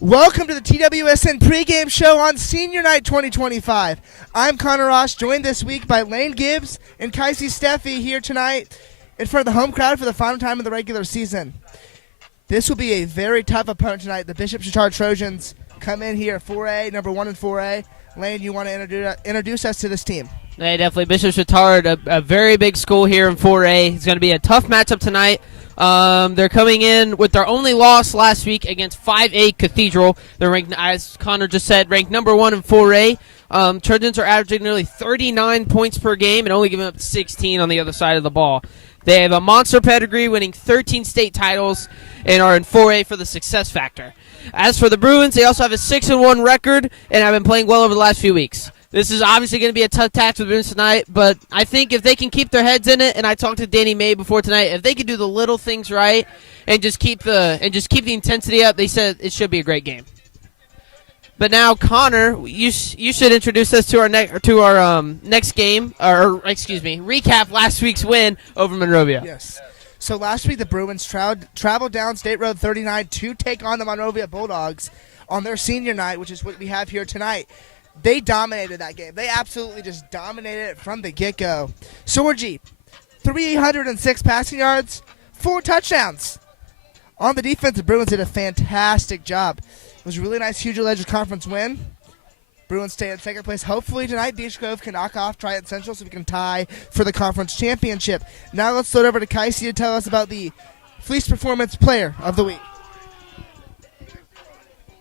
Welcome to the TWSN pregame show on Senior Night 2025. I'm Connor Ross, joined this week by Lane Gibbs and Kaisi Steffi here tonight in front of the home crowd for the final time of the regular season. This will be a very tough opponent tonight. The Bishop Chatard Trojans come in here 4A, number 1 in 4A. Lane, you want to introduce us to this team? Yeah, definitely. Bishop Chatard, a very big school here in 4A. It's going to be a tough matchup tonight. They're coming in with their only loss last week against 5A Cathedral. They're ranked, as Connor just said, ranked number 1 in 4A. Trojans are averaging nearly 39 points per game and only giving up 16 on the other side of the ball. They have a monster pedigree, winning 13 state titles, and are in 4A for the success factor. As for the Bruins, they also have a 6-1 record and have been playing well over the last few weeks. This is obviously going to be a tough task for the Bruins tonight, but I think if they can keep their heads in it, and I talked to Danny May before tonight, if they can do the little things right and just keep the intensity up, they said it should be a great game. But now, Connor, you should introduce us to our next game, or excuse me, recap last week's win over Monrovia. Yes. So last week the Bruins traveled down State Road 39 to take on the Monrovia Bulldogs on their senior night, which is what we have here tonight. They dominated that game. They absolutely just dominated it from the get-go. Sorgi, 306 passing yards, 4 touchdowns. On the defense, the Bruins did a fantastic job. It was a really nice Huge Ledger Conference win. Bruins stay in second place. Hopefully tonight Beech Grove can knock off Triton Central so we can tie for the conference championship. Now let's throw it over to Kaisi to tell us about the Fleece Performance Player of the Week.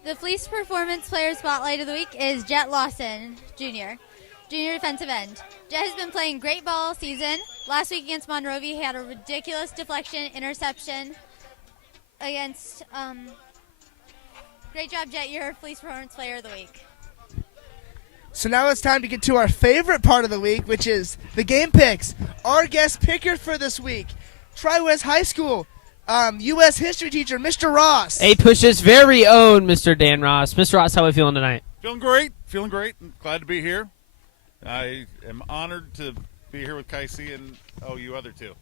The Fleece Performance Player Spotlight of the Week is Jet Lawson, Jr. Defensive end. Jet has been playing great ball all season. Last week against Monrovia, he had a ridiculous deflection, interception against. Great job, Jet. You're Fleece Performance Player of the Week. So now it's time to get to our favorite part of the week, which is the game picks. Our guest picker for this week, Tri-West High School U.S. history teacher, Mr. Ross. A-Push's very own Mr. Dan Ross. Mr. Ross, how are we feeling tonight? Feeling great. Glad to be here. I am honored to be here with Kaisi and, you other two.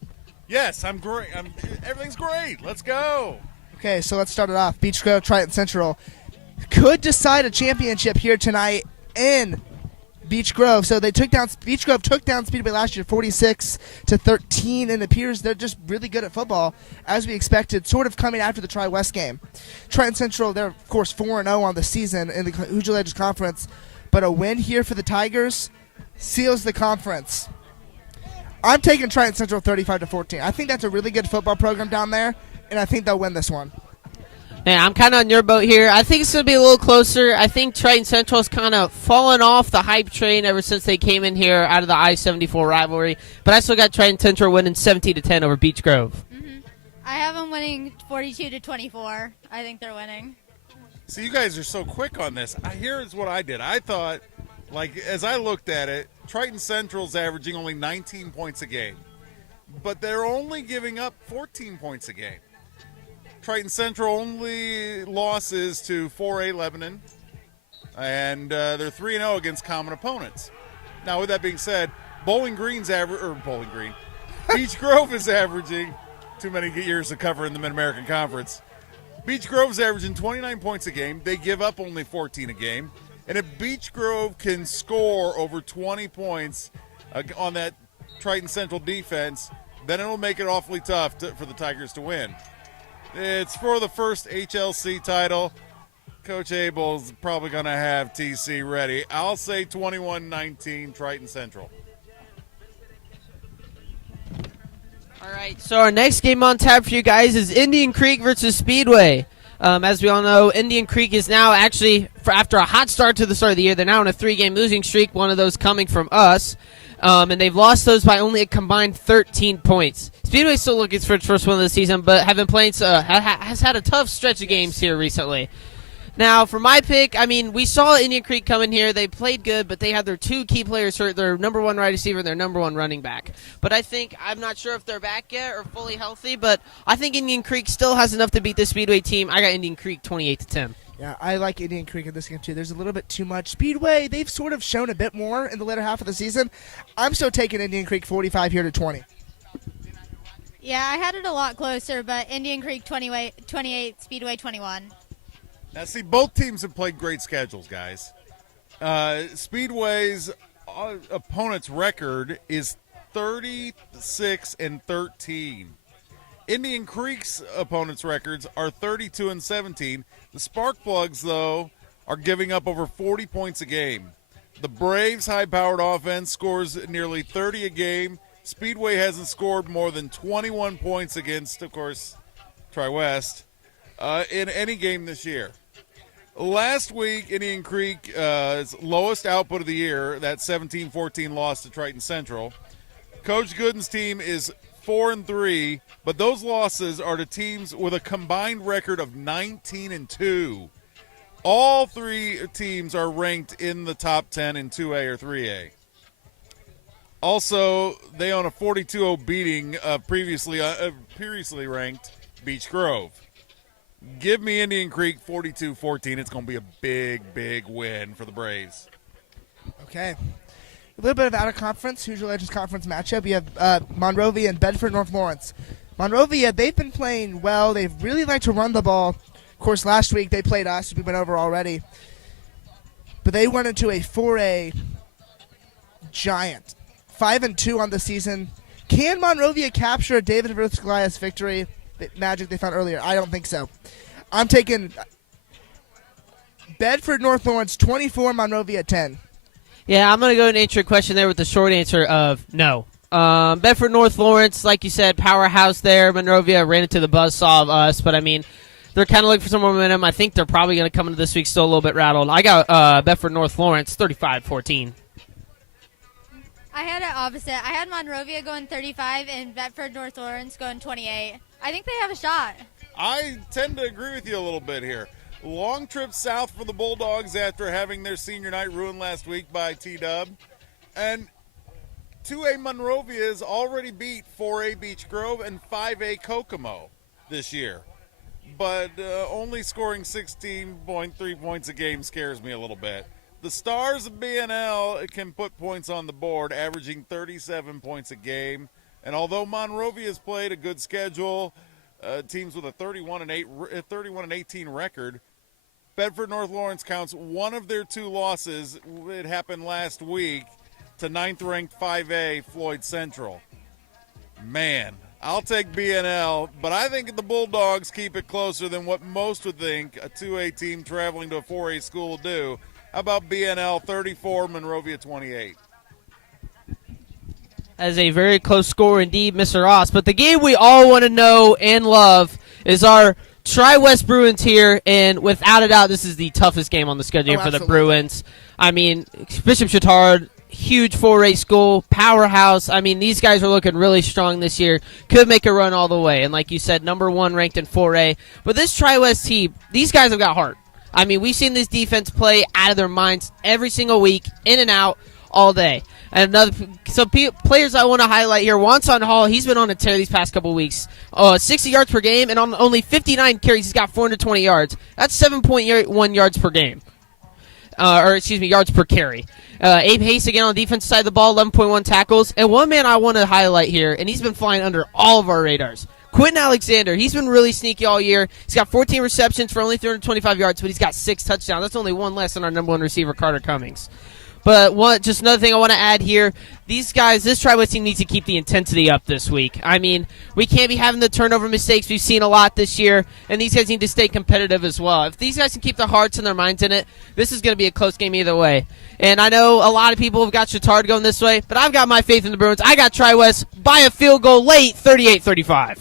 Yes, I'm great. Everything's great. Let's go. Okay, so let's start it off. Beech Grove, Triton Central could decide a championship here tonight in Beech Grove. So Beech Grove took down Speedway last year 46-13, and it appears they're just really good at football, as we expected, sort of coming after the Tri-West game. Triton Central, they're, of course, 4-0 on the season in the Hoosier Legends Conference, but a win here for the Tigers seals the conference. I'm taking Triton Central 35-14. I think that's a really good football program down there, and I think they'll win this one. Yeah, I'm kind of on your boat here. I think it's going to be a little closer. I think Triton Central's kind of fallen off the hype train ever since they came in here out of the I-74 rivalry. But I still got Triton Central winning 17-10 over Beech Grove. Mm-hmm. I have them winning 42-24. I think they're winning. See, you guys are so quick on this. Here's what I did. I thought, as I looked at it, Triton Central's averaging only 19 points a game. But they're only giving up 14 points a game. Triton Central only losses to 4A Lebanon, and they're 3-0 against common opponents. Now, with that being said, Beech Grove is averaging, too many years to cover in the Mid-American Conference. Beech Grove's averaging 29 points a game. They give up only 14 a game. And if Beech Grove can score over 20 points on that Triton Central defense, then it'll make it awfully tough for the Tigers to win. It's for the first HLC title. Coach Abel's probably going to have TC ready. I'll say 21-19 Triton Central. All right, so our next game on tap for you guys is Indian Creek versus Speedway. As we all know, Indian Creek is now actually, after a hot start to the start of the year, they're now on a 3-game losing streak, one of those coming from us. And they've lost those by only a combined 13 points. Speedway still looking for its first win of the season, but have been playing has had a tough stretch of games here recently. Now, for my pick, we saw Indian Creek come in here. They played good, but they had their 2 key players hurt, their number 1 wide receiver and their number 1 running back. But I'm not sure if they're back yet or fully healthy, but I think Indian Creek still has enough to beat the Speedway team. I got Indian Creek 28-10. Yeah, I like Indian Creek in this game, too. There's a little bit too much. Speedway, they've sort of shown a bit more in the latter half of the season. I'm still taking Indian Creek 45 here to 20. Yeah, I had it a lot closer, but Indian Creek 28, Speedway 21. Now, see, both teams have played great schedules, guys. Speedway's opponent's record is 36-13. Indian Creek's opponent's records are 32-17. The Sparkplugs, though, are giving up over 40 points a game. The Braves' high-powered offense scores nearly 30 a game. Speedway hasn't scored more than 21 points against, of course, Tri-West in any game this year. Last week, Indian Creek's lowest output of the year, that 17-14 loss to Triton Central. Coach Gooden's team is 4-3, but those losses are to teams with a combined record of 19-2. All three teams are ranked in the top 10 in 2A or 3A. Also, they own a 42-0 beating previously ranked Beech Grove. Give me Indian Creek 42-14. It's going to be a big, big win for the Braves. Okay. A little bit of out-of-conference, Hoosier Legends Conference matchup. You have Monrovia and Bedford North Lawrence. Monrovia, they've been playing well. They really like to run the ball. Of course, last week they played us. We went over already. But they went into a 4A giant. 5-2 on the season. Can Monrovia capture a David versus Goliath victory? The magic they found earlier. I don't think so. I'm taking Bedford North Lawrence 24, Monrovia 10. Yeah, I'm going to go and answer your question there with the short answer of no. Bedford North Lawrence, like you said, powerhouse there. Monrovia ran into the buzzsaw of us, but I mean, they're kind of looking for some momentum. I think they're probably going to come into this week still a little bit rattled. I got Bedford North Lawrence 35-14. I had it opposite. I had Monrovia going 35 and Bedford North Lawrence going 28. I think they have a shot. I tend to agree with you a little bit here. Long trip south for the Bulldogs after having their senior night ruined last week by T-Dub. And 2A Monrovia has already beat 4A Beech Grove and 5A Kokomo this year. But only scoring 16.3 points a game scares me a little bit. The Stars of BNL can put points on the board, averaging 37 points a game. And although Monrovia has played a good schedule, teams with a 31-18 record, Bedford North Lawrence counts one of their two losses. It happened last week to 9th-ranked 5A Floyd Central. Man, I'll take BNL, but I think the Bulldogs keep it closer than what most would think a 2A team traveling to a 4A school will do. How about BNL 34, Monrovia 28? As a very close score indeed, Mr. Ross. But the game we all want to know and love is our Tri-West Bruins here, and without a doubt, this is the toughest game on the schedule for the Bruins. I mean, Bishop Chatard, huge 4A school, powerhouse. I mean, these guys are looking really strong this year. Could make a run all the way. And like you said, number 1 ranked in 4A. But this Tri-West team, these guys have got heart. I mean, we've seen this defense play out of their minds every single week, in and out, all day. And some players I want to highlight here. Wanson Hall, he's been on a tear these past couple weeks. 60 yards per game, and on only 59 carries, he's got 420 yards. That's 7.1 yards per game. Yards per carry. Abe Hayes again on the defensive side of the ball, 11.1 tackles. And one man I want to highlight here, and he's been flying under all of our radars. Quentin Alexander, he's been really sneaky all year. He's got 14 receptions for only 325 yards, but he's got 6 touchdowns. That's only one less than our number 1 receiver, Carter Cummings. But just another thing I want to add here, these guys, this Tri-West team needs to keep the intensity up this week. I mean, we can't be having the turnover mistakes we've seen a lot this year, and these guys need to stay competitive as well. If these guys can keep their hearts and their minds in it, this is going to be a close game either way. And I know a lot of people have got Chatard going this way, but I've got my faith in the Bruins. I got Tri-West by a field goal late, 38-35.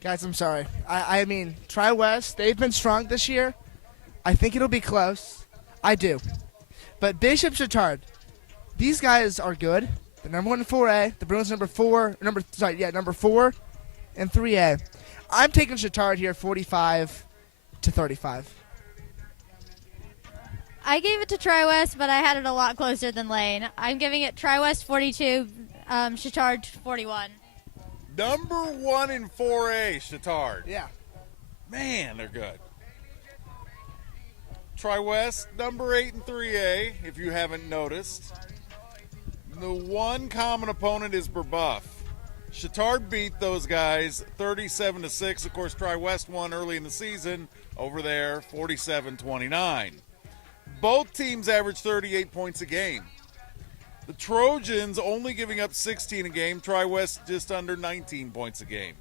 Guys, I'm sorry. I mean, Tri-West, they've been strong this year. I think it'll be close. I do. But Bishop Chatard, these guys are good. They're number 1 in 4A. The Bruins number 4 and 3A. I'm taking Chatard here 45-35. I gave it to Tri-West, but I had it a lot closer than Lane. I'm giving it Tri-West 42, Chatard 41. Number 1 in 4A, Chatard. Yeah. Man, they're good. Tri-West, number 8 in 3A, if you haven't noticed. The one common opponent is Brebeuf. Chatard beat those guys 37-6. Of course, Tri-West won early in the season over there, 47-29. Both teams averaged 38 points a game. The Trojans only giving up 16 a game, Tri-West just under 19 points a game.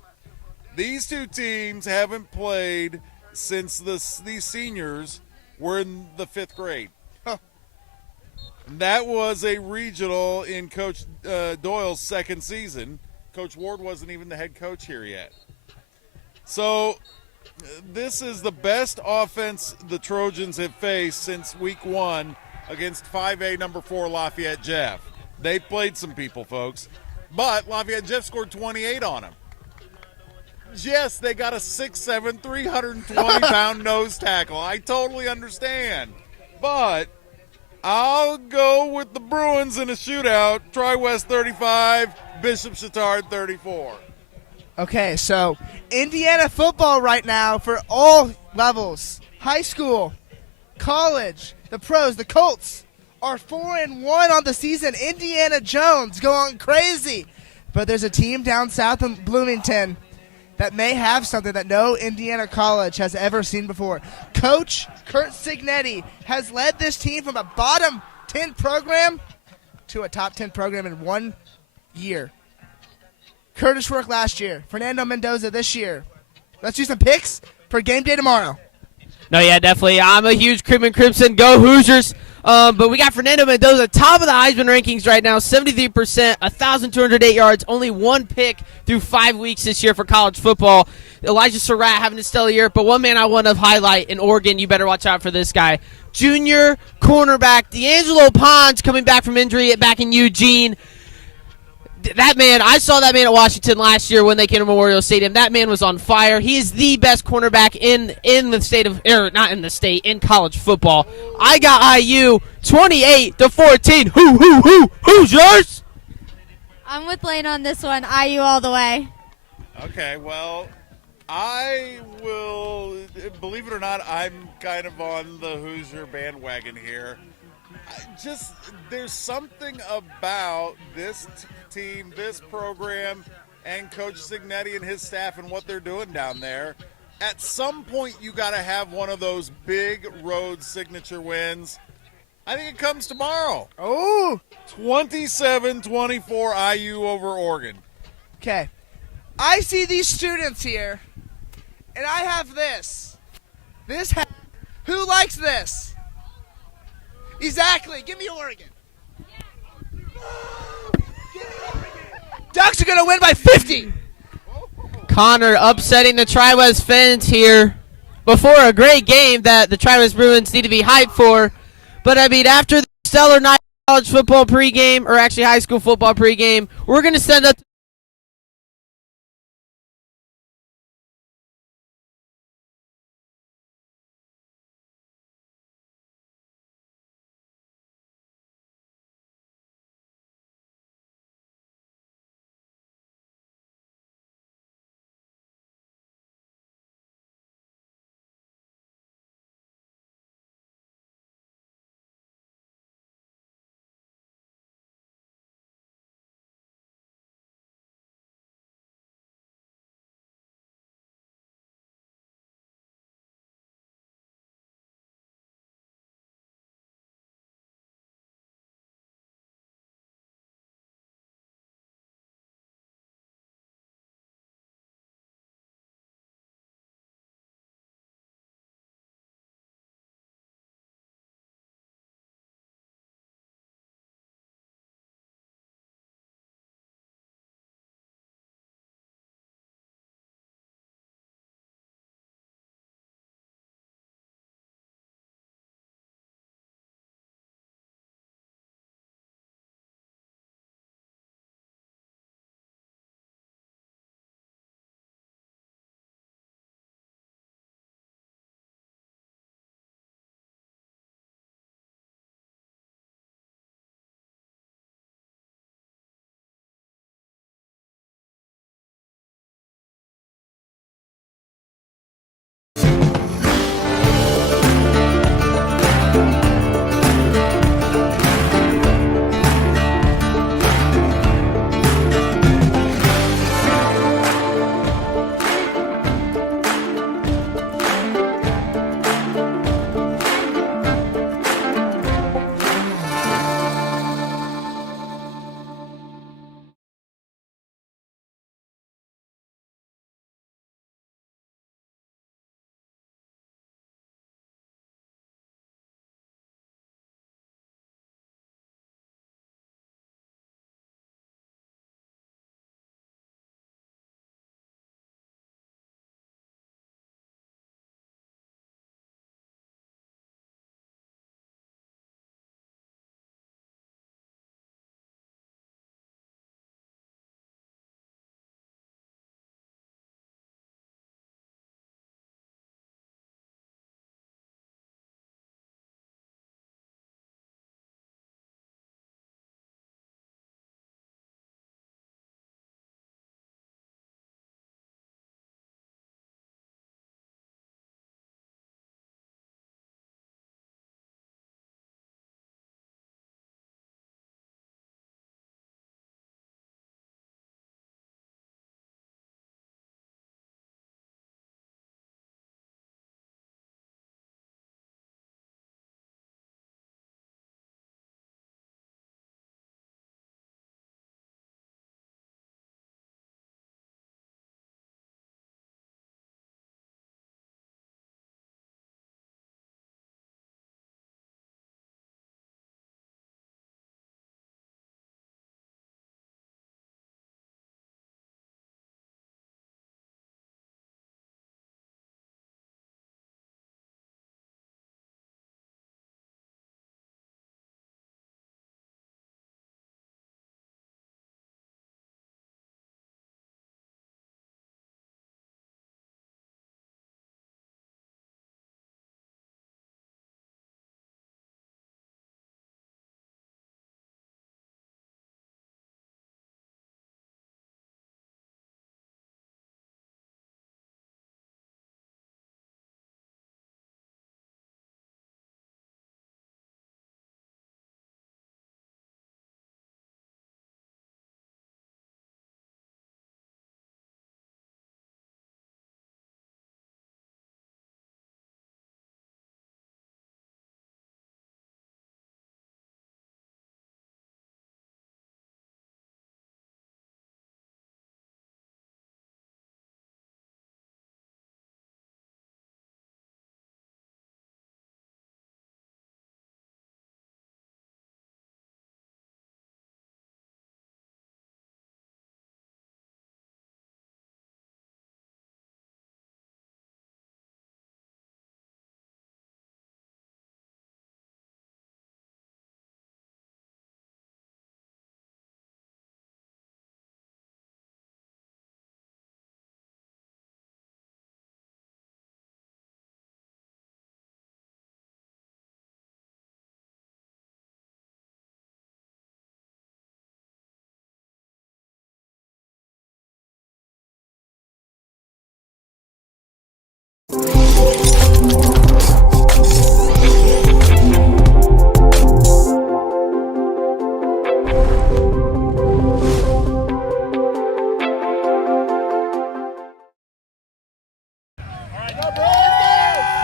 These two teams haven't played since these seniors were in the 5th grade. And that was a regional in Coach Doyle's second season. Coach Ward wasn't even the head coach here yet. So this is the best offense the Trojans have faced since week 1 against 5A number 4 Lafayette Jeff. They played some people, folks. But Lafayette Jeff scored 28 on them. Yes, they got a 6'7", 320-pound nose tackle. I totally understand. But I'll go with the Bruins in a shootout. Tri-West 35, Bishop Chatard 34. Okay, so Indiana football right now for all levels. High school, college, the pros, the Colts are 4-1 on the season. Indiana Jones going crazy. But there's a team down south in Bloomington that may have something that no Indiana college has ever seen before. Coach Kurt Signetti has led this team from a bottom 10 program to a top 10 program in 1 year. Curtis Rourke last year. Fernando Mendoza this year. Let's do some picks for game day tomorrow. No, yeah, definitely. I'm a huge Crimson. Go Hoosiers. But we got Fernando Mendoza, top of the Heisman rankings right now, 73%, 1,208 yards, only 1 pick through 5 weeks this year for college football. Elijah Surratt having a stellar year. But one man I want to highlight in Oregon, you better watch out for this guy. Junior cornerback D'Angelo Pons coming back from injury back in Eugene. That man, I saw that man at Washington last year when they came to Memorial Stadium. That man was on fire. He is the best cornerback in the state of, or not in the state, in college football. I got IU 28-14. Who's yours? I'm with Lane on this one. IU all the way. Okay, well, I will, believe it or not, I'm kind of on the Hoosier bandwagon here. There's something about this team, this program, and Coach Signetti and his staff and what they're doing down there. At some point, you got to have one of those big road signature wins. I think it comes tomorrow. Oh, 27-24 IU over Oregon. okay. I see these students here, and I have this. Who likes this? Exactly. Give me Oregon. Ducks are going to win by 50. Connor upsetting the Tri-West fans here before a great game that the Tri-West Bruins need to be hyped for. But, I mean, after the stellar night of college football pregame, or actually high school football pregame, we're going to send up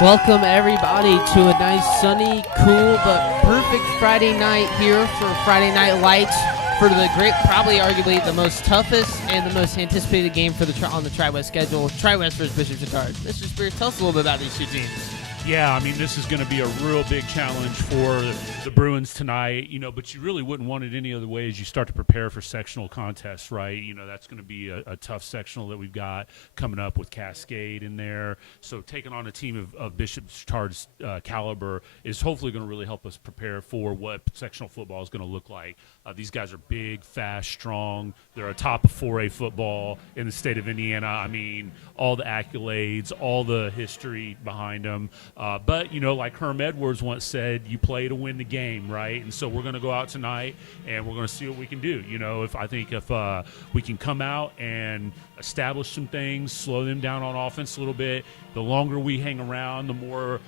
Welcome everybody to a nice sunny, cool, but perfect Friday night here for Friday Night Lights for the great, probably arguably the most toughest and the most anticipated game for on the Tri-West schedule, Tri-West versus Bishop Chatard. Mr. Spears, tell us a little bit about these two teams. Yeah, I mean, this is going to be a real big challenge for the Bruins tonight, but you really wouldn't want it any other way as you start to prepare for sectional contests, right? That's going to be a tough sectional that we've got coming up with Cascade in there. So taking on a team of Bishop Chatard's caliber is hopefully going to really help us prepare for what sectional football is going to look like. These guys are big, fast, strong. They're atop of 4A football in the state of Indiana. I mean, all the accolades, all the history behind them. But, like Herm Edwards once said, you play to win the game, right? And so we're going to go out tonight, and we're going to see what we can do. If we can come out and establish some things, slow them down on offense a little bit, the longer we hang around, the more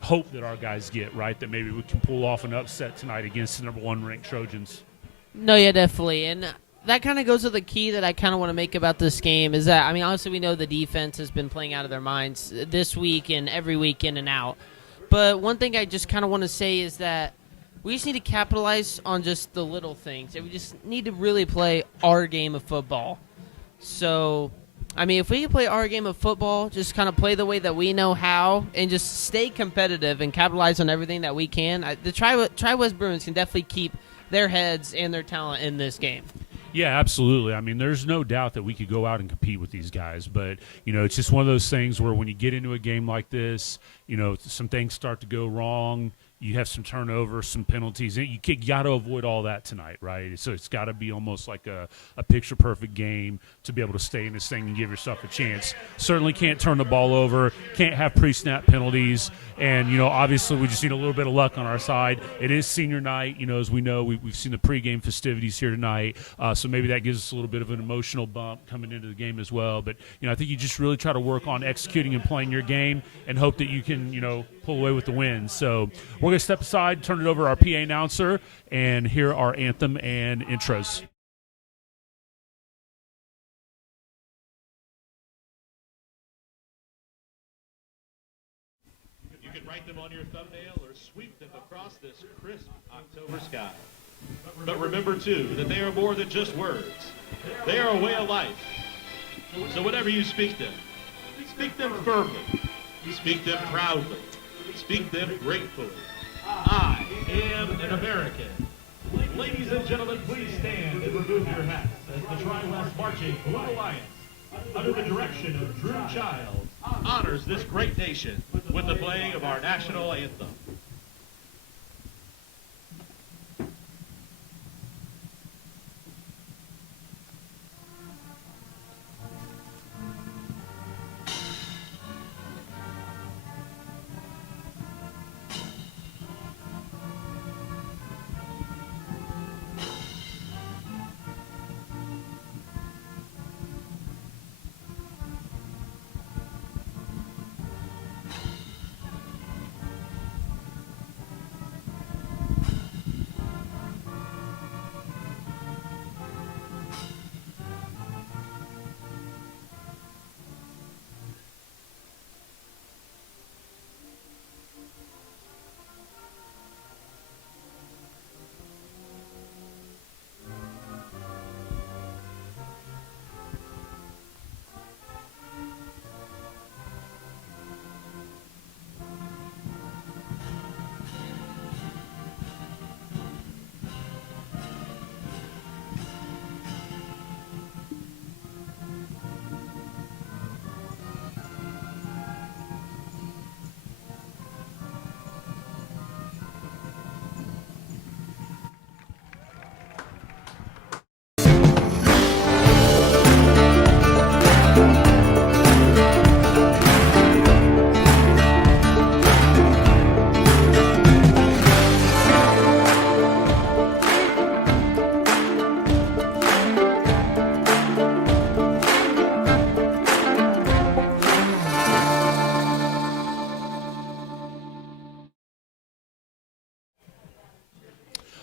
hope that our guys get, right, that maybe we can pull off an upset tonight against the number 1 ranked Trojans. No, yeah, definitely. And that kind of goes to the key that I kind of want to make about this game is that, I mean, obviously we know the defense has been playing out of their minds this week and every week in and out. But one thing I just kind of want to say is that we just need to capitalize on just the little things. And we just need to really play our game of football. So, I mean, if we can play our game of football, just kind of play the way that we know how, and just stay competitive and capitalize on everything that we can, the Tri-West Bruins can definitely keep their heads and their talent in this game. Yeah, absolutely. I mean, there's no doubt that we could go out and compete with these guys. But, it's just one of those things where when you get into a game like this, some things start to go wrong. You have some turnovers, some penalties. You got to avoid all that tonight, right? So it's got to be almost like a picture-perfect game to be able to stay in this thing and give yourself a chance. Certainly can't turn the ball over, can't have pre-snap penalties. And, obviously we just need a little bit of luck on our side. It is senior night. As we know, we've seen the pregame festivities here tonight. So maybe that gives us a little bit of an emotional bump coming into the game as well. But, I think you just really try to work on executing and playing your game and hope that you can, pull away with the win. So we're going to step aside, turn it over to our PA announcer, and hear our anthem and intros. You can write them on your thumbnail or sweep them across this crisp October sky. But remember, too, that they are more than just words. They are a way of life. So whenever you speak them firmly, speak them proudly, speak them gratefully. I am an American. Ladies and gentlemen, please stand and remove your hats as the Tri-West Marching Blue Alliance, under the direction of Drew Childs, honors this great nation with the playing of our national anthem.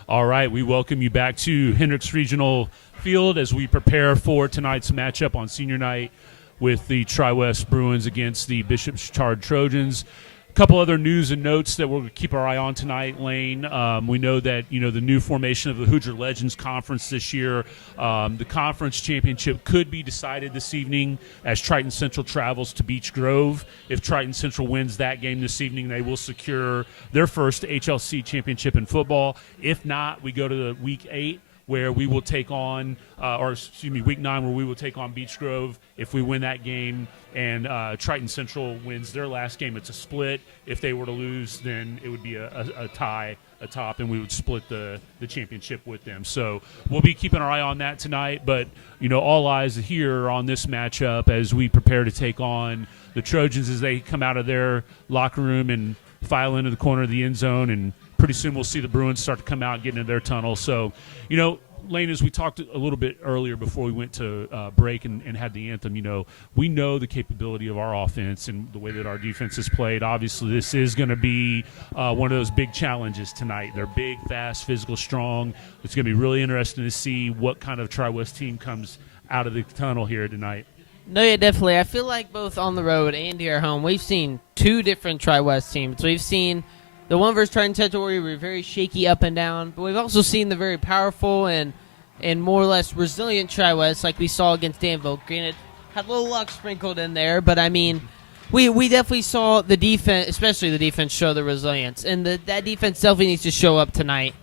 All right, we welcome you back to Hendricks Regional Field as we prepare for tonight's matchup on senior night with the Tri-West Bruins against the Bishop Chatard Trojans. Couple other news and notes that we'll keep our eye on tonight, Lane. We know that the new formation of the Hoosier Legends Conference this year, the conference championship could be decided this evening as Triton Central travels to Beech Grove. If Triton Central wins that game this evening, they will secure their first HLC championship in football. If not, we go to the Week 8. Where we will take on, Week 9, where we will take on Beech Grove. If we win that game and Triton Central wins their last game, it's a split. If they were to lose, then it would be a tie atop, and we would split the championship with them. So we'll be keeping our eye on that tonight. But, all eyes here on this matchup as we prepare to take on the Trojans as they come out of their locker room and file into the corner of the end zone, and pretty soon we'll see the Bruins start to come out and get into their tunnel. So, Lane, as we talked a little bit earlier before we went to break and had the anthem, we know the capability of our offense and the way that our defense is played. Obviously, this is going to be one of those big challenges tonight. They're big, fast, physical, strong. It's going to be really interesting to see what kind of Tri-West team comes out of the tunnel here tonight. No, yeah, definitely. I feel like both on the road and here at home, we've seen two different Tri-West teams. We've seen the one versus Triton Central where we were very shaky up and down, but we've also seen the very powerful and more or less resilient Tri-West like we saw against Danville. Granted, had a little luck sprinkled in there, but we definitely saw the defense, especially the defense, show the resilience, and that defense definitely needs to show up tonight.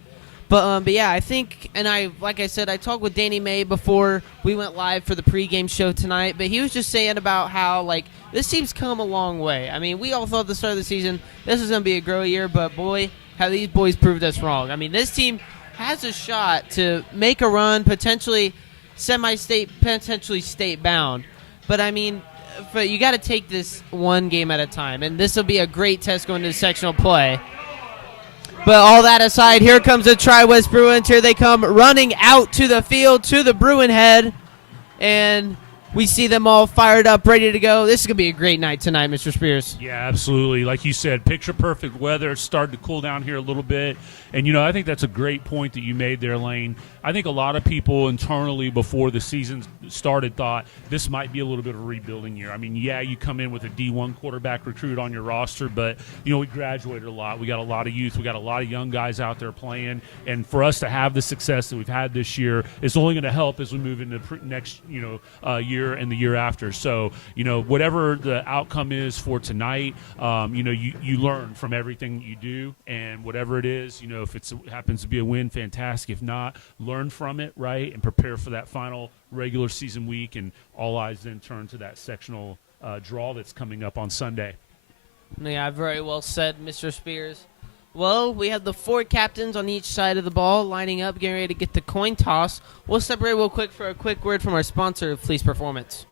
But yeah, I think, and like I said, I talked with Danny May before we went live for the pregame show tonight, but he was just saying about how, this team's come a long way. I mean, we all thought at the start of the season this was going to be a grow year, but boy, have these boys proved us wrong. I mean, this team has a shot to make a run, potentially semi-state, potentially state-bound. But, you got to take this one game at a time, and this will be a great test going into sectional play. But all that aside, here comes the Tri-West Bruins. Here they come running out to the field, to the Bruin head. And we see them all fired up, ready to go. This is going to be a great night tonight, Mr. Spears. Yeah, absolutely. Like you said, picture-perfect weather. It's starting to cool down here a little bit. And, I think that's a great point that you made there, Lane. I think a lot of people internally before the season started thought this might be a little bit of a rebuilding year. I mean, yeah, you come in with a D1 quarterback recruit on your roster, but, we graduated a lot. We got a lot of youth. We got a lot of young guys out there playing. And for us to have the success that we've had this year, it's only going to help as we move into next, year and the year after. So, whatever the outcome is for tonight, you learn from everything you do. And whatever it is, if it happens to be a win, fantastic. If not, learn from it, right, and prepare for that final regular season week, and all eyes then turn to that sectional draw that's coming up on Sunday. Yeah, very well said, Mr. Spears. Well, we have the four captains on each side of the ball lining up, getting ready to get the coin toss. We'll separate real quick for a quick word from our sponsor, Fleece Performance.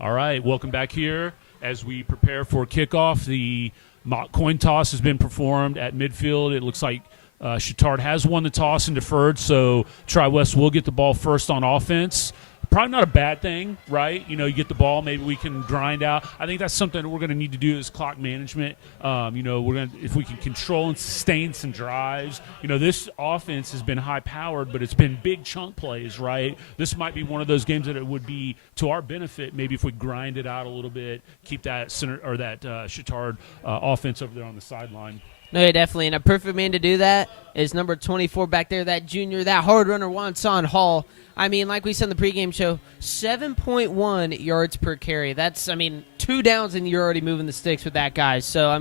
All right, welcome back here as we prepare for kickoff. The mock coin toss has been performed at midfield. It looks like Chatard has won the toss and deferred, so Tri-West will get the ball first on offense. Probably not a bad thing, right? You get the ball, maybe we can grind out. I think that's something that we're going to need to do is clock management. We're going to, if we can control and sustain some drives. This offense has been high-powered, but it's been big chunk plays, right? This might be one of those games that it would be to our benefit. Maybe if we grind it out a little bit, keep that center or that Chatard offense over there on the sideline. No, yeah, definitely. And a perfect man to do that is number 24 back there, that junior, that hard runner, Wanson Hall. I mean, like we said in the pregame show, 7.1 yards per carry. That's, 2 downs and you're already moving the sticks with that guy. So,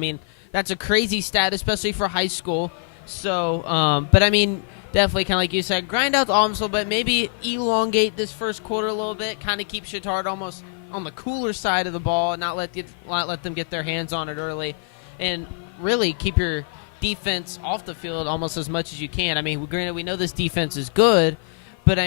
that's a crazy stat, especially for high school. So, but definitely kind of like you said, grind out the offense a little bit, maybe elongate this first quarter a little bit, kind of keep Chatard almost on the cooler side of the ball and not let them get their hands on it early. And really keep your defense off the field almost as much as you can. Granted, we know this defense is good, but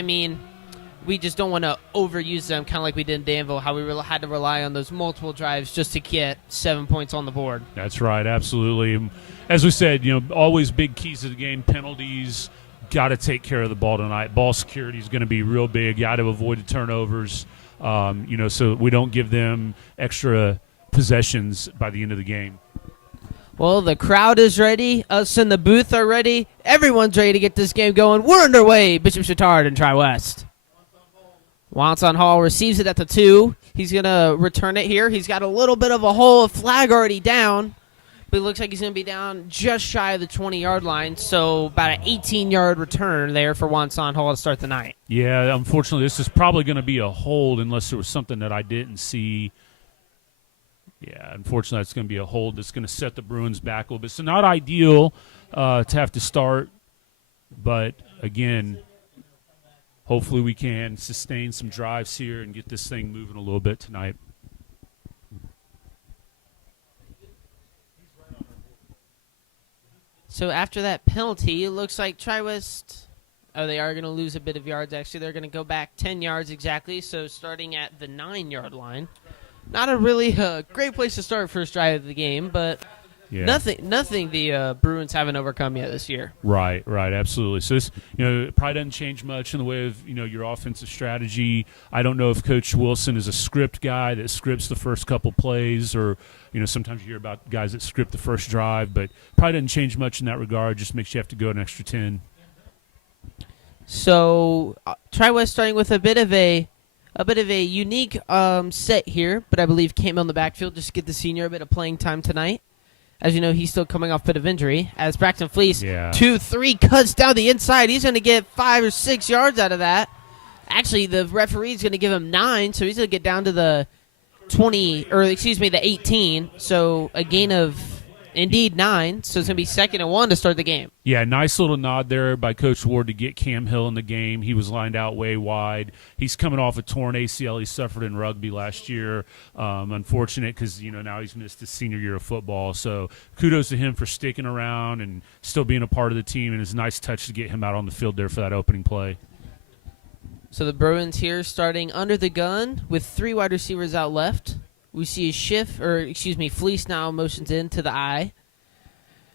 we just don't want to overuse them, kind of like we did in Danville, how we had to rely on those multiple drives just to get 7 points on the board. That's right, absolutely. As we said, always big keys to the game, penalties. Got to take care of the ball tonight. Ball security is going to be real big. Got to avoid the turnovers, so we don't give them extra possessions by the end of the game. Well, the crowd is ready. Us in the booth are ready. Everyone's ready to get this game going. We're underway. Bishop Chatard and Tri-West. Wanson Hall receives it at the 2. He's going to return it here. He's got a little bit of a hole, a flag already down, but it looks like he's going to be down just shy of the 20-yard line, so about an 18-yard return there for Wanson Hall to start the night. Yeah, unfortunately, this is probably going to be a hold unless there was something that I didn't see. Yeah, unfortunately, it's going to be a hold that's going to set the Bruins back a little bit. So not ideal to have to start, but, again, hopefully we can sustain some drives here and get this thing moving a little bit tonight. So after that penalty, it looks like Tri-West, they are going to lose a bit of yards, actually. They're going to go back 10 yards exactly, so starting at the 9-yard line. Not a really great place to start first drive of the game, but yeah. Nothing the Bruins haven't overcome yet this year. Right, absolutely. So this, it probably doesn't change much in the way of, your offensive strategy. I don't know if Coach Wilson is a script guy that scripts the first couple plays, or, sometimes you hear about guys that script the first drive, but probably doesn't change much in that regard. Just makes you have to go an extra 10. So Tri-West starting with a bit of a unique set here, but I believe came on the backfield just to get the senior a bit of playing time tonight. As you know, he's still coming off a bit of injury. As Braxton Fleece, 2-3 cuts down the inside. He's going to get 5 or 6 yards out of that. Actually, the referee's going to give him 9, so he's going to get down to the 18. So a gain of, indeed, 9. So it's going to be 2nd and 1 to start the game. Yeah, nice little nod there by Coach Ward to get Cam Hill in the game. He was lined out way wide. He's coming off a torn ACL he suffered in rugby last year. Unfortunate because, now he's missed his senior year of football. So kudos to him for sticking around and still being a part of the team, and it's a nice touch to get him out on the field there for that opening play. So the Bruins here starting under the gun with 3 wide receivers out left. We see Fleece now motions into the eye.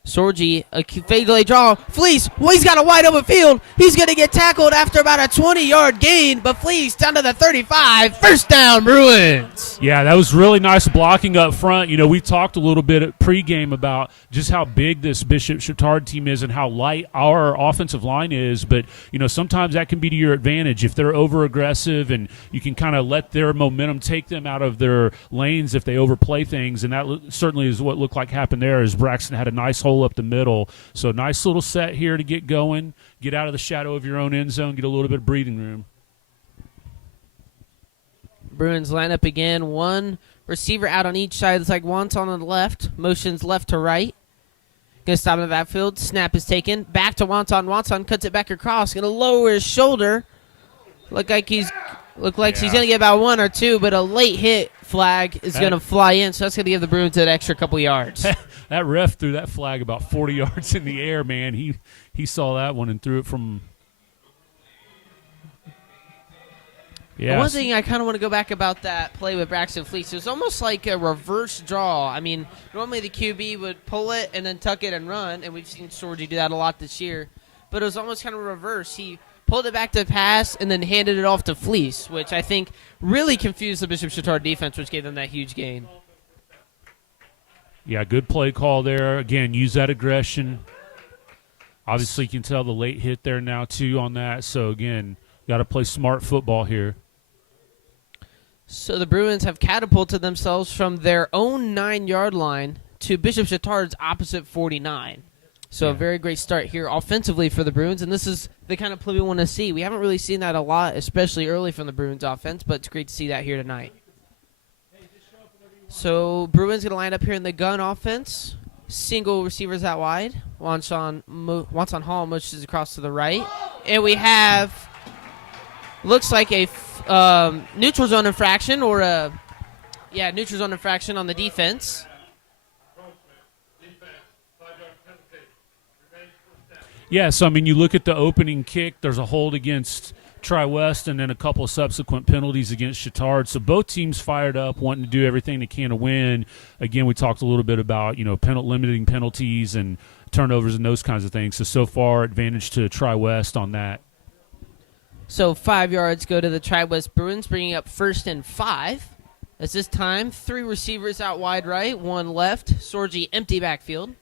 Sorgi, a fade delay draw. Fleece, he's got a wide open field. He's going to get tackled after about a 20-yard gain, but Fleece down to the 35. First down, Bruins. Yeah, that was really nice blocking up front. We talked a little bit at pregame about just how big this Bishop Chatard team is and how light our offensive line is, but, sometimes that can be to your advantage if they're over-aggressive and you can kind of let their momentum take them out of their lanes if they overplay things, and that certainly is what looked like happened there as Braxton had a nice hole up the middle. So nice little set here to get going, get out of the shadow of your own end zone, get a little bit of breathing room. Bruins line up again. 1 receiver out on each side. It's like Wanson on the left. Motions left to right. Going to stop in the backfield. Snap is taken. Back to Wanson. Wanson cuts it back across. Going to lower his shoulder. Look like he's going to get about 1 or 2, but a late hit flag is going to fly in, so that's going to give the Bruins an extra couple yards. That ref threw that flag about 40 yards in the air, man. He saw that one and threw it from. Yeah. One thing I kind of want to go back about that play with Braxton Fleece, it was almost like a reverse draw. Normally the QB would pull it and then tuck it and run, and we've seen Sorgi do that a lot this year. But it was almost kind of reverse. He pulled it back to pass and then handed it off to Fleece, which I think really confused the Bishop Chatard defense, which gave them that huge gain. Yeah, good play call there. Again, use that aggression. Obviously, you can tell the late hit there now, too, on that. So, again, got to play smart football here. So the Bruins have catapulted themselves from their own 9-yard line to Bishop Chatard's opposite 49. So a very great start here offensively for the Bruins, and this is the kind of play we want to see. We haven't really seen that a lot, especially early from the Bruins offense, but it's great to see that here tonight. So Bruins going to line up here in the gun offense. Single receivers out wide. Wanson Hall motions across to the right. And we have, looks like a neutral zone infraction or a, neutral zone infraction on the defense. Yeah, so, I mean, you look at the opening kick, there's a hold against Tri-West and then a couple of subsequent penalties against Chatard. So both teams fired up, wanting to do everything they can to win. Again, we talked a little bit about, limiting penalties and turnovers and those kinds of things. So far, advantage to Tri-West on that. So 5 yards go to the Tri-West Bruins, bringing up 1st and 5. As this time, 3 receivers out wide right, 1 left. Sorgi empty backfield.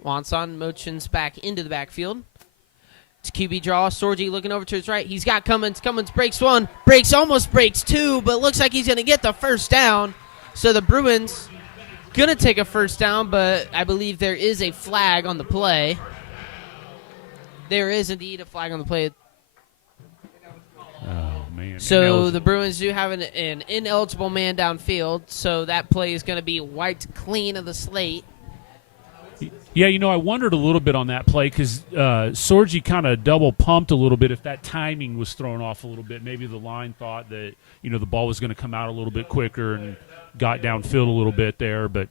Wanson motions back into the backfield. It's QB draw. Sorgi looking over to his right. He's got Cummins. Cummins breaks 1. Almost breaks 2, but looks like he's going to get the first down. So the Bruins going to take a first down, but I believe there is a flag on the play. There is indeed a flag on the play. Oh, man. So the Bruins do have an ineligible man downfield, so that play is going to be wiped clean of the slate. Yeah, I wondered a little bit on that play because Sorgi kind of double pumped a little bit. If that timing was thrown off a little bit, maybe the line thought that, the ball was going to come out a little bit quicker and got downfield a little bit there. But,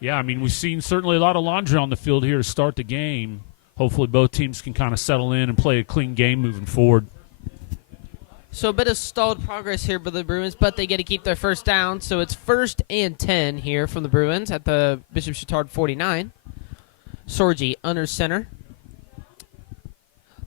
yeah, I mean, we've seen certainly a lot of laundry on the field here to start the game. Hopefully both teams can kind of settle in and play a clean game moving forward. So a bit of stalled progress here for the Bruins, but they get to keep their first down. So it's 1st and 10 here from the Bruins at the Bishop Chatard 49. Sorgi under center.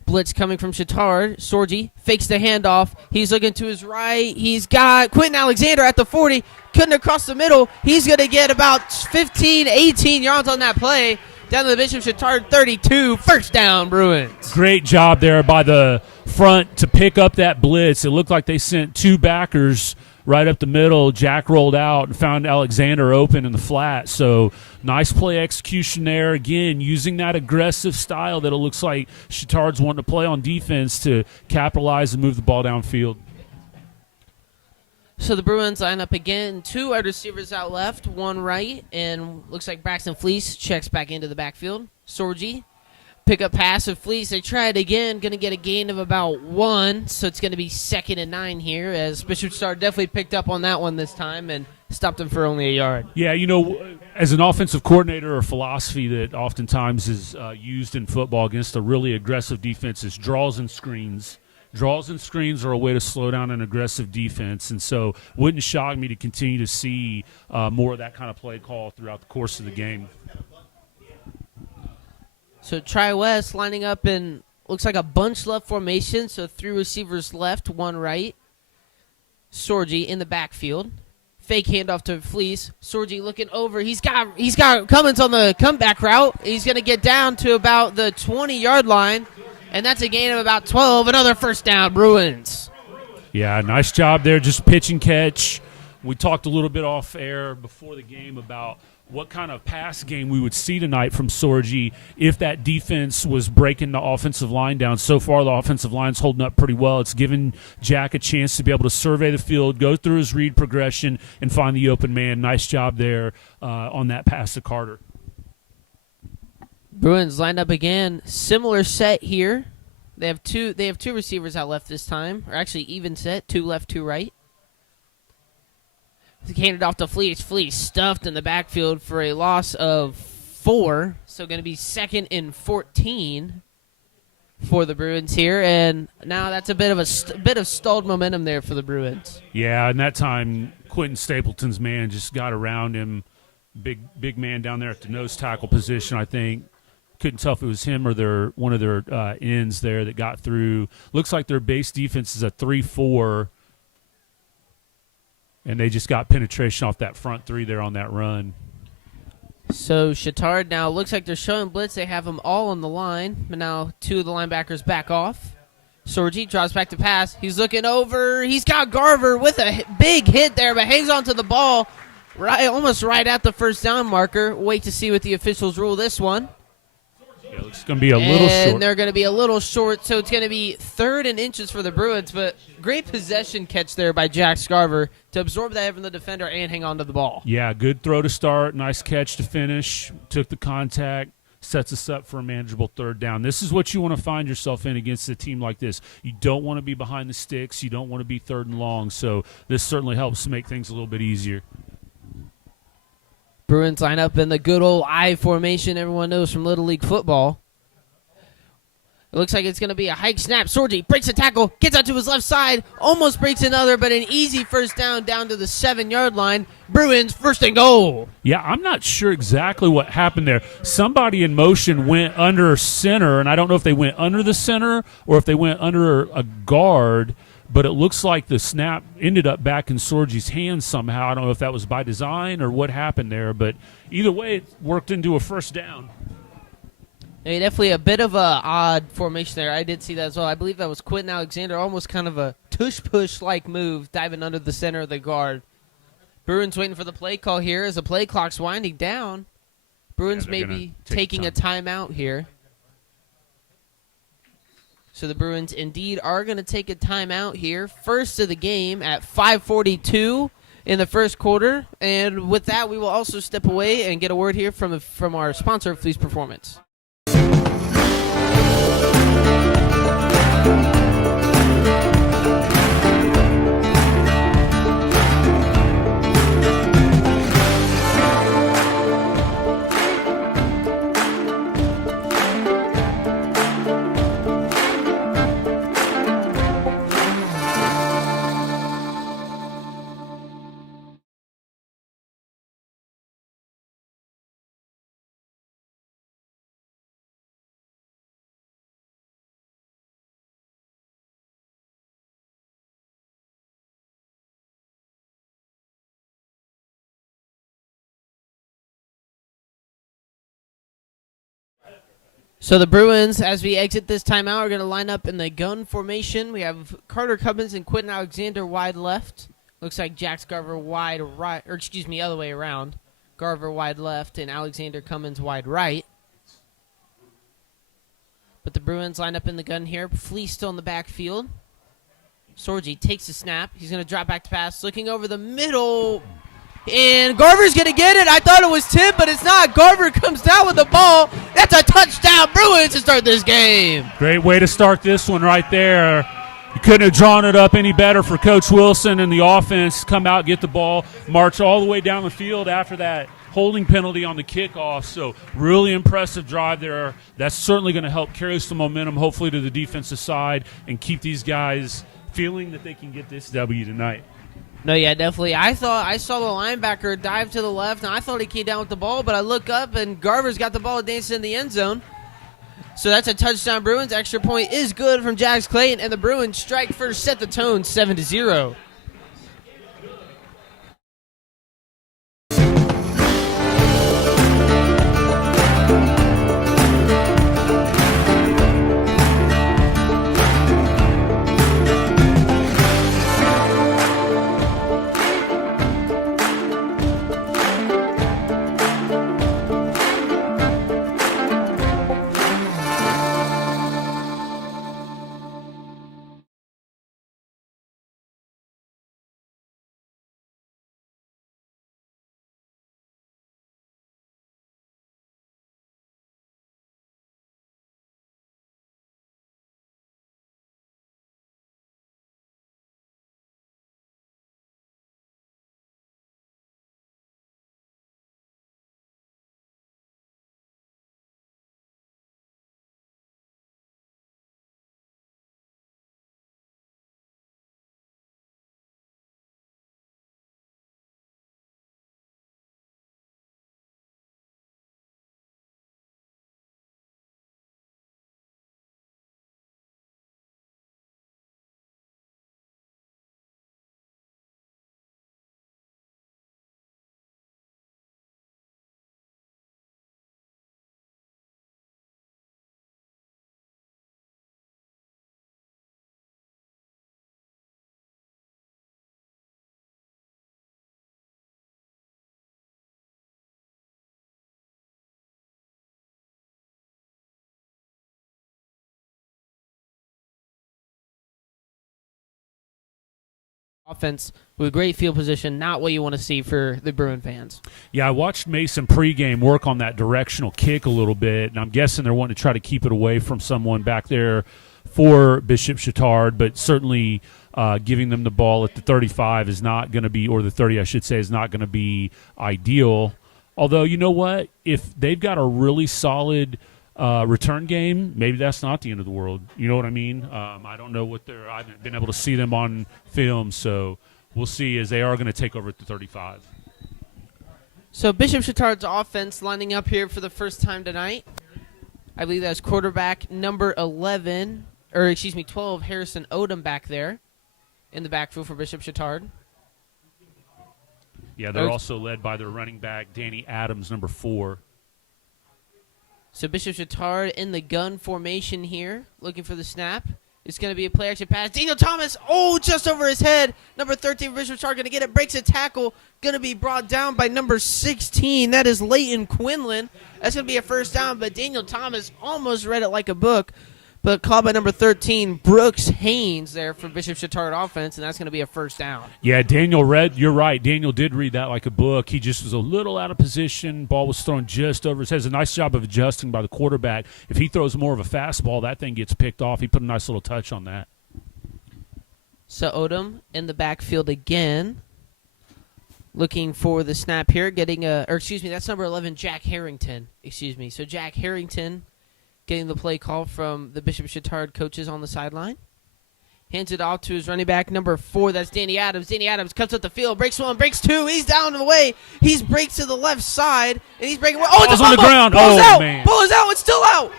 Blitz coming from Chatard. Sorgi fakes the handoff. He's looking to his right. He's got Quentin Alexander at the 40. Cutting across the middle. He's going to get about 15, 18 yards on that play. Down to the Bishop Chatard 32. First down, Bruins. Great job there by the front to pick up that blitz. It looked like they sent 2 backers right up the middle. Jack rolled out and found Alexander open in the flat. So nice play execution there. Again, using that aggressive style that it looks like Chatard's wanting to play on defense to capitalize and move the ball downfield. So the Bruins line up again. 2 wide receivers out left, 1 right, and looks like Braxton Fleece checks back into the backfield. Sorgi, pick up pass of Fleece. They try it again. Going to get a gain of about 1, so it's going to be 2nd and 9 here as Bishop Chatard definitely picked up on that one this time and stopped him for only a yard. Yeah, as an offensive coordinator, a philosophy that oftentimes is used in football against a really aggressive defense is draws and screens. Draws and screens are a way to slow down an aggressive defense, and so wouldn't shock me to continue to see more of that kind of play call throughout the course of the game. So Tri-West lining up in, looks like a bunch left formation, so 3 receivers left, 1 right. Sorgi in the backfield. Fake handoff to Fleece. Sorgi looking over. He's got Cummins on the comeback route. He's going to get down to about the 20-yard line, and that's a gain of about 12. Another first down, Bruins. Yeah, nice job there, just pitch and catch. We talked a little bit off air before the game about what kind of pass game we would see tonight from Sorgi if that defense was breaking the offensive line down. So far, the offensive line's holding up pretty well. It's given Jack a chance to be able to survey the field, go through his read progression, and find the open man. Nice job there on that pass to Carter. Bruins lined up again. Similar set here. They have two receivers out left this time, or actually even set, 2 left, 2 right. Handed off to Fleece. Fleece stuffed in the backfield for a loss of 4. So going to be 2nd and 14 for the Bruins here. And now that's a bit of stalled momentum there for the Bruins. Yeah, and that time Quentin Stapleton's man just got around him. Big man down there at the nose tackle position, I think. Couldn't tell if it was him or one of their ends there that got through. Looks like their base defense is a 3-4. And they just got penetration off that front 3 there on that run. So Chatard now looks like they're showing blitz. They have them all on the line. But now 2 of the linebackers back off. Sorgi draws back to pass. He's looking over. He's got Garver with a big hit there, but hangs on to the ball. almost right at the first down marker. Wait to see what the officials rule this one. Yeah, it's going to be a little short. And they're going to be a little short, so it's going to be 3rd and inches for the Bruins. But great possession catch there by Jack Scarver to absorb that from the defender and hang on to the ball. Yeah, good throw to start, nice catch to finish, took the contact, sets us up for a manageable 3rd down. This is what you want to find yourself in against a team like this. You don't want to be behind the sticks. You don't want to be 3rd and long, so this certainly helps to make things a little bit easier. Bruins line up in the good old I formation everyone knows from Little League football. It looks like it's going to be a hike snap. Sorgi breaks a tackle, gets out to his left side, almost breaks another, but an easy first down to the 7-yard line. Bruins 1st and goal. Yeah, I'm not sure exactly what happened there. Somebody in motion went under center, and I don't know if they went under the center or if they went under a guard, but it looks like the snap ended up back in Sorgi's hands somehow. I don't know if that was by design or what happened there, but either way, it worked into a 1st down. Yeah, definitely a bit of a odd formation there. I did see that as well. I believe that was Quentin Alexander, almost kind of a tush-push-like move, diving under the center of the guard. Bruins waiting for the play call here as the play clock's winding down. Bruins may be taking a timeout here. So the Bruins indeed are going to take a timeout here. First of the game at 5:42 in the first quarter. And with that, we will also step away and get a word here from our sponsor, Fleece Performance. So the Bruins, as we exit this timeout, are going to line up in the gun formation. We have Carter Cummins and Quentin Alexander wide left. Looks like Jack Scarver wide right, or excuse me, other way around. Garver wide left and Alexander Cummins wide right. But the Bruins line up in the gun here. Fleece still in the backfield. Sorgi takes the snap. He's going to drop back to pass, looking over the middle. And Garver's going to get it. I thought it was Tim, but it's not. Garver comes down with the ball. That's a touchdown, Bruins, to start this game. Great way to start this one right there. You couldn't have drawn it up any better for Coach Wilson and the offense. Come out, get the ball, march all the way down the field after that holding penalty on the kickoff. So really impressive drive there. That's certainly going to help carry some momentum, hopefully, to the defensive side and keep these guys feeling that they can get this W tonight. No, yeah, definitely. I saw the linebacker dive to the left, and I thought he came down with the ball, but I look up, and Garver's got the ball dancing in the end zone. So that's a touchdown, Bruins. Extra point is good from Jax Clayton, and the Bruins strike first, set the tone 7-0. offense with great field position, not what you want to see for the Bruin fans. Yeah, I watched Mason pregame work on that directional kick a little bit, and I'm guessing they're wanting to try to keep it away from someone back there for Bishop Chatard, but certainly giving them the ball at the 35 is not going to be, or the 30, I should say, is not going to be ideal. Although, you know what? If they've got a really solid return game, maybe that's not the end of the world. You know what I mean? I don't know I haven't been able to see them on film, so we'll see, as they are going to take over at the 35. So Bishop Chatard's offense lining up here for the first time tonight. I believe that's quarterback number 12, Harrison Odom back there in the backfield for Bishop Chatard. Yeah, they're also led by their running back, Danny Adams, number 4. So Bishop Chatard in the gun formation here, looking for the snap. It's going to be a play action pass. Daniel Thomas, just over his head. Number 13, Bishop Chatard going to get it, breaks a tackle. Going to be brought down by number 16. That is Leighton Quinlan. That's going to be a first down, but Daniel Thomas almost read it like a book. But called by number 13, Brooks Haynes there for Bishop Chatard offense, and that's going to be a first down. Yeah, you're right. Daniel did read that like a book. He just was a little out of position. Ball was thrown just over his head. It's a nice job of adjusting by the quarterback. If he throws more of a fastball, that thing gets picked off. He put a nice little touch on that. So Odom in the backfield again, looking for the snap here, that's number 11, Jack Harrington. So Jack Harrington getting the play call from the Bishop Chatard coaches on the sideline. Hands it off to his running back, number 4. That's Danny Adams. Danny Adams comes up the field, breaks 1, breaks 2. He's down the way. He breaks to the left side, and he's breaking. Oh, it's on the ground. Ball's out. Man. Ball is out. It's still out.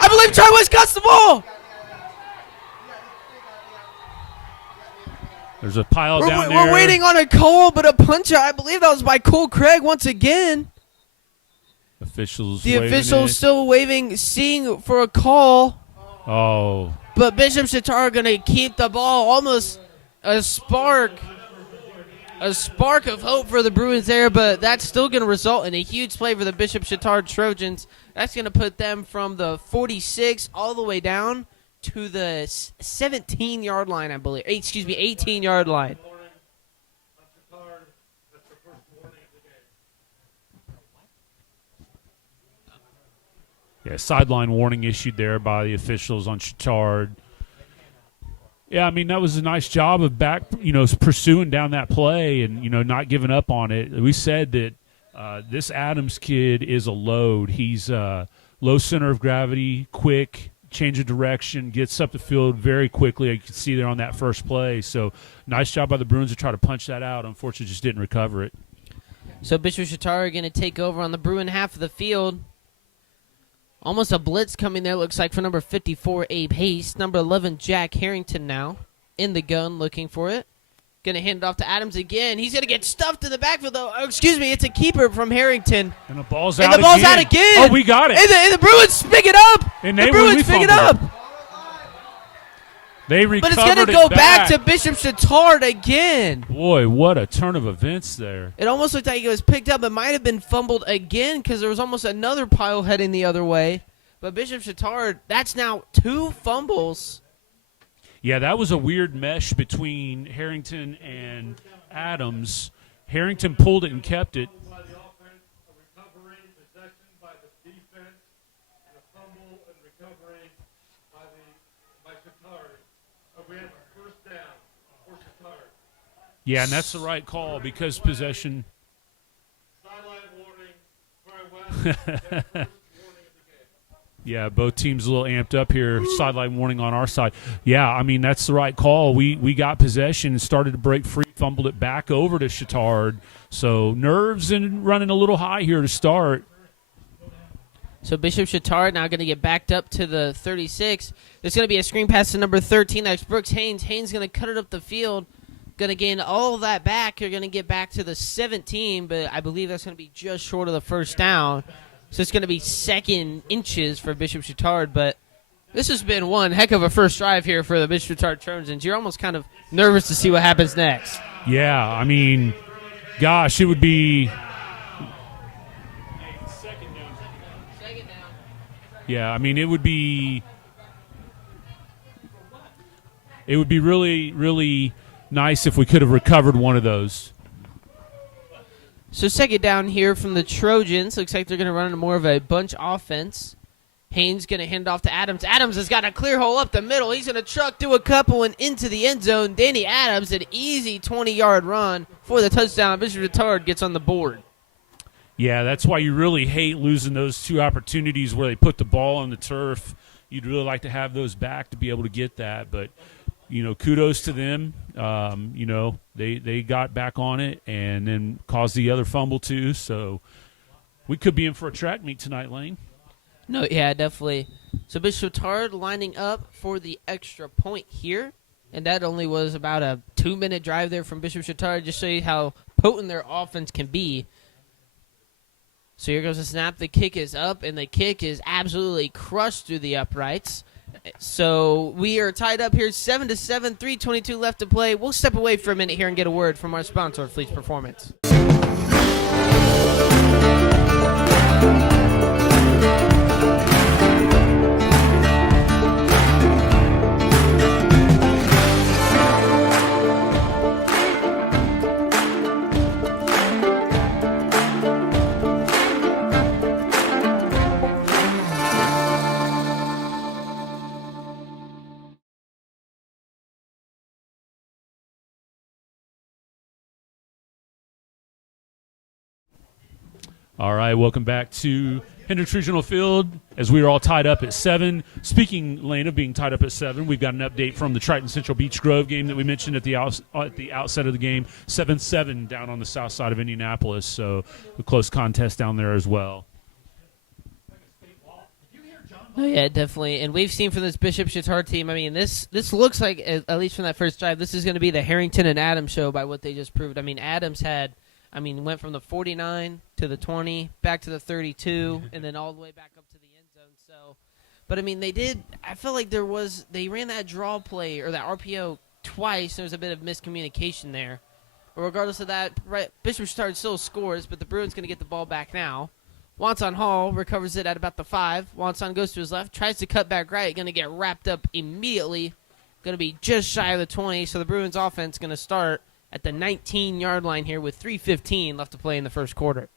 I believe Troy West cuts the ball. There's a pile down there. We're waiting on a call, but a punch out. I believe that was by Cole Craig once again. The officials still waving, seeing for a call. Oh. But Bishop Chatard are going to keep the ball. Almost a spark of hope for the Bruins there, but that's still going to result in a huge play for the Bishop Chatard Trojans. That's going to put them from the 46 all the way down to the 17-yard line, I believe. 18-yard line. Yeah, sideline warning issued there by the officials on Chatard. Yeah, I mean, that was a nice job of pursuing down that play and, not giving up on it. We said that this Adams kid is a load. He's low center of gravity, quick, change of direction, gets up the field very quickly. You can see there on that first play. So nice job by the Bruins to try to punch that out. Unfortunately, just didn't recover it. So Bishop Chatard are going to take over on the Bruin half of the field. Almost a blitz coming there, looks like, for number 54, Abe Hayes. Number 11, Jack Harrington now in the gun looking for it. Going to hand it off to Adams again. He's going to get stuffed in the backfield, though. It's a keeper from Harrington. And the ball's out again. Oh, we got it. And the Bruins pick it up. And the Bruins pick it up. They recovered But it's going to go back to Bishop Chatard again. Boy, what a turn of events there. It almost looked like it was picked up. It might have been fumbled again because there was almost another pile heading the other way. But Bishop Chatard, that's now 2 fumbles. Yeah, that was a weird mesh between Harrington and Adams. Harrington pulled it and kept it. Yeah, and that's the right call because possession. Yeah, both teams a little amped up here. Sideline warning on our side. Yeah, I mean, that's the right call. We got possession and started to break free, fumbled it back over to Chatard. So nerves and running a little high here to start. So Bishop Chatard now going to get backed up to the 36. There's going to be a screen pass to number 13. That's Brooks Haynes. Haynes going to cut it up the field. Going to gain all of that back. You're going to get back to the 17, but I believe that's going to be just short of the first down. So it's going to be second inches for Bishop Chatard, but this has been one heck of a first drive here for the Bishop Chatard Trojans. You're almost kind of nervous to see what happens next. Yeah, I mean, gosh, it would be. Second down. Yeah, I mean, it would be really, really nice if we could have recovered one of those. So second down here from the Trojans. Looks like they're going to run into more of a bunch offense. Haynes going to hand off to Adams. Adams has got a clear hole up the middle. He's going to truck through a couple and into the end zone. Danny Adams, an easy 20-yard run for the touchdown. Bishop Chatard gets on the board. Yeah, that's why you really hate losing those two opportunities where they put the ball on the turf. You'd really like to have those back to be able to get that. But, kudos to them. They got back on it and then caused the other fumble too. So we could be in for a track meet tonight, Lane. No, yeah, definitely. So Bishop Chatard lining up for the extra point here. And that only was about a 2-minute drive there from Bishop Chatard. Just show you how potent their offense can be. So here goes the snap. The kick is up, and the kick is absolutely crushed through the uprights. So we are tied up here 7-7, 3:22 left to play. We'll step away for a minute here and get a word from our sponsor, Fleet's Performance. All right, welcome back to Hendricks Regional Field as we are all tied up at 7. Speaking, Lane, of being tied up at 7, we've got an update from the Triton Central Beech Grove game that we mentioned at the outset of the game. 7-7 down on the south side of Indianapolis, so a close contest down there as well. Oh, yeah, definitely. And we've seen from this Bishop Chatard team, I mean, this looks like, at least from that first drive, this is going to be the Harrington and Adams show by what they just proved. I mean, Adams went from the 49 to the 20, back to the 32, and then all the way back up to the end zone. So, but, I mean, I felt like they ran that draw play or that RPO twice. There was a bit of miscommunication there. But regardless of that, Bishop Chatard still scores, but the Bruins going to get the ball back now. Wonson Hall recovers it at about the 5. Wonson goes to his left, tries to cut back right, going to get wrapped up immediately. Going to be just shy of the 20, so the Bruins offense going to start at the 19-yard line here with 3:15 left to play in the first quarter.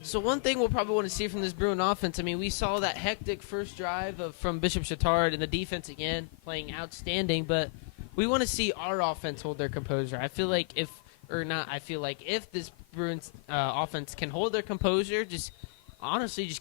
So one thing we'll probably want to see from this Bruin offense, I mean, we saw that hectic first drive from Bishop Chatard and the defense again playing outstanding, but we want to see our offense hold their composure. I feel like if this Bruins offense can hold their composure, just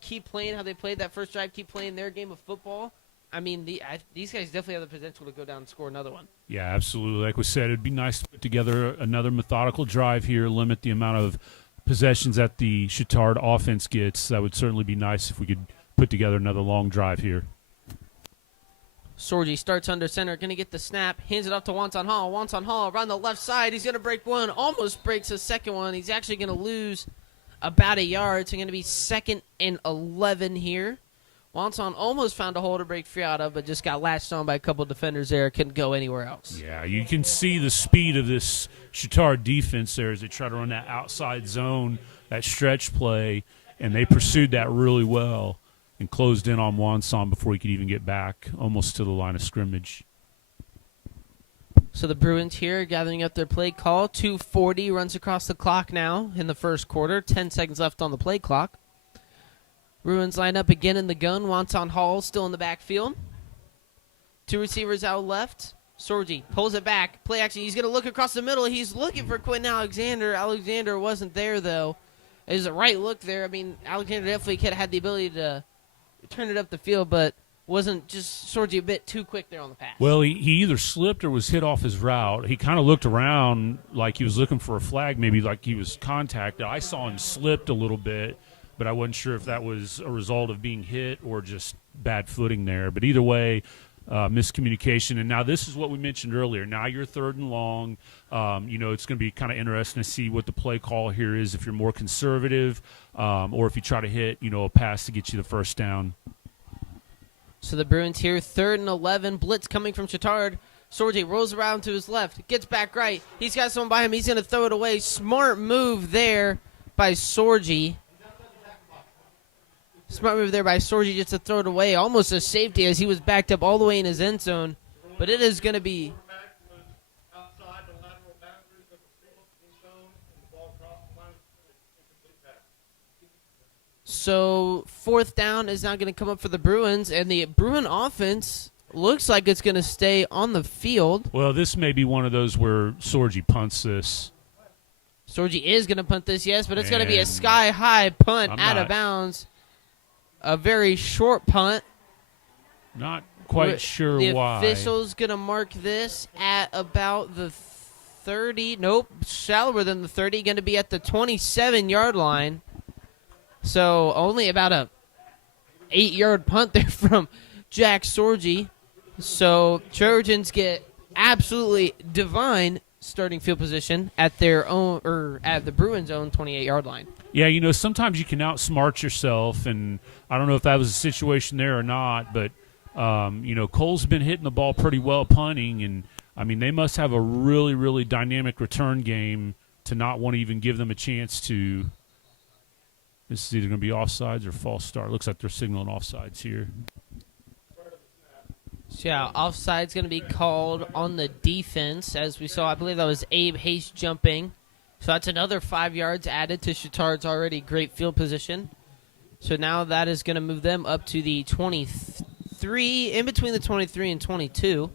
keep playing how they played that first drive, keep playing their game of football, I mean, these guys definitely have the potential to go down and score another one. Yeah, absolutely. Like we said, it'd be nice to put together another methodical drive here, limit the amount of possessions that the Chatard offense gets. That would certainly be nice if we could put together another long drive here. Sorgi starts under center, going to get the snap, hands it off to Wonson Hall. Wonson Hall around the left side. He's going to break one, almost breaks a second one. He's actually going to lose about a yard. So going to be 2nd and 11 here. Wonson almost found a hole to break free out of, but just got latched on by a couple of defenders there. Couldn't go anywhere else. Yeah, you can see the speed of this Chatard defense there as they try to run that outside zone, that stretch play, and they pursued that really well and closed in on Wonson before he could even get back almost to the line of scrimmage. So the Bruins here gathering up their play call. 2:40 runs across the clock now in the first quarter. 10 seconds left on the play clock. Bruins line up again in the gun. Wonson Hall still in the backfield. 2 receivers out left. Sorgi pulls it back. Play action. He's going to look across the middle. He's looking for Quentin Alexander. Alexander wasn't there, though. There's a right look there. I mean, Alexander definitely could have had the ability to turn it up the field, but wasn't just Sorgi a bit too quick there on the pass. Well, he either slipped or was hit off his route. He kind of looked around like he was looking for a flag, maybe like he was contacted. I saw him slipped a little bit, but I wasn't sure if that was a result of being hit or just bad footing there. But either way, miscommunication. And now this is what we mentioned earlier. Now you're 3rd and long. It's going to be kind of interesting to see what the play call here is, if you're more conservative or if you try to hit, a pass to get you the first down. So the Bruins here, 3rd and 11. Blitz coming from Chatard. Sorgi rolls around to his left, gets back right. He's got someone by him. He's going to throw it away. Smart move there by Sorgi. Smart move there by Sorgi just to throw it away. Almost a safety as he was backed up all the way in his end zone. But it is going to be... So 4th down is now going to come up for the Bruins, and the Bruin offense looks like it's going to stay on the field. Well, this may be one of those where Sorgi punts this. Sorgi is going to punt this, yes, but it's going to be a sky-high punt out of bounds. A very short punt. Not quite sure why. The official's going to mark this at about the 30. Nope, shallower than the 30. Going to be at the 27-yard line. So only about a 8-yard punt there from Jack Sorgi. So Trojans get absolutely divine starting field position at their own, or at the Bruins' own 28-yard line. Yeah, you know, sometimes you can outsmart yourself, and I don't know if that was a situation there or not, but, you know, Cole's been hitting the ball pretty well punting, and, I mean, they must have a really, really dynamic return game to not want to even give them a chance to. This is either going to be offsides or false start. Looks like they're signaling offsides here. So, yeah, offside's going to be called on the defense. As we saw, I believe that was Abe Hayes jumping. So that's another 5 yards added to Chatard's already great field position. So now that is going to move them up to the 23, in between the 23 and 22.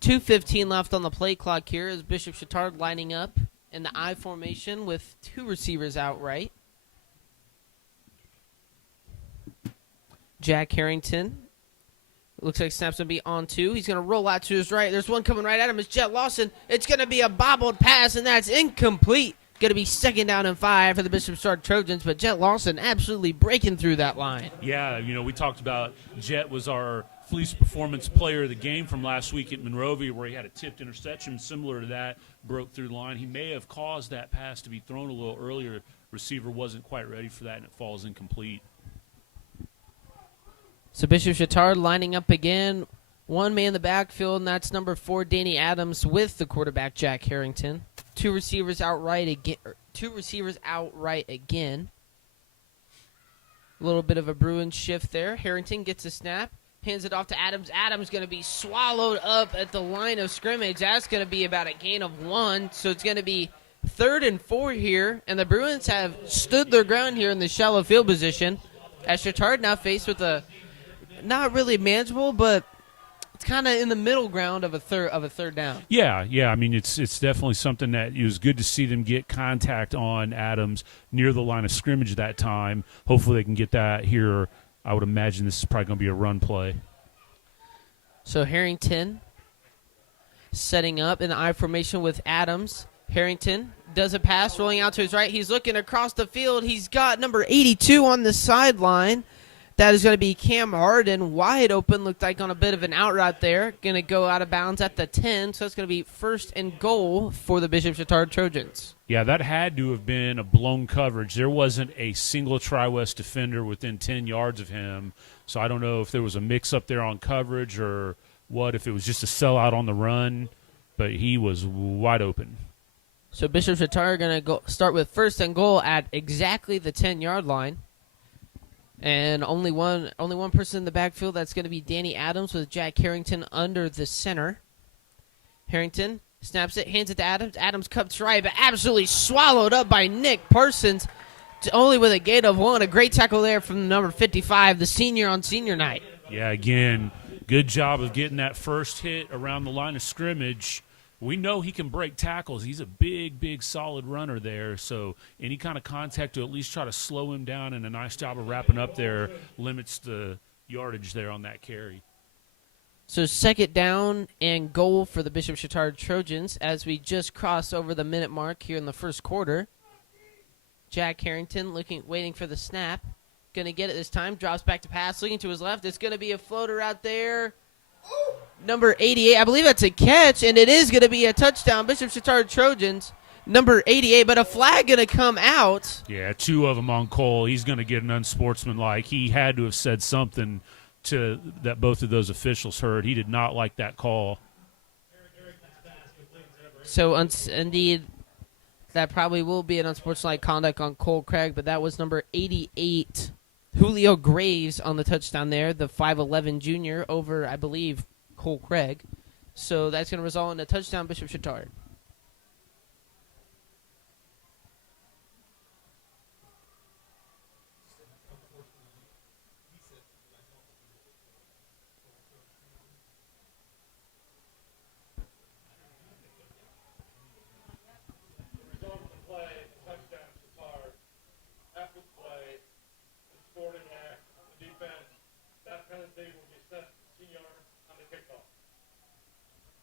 2:15 left on the play clock here as Bishop Chatard lining up in the I formation with 2 receivers outright. Jack Harrington. Looks like snap's going to be on 2. He's going to roll out to his right. There's one coming right at him. It's Jet Lawson. It's going to be a bobbled pass, and that's incomplete. Going to be 2nd down and 5 for the Bishop Chatard Trojans, but Jet Lawson absolutely breaking through that line. Yeah, you know, we talked about Jet was our Fleece Performance Player of the Game from last week at Monrovia, where he had a tipped interception similar to that, broke through the line. He may have caused that pass to be thrown a little earlier. Receiver wasn't quite ready for that, and it falls incomplete. So Bishop Chatard lining up again. 1 man in the backfield, and that's number 4, Danny Adams, with the quarterback, Jack Harrington. 2 receivers outright again. A little bit of a Bruins shift there. Harrington gets a snap, hands it off to Adams. Adams going to be swallowed up at the line of scrimmage. That's going to be about a gain of 1, so it's going to be 3rd and 4 here, and the Bruins have stood their ground here in the shallow field position as Chatard now faced with a not really manageable, but it's kind of in the middle ground of a third down. Yeah. I mean, it's definitely something that it was good to see them get contact on Adams near the line of scrimmage that time. Hopefully they can get that here. I would imagine this is probably going to be a run play. So Harrington setting up in the I formation with Adams. Harrington does a pass, rolling out to his right. He's looking across the field. He's got number 82 on the sideline. That is going to be Cam Harden, wide open, looked like on a bit of an out route there. Going to go out of bounds at the 10, so it's going to be 1st and goal for the Bishop Chatard Trojans. Yeah, that had to have been a blown coverage. There wasn't a single Tri-West defender within 10 yards of him, so I don't know if there was a mix-up there on coverage or what, if it was just a sellout on the run, but he was wide open. So Bishop Chatard going to start with 1st and goal at exactly the 10-yard line. And only one person in the backfield. That's going to be Danny Adams with Jack Harrington under the center. Harrington snaps it, hands it to Adams. Adams cuts right, but absolutely swallowed up by Nick Parsons. Only with a gain of 1. A great tackle there from number 55, the senior on senior night. Yeah, again, good job of getting that first hit around the line of scrimmage. We know he can break tackles. He's a big, solid runner there. So any kind of contact to at least try to slow him down, and a nice job of wrapping up there limits the yardage there on that carry. So 2nd down and goal for the Bishop Chatard Trojans as we just cross over the minute mark here in the 1st quarter. Jack Harrington waiting for the snap. Going to get it this time. Drops back to pass, looking to his left. It's going to be a floater out there. Number 88, I believe that's a catch, and it is going to be a touchdown. Bishop Chatard Trojans, number 88, but a flag going to come out. Yeah, 2 of them on Cole. He's going to get an unsportsmanlike. He had to have said something to that both of those officials heard. He did not like that call. So, indeed, that probably will be an unsportsmanlike conduct on Cole Craig, but that was number 88 Julio Graves on the touchdown there, the 5'11 junior over, I believe, Cole Craig. So that's going to result in a touchdown, Bishop Chatard.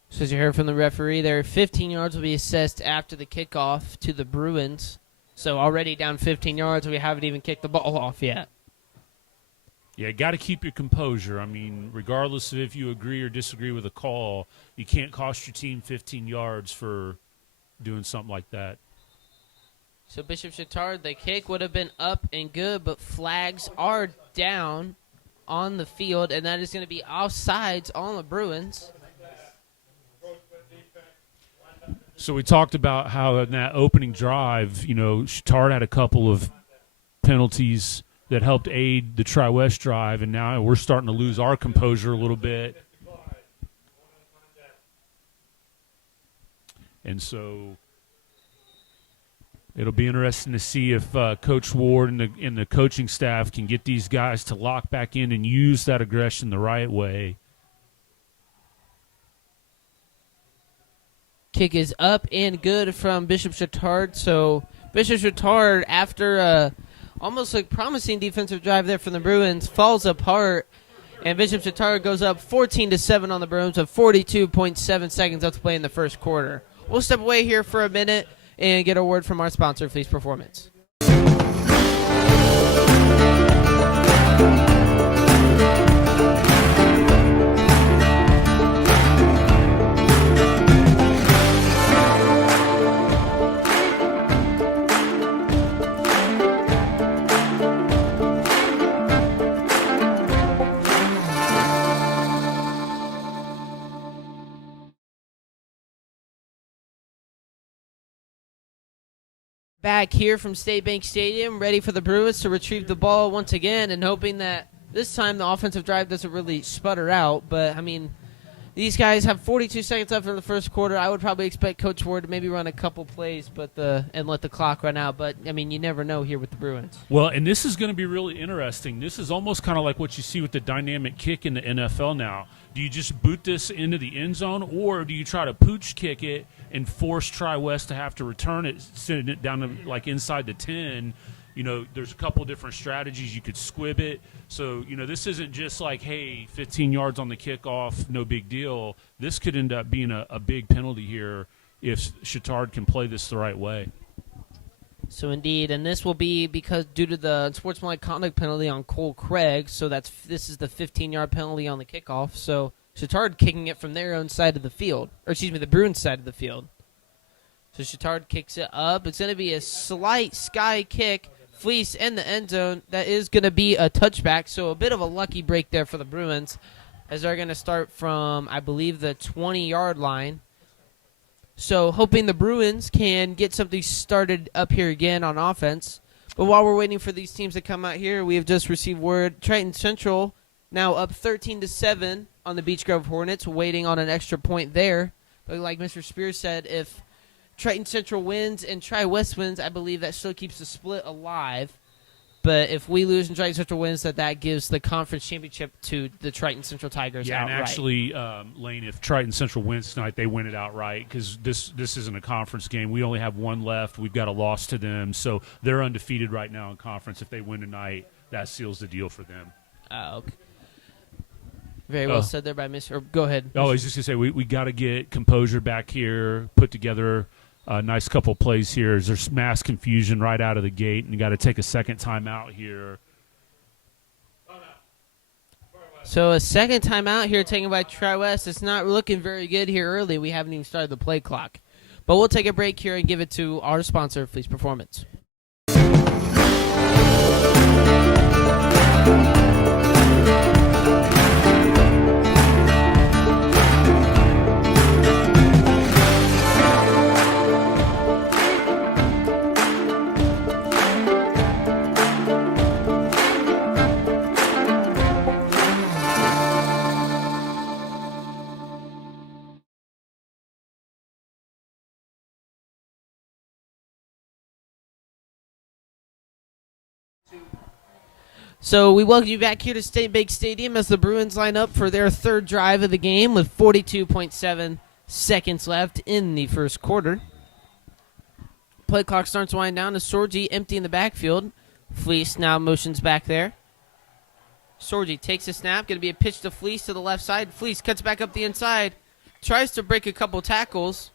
So as you heard from the referee there, 15 yards will be assessed after the kickoff to the Bruins. So already down 15 yards, we haven't even kicked the ball off yet. Yeah, got to keep your composure. I mean, regardless of if you agree or disagree with a call, you can't cost your team 15 yards for doing something like that. So Bishop Chatard, the kick would have been up and good, but flags are down on the field, and that is going to be offsides on the Bruins. So we talked about how in that opening drive, you know, Chatard had a couple of penalties that helped aid the Tri-West drive, and now we're starting to lose our composure a little bit. And so it'll be interesting to see if Coach Ward and the coaching staff can get these guys to lock back in and use that aggression the right way. Kick is up and good from Bishop Chatard. So Bishop Chatard, after almost like promising defensive drive there from the Bruins, falls apart, and Bishop Chatard goes up 14-7 on the Bruins with 42.7 seconds left to play in the first quarter. We'll step away here for a minute and get a word from our sponsor, Fleece Performance. Back here from State Bank Stadium, ready for the Bruins to retrieve the ball once again, and hoping that this time the offensive drive doesn't really sputter out. But, I mean, these guys have 42 seconds left in the first quarter. I would probably expect Coach Ward to maybe run a couple plays and let the clock run out. But, I mean, you never know here with the Bruins. Well, and this is going to be really interesting. This is almost kind of like what you see with the dynamic kick in the NFL now. Do you just boot this into the end zone, or do you try to pooch kick it and force Tri-West to have to return it, sending it down to like inside the 10? You know, there's a couple different strategies. You could squib it. So, you know, this isn't just like, hey, 15 yards on the kickoff, no big deal. This could end up being a big penalty here if Chatard can play this the right way. So indeed, and this will be because due to the sportsmanlike conduct penalty on Cole Craig, so this is the 15-yard penalty on the kickoff. So Chatard kicking it from their own side of the field, or excuse me, the Bruins side of the field. So Chatard kicks it up. It's going to be a slight sky kick, Fleece in the end zone. That is going to be a touchback, so a bit of a lucky break there for the Bruins, as they're going to start from, I believe, the 20-yard line. So hoping the Bruins can get something started up here again on offense. But while we're waiting for these teams to come out here, we have just received word Triton Central now up 13-7 on the Beech Grove Hornets, waiting on an extra point there. But like Mr. Spears said, if Triton Central wins and Tri-West wins, I believe that still keeps the split alive. But if we lose and Triton Central wins, that gives the conference championship to the Triton Central Tigers outright. And actually, Lane, if Triton Central wins tonight, they win it outright because this isn't a conference game. We only have one left. We've got a loss to them. So they're undefeated right now in conference. If they win tonight, that seals the deal for them. Okay. Very well said there by Mr. Go ahead. Oh, I was just going to say, we got to get composure back here, put together a nice couple plays here. There's mass confusion right out of the gate, and you got to take a second timeout here. So a second timeout here taken by Tri-West. It's not looking very good here early. We haven't even started the play clock. But we'll take a break here and give it to our sponsor, Fleece Performance. So we welcome you back here to State Bank Stadium as the Bruins line up for their third drive of the game with 42.7 seconds left in the first quarter. Play clock starts to wind down as Sorgi empty in the backfield. Fleece now motions back there. Sorgi takes a snap. Going to be a pitch to Fleece to the left side. Fleece cuts back up the inside. Tries to break a couple tackles.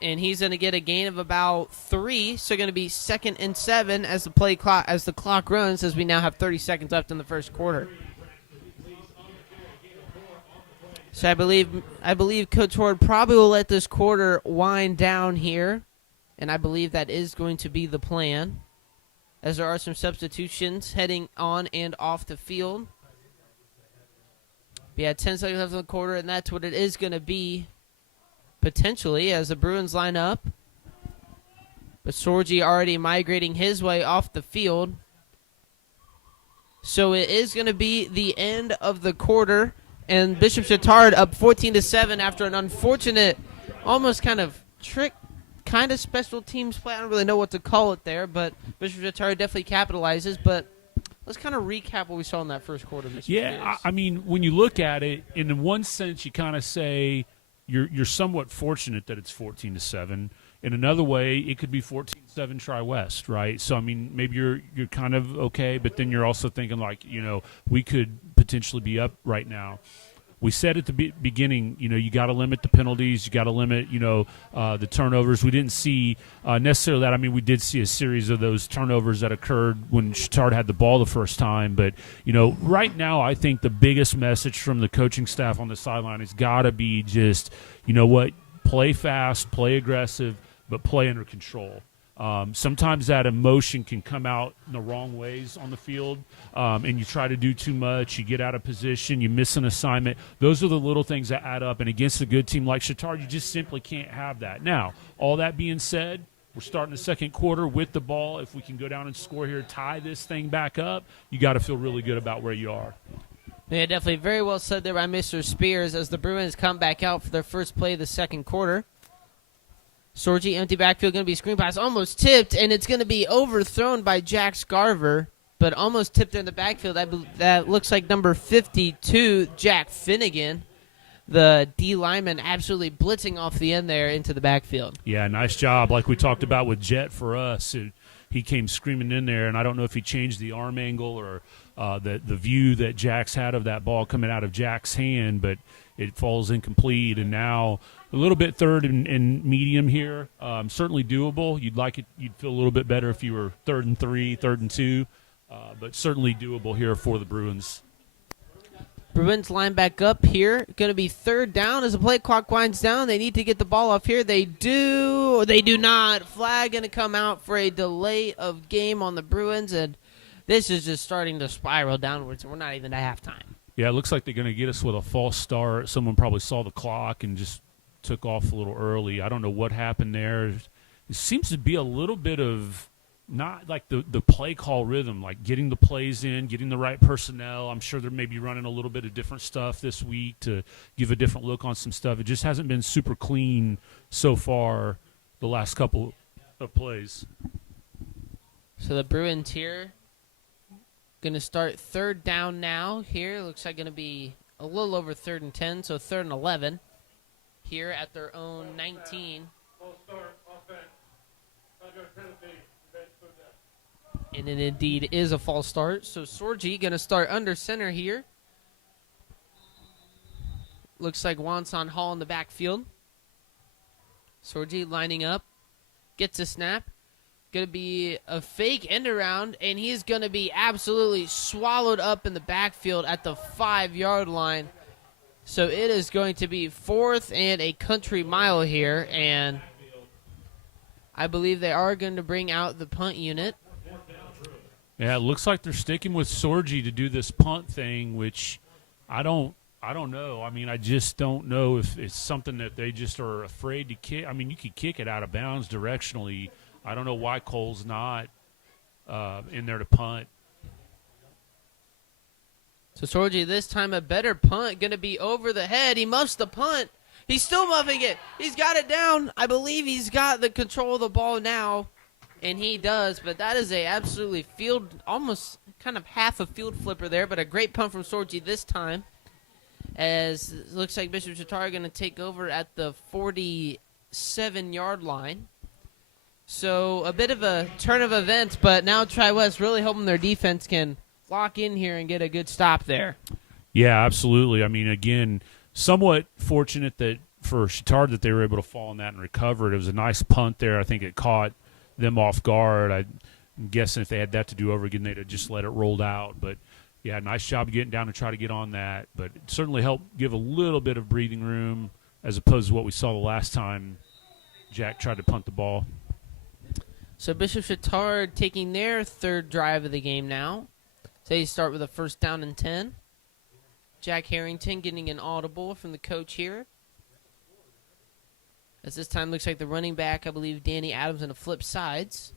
And he's going to get a gain of about 3. So going to be 2nd and 7 as the clock runs, as we now have 30 seconds left in the first quarter. So I believe Coach Ward probably will let this quarter wind down here. And I believe that is going to be the plan, as there are some substitutions heading on and off the field. We had 10 seconds left in the quarter, and that's what it is going to be, potentially, as the Bruins line up. But Sorgi already migrating his way off the field. So it is going to be the end of the quarter, and Bishop Chatard up 14-7 after an unfortunate, almost kind of special teams play. I don't really know what to call it there, but Bishop Chatard definitely capitalizes. But let's kind of recap what we saw in that first quarter. Yeah, I mean, when you look at it, in one sense, you kind of say you're somewhat fortunate that it's 14-7. In another way, it could be 14-7 Tri-West, right? So, I mean, maybe you're kind of okay, but then you're also thinking, like, we could potentially be up right now. We said at the beginning, you got to limit the penalties. You got to limit, the turnovers. We didn't see necessarily that. I mean, we did see a series of those turnovers that occurred when Chatard had the ball the first time. But, right now I think the biggest message from the coaching staff on the sideline has got to be just, play fast, play aggressive, but play under control. Sometimes that emotion can come out in the wrong ways on the field, and you try to do too much, you get out of position, you miss an assignment. Those are the little things that add up, and against a good team like Chatard, you just simply can't have that. Now, all that being said, we're starting the second quarter with the ball. If we can go down and score here, tie this thing back up, you got to feel really good about where you are. Yeah, definitely very well said there by Mr. Spears as the Bruins come back out for their first play of the second quarter. Sorgi, empty backfield, going to be screen pass, almost tipped, and it's going to be overthrown by Jack Scarver, but almost tipped in the backfield. That looks like number 52, Jack Finnegan, the D lineman, absolutely blitzing off the end there into the backfield. Yeah, nice job. Like we talked about with Jet for us, he came screaming in there, and I don't know if he changed the arm angle or the view that Jack's had of that ball coming out of Jack's hand, but it falls incomplete, and now a little bit third and medium here. Certainly doable. You'd feel a little bit better if you were 3rd and 3, 3rd and 2, but certainly doable here for the Bruins. Bruins line back up here. Going to be 3rd down as the play clock winds down. They need to get the ball off here. They do. They do not. Flag going to come out for a delay of game on the Bruins, and this is just starting to spiral downwards. We're not even at halftime. Yeah, it looks like they're going to get us with a false start. Someone probably saw the clock and just took off a little early. I don't know what happened there. It seems to be a little bit of not like the play call rhythm, like getting the plays in, getting the right personnel. I'm sure they're maybe running a little bit of different stuff this week to give a different look on some stuff. It just hasn't been super clean so far the last couple of plays. So the Bruins here going to start 3rd down now here. Looks like going to be a little over 3rd and 10, so 3rd and 11 here at their own 19. And it indeed is a false start. So Sorgi going to start under center here. Looks like Wanson Hall in the backfield. Sorgi lining up. Gets a snap. Going to be a fake end around, and he's going to be absolutely swallowed up in the backfield at the 5-yard line. So it is going to be 4th and a country mile here, and I believe they are going to bring out the punt unit. Yeah, it looks like they're sticking with Sorgi to do this punt thing, which I don't know. I mean, I just don't know if it's something that they just are afraid to kick. I mean, you could kick it out of bounds directionally. I don't know why Cole's not in there to punt. So Sorgi this time a better punt, going to be over the head. He muffs the punt. He's still muffing it. He's got it down. I believe he's got the control of the ball now. And he does, but that is a absolutely almost kind of half a field flipper there, but a great punt from Sorgi this time. As it looks like Bishop Chatard going to take over at the 47-yard line. So a bit of a turn of events, but now Tri-West really hoping their defense can lock in here and get a good stop there. Yeah, absolutely. I mean, again, somewhat fortunate that for Chatard that they were able to fall on that and recover it. It was a nice punt there. I think it caught them off guard. I'm guessing if they had that to do over again, they'd have just let it roll out. But, yeah, nice job getting down to try to get on that. But it certainly helped give a little bit of breathing room as opposed to what we saw the last time Jack tried to punt the ball. So Bishop Chatard taking their third drive of the game now. So they start with a first down and 10. Jack Harrington getting an audible from the coach here. As this time looks like the running back, I believe Danny Adams on the flip sides.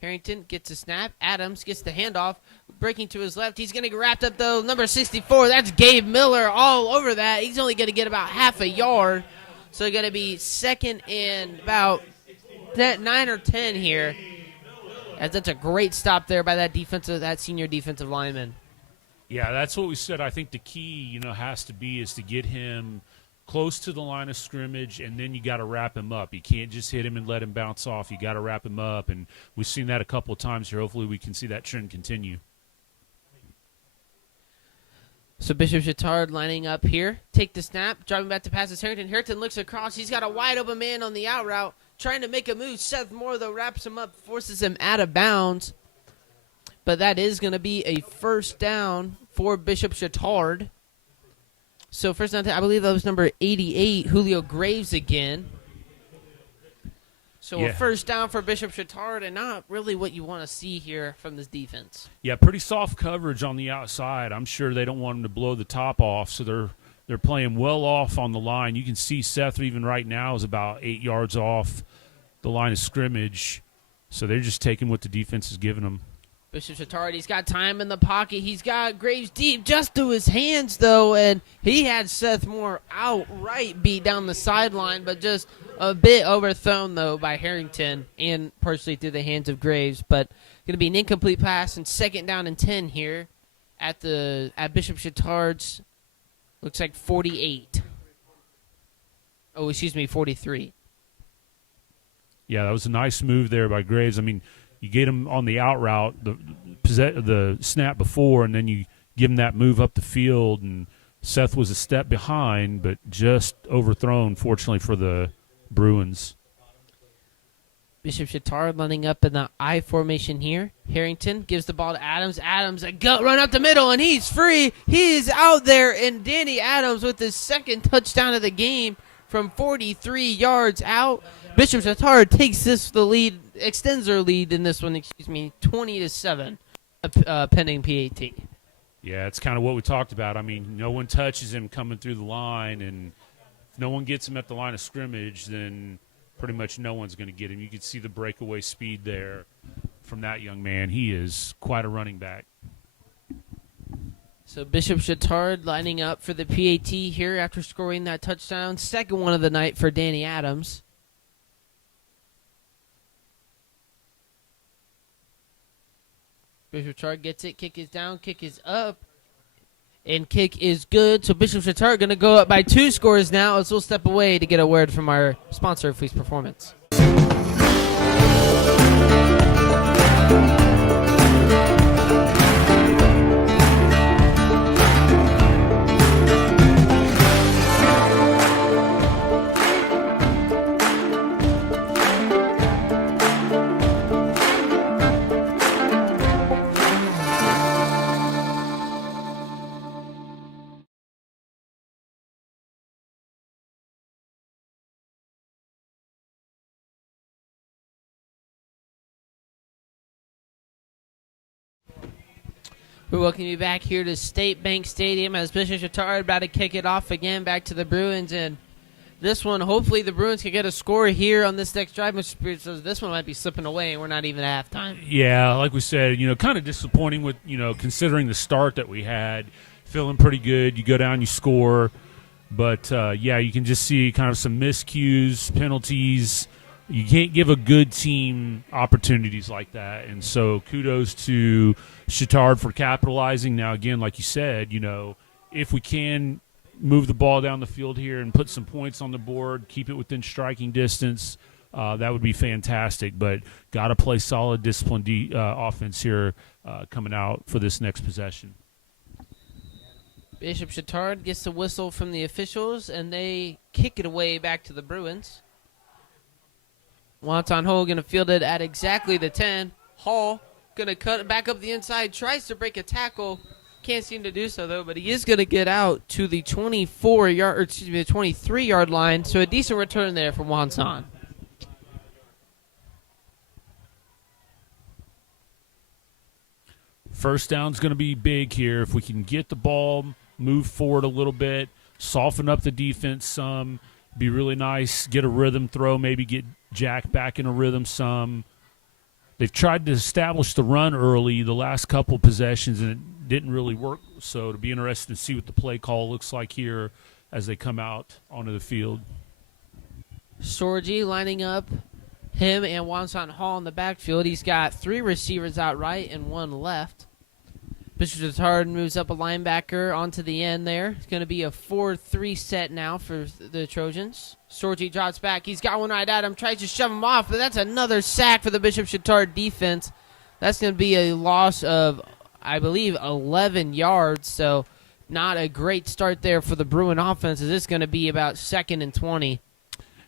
Harrington gets a snap. Adams gets the handoff. Breaking to his left. He's going to get wrapped up, though. Number 64, that's Gabe Miller all over that. He's only going to get about half a yard. So going to be second and about 9 or 10 here. As that's a great stop there by that senior defensive lineman. Yeah, that's what we said. I think the key, has to be is to get him close to the line of scrimmage, and then you got to wrap him up. You can't just hit him and let him bounce off. You got to wrap him up, and we've seen that a couple of times here. Hopefully we can see that trend continue. So Bishop Chatard lining up here. Take the snap, driving back to pass to Harrington. Harrington looks across. He's got a wide open man on the out route, trying to make a move. Seth Moore, though, wraps him up, forces him out of bounds. But that is going to be a first down for Bishop Chatard. So first down, I believe that was number 88, Julio Graves again. So a first down for Bishop Chatard, and not really what you want to see here from this defense. Yeah, pretty soft coverage on the outside. I'm sure they don't want him to blow the top off, so they're playing well off on the line. You can see Seth even right now is about 8 yards off the line of scrimmage. So they're just taking what the defense is giving them. Bishop Chatard, he's got time in the pocket. He's got Graves deep just to his hands, though, and he had Seth Moore outright beat down the sideline, but just a bit overthrown, though, by Harrington and partially through the hands of Graves. But going to be an incomplete pass and second down and 10 here at Bishop Chatard's, looks like 48. Oh, excuse me, 43. Yeah, that was a nice move there by Graves. I mean, you get him on the out route, the snap before, and then you give him that move up the field. And Seth was a step behind, but just overthrown, fortunately, for the Bruins. Bishop Chatard lining up in the I formation here. Harrington gives the ball to Adams. Adams, a gut run up the middle, and he's free. He's out there, and Danny Adams with his second touchdown of the game from 43 yards out. Bishop Chatard takes the lead, extends their lead in this one, 20-7, pending PAT. Yeah, it's kind of what we talked about. I mean, no one touches him coming through the line, and if no one gets him at the line of scrimmage, then pretty much no one's going to get him. You can see the breakaway speed there from that young man. He is quite a running back. So Bishop Chatard lining up for the PAT here after scoring that touchdown. Second one of the night for Danny Adams. Bishop Chatard gets it. Kick is down. Kick is up. And kick is good. So Bishop Chatard going to go up by 2 scores now as we'll step away to get a word from our sponsor, Fleece Performance. We welcome you back here to State Bank Stadium as Bishop Chatard about to kick it off again back to the Bruins. And this one, hopefully the Bruins can get a score here on this next drive. So this one might be slipping away, and we're not even at halftime. Yeah, like we said, kind of disappointing with, considering the start that we had. Feeling pretty good. You go down, you score. But, you can just see kind of some miscues, penalties, you can't give a good team opportunities like that. And so kudos to Chatard for capitalizing. Now, again, like you said, if we can move the ball down the field here and put some points on the board, keep it within striking distance, that would be fantastic. But got to play solid, disciplined offense here coming out for this next possession. Bishop Chatard gets the whistle from the officials, and they kick it away back to the Bruins. Wonton Hall going to field it at exactly the 10. Hall going to cut it back up the inside, tries to break a tackle. Can't seem to do so, though, but he is going to get out to the 23-yard line, so a decent return there from Wonton. First down's going to be big here. If we can get the ball, move forward a little bit, soften up the defense some, be really nice, get a rhythm throw, maybe get Jack back in a rhythm some. They've tried to establish the run early the last couple possessions, and it didn't really work. So it'll be interesting to see what the play call looks like here as they come out onto the field. Sorgi lining up him and Wonton Hall in the backfield. He's got 3 receivers out right and 1 left. Bishop Chatard moves up a linebacker onto the end there. It's going to be a 4-3 set now for the Trojans. Sorgi drops back. He's got one right at him. Tries to shove him off, but that's another sack for the Bishop Chatard defense. That's going to be a loss of, I believe, 11 yards. So not a great start there for the Bruin offense. This is going to be about 2nd and 20.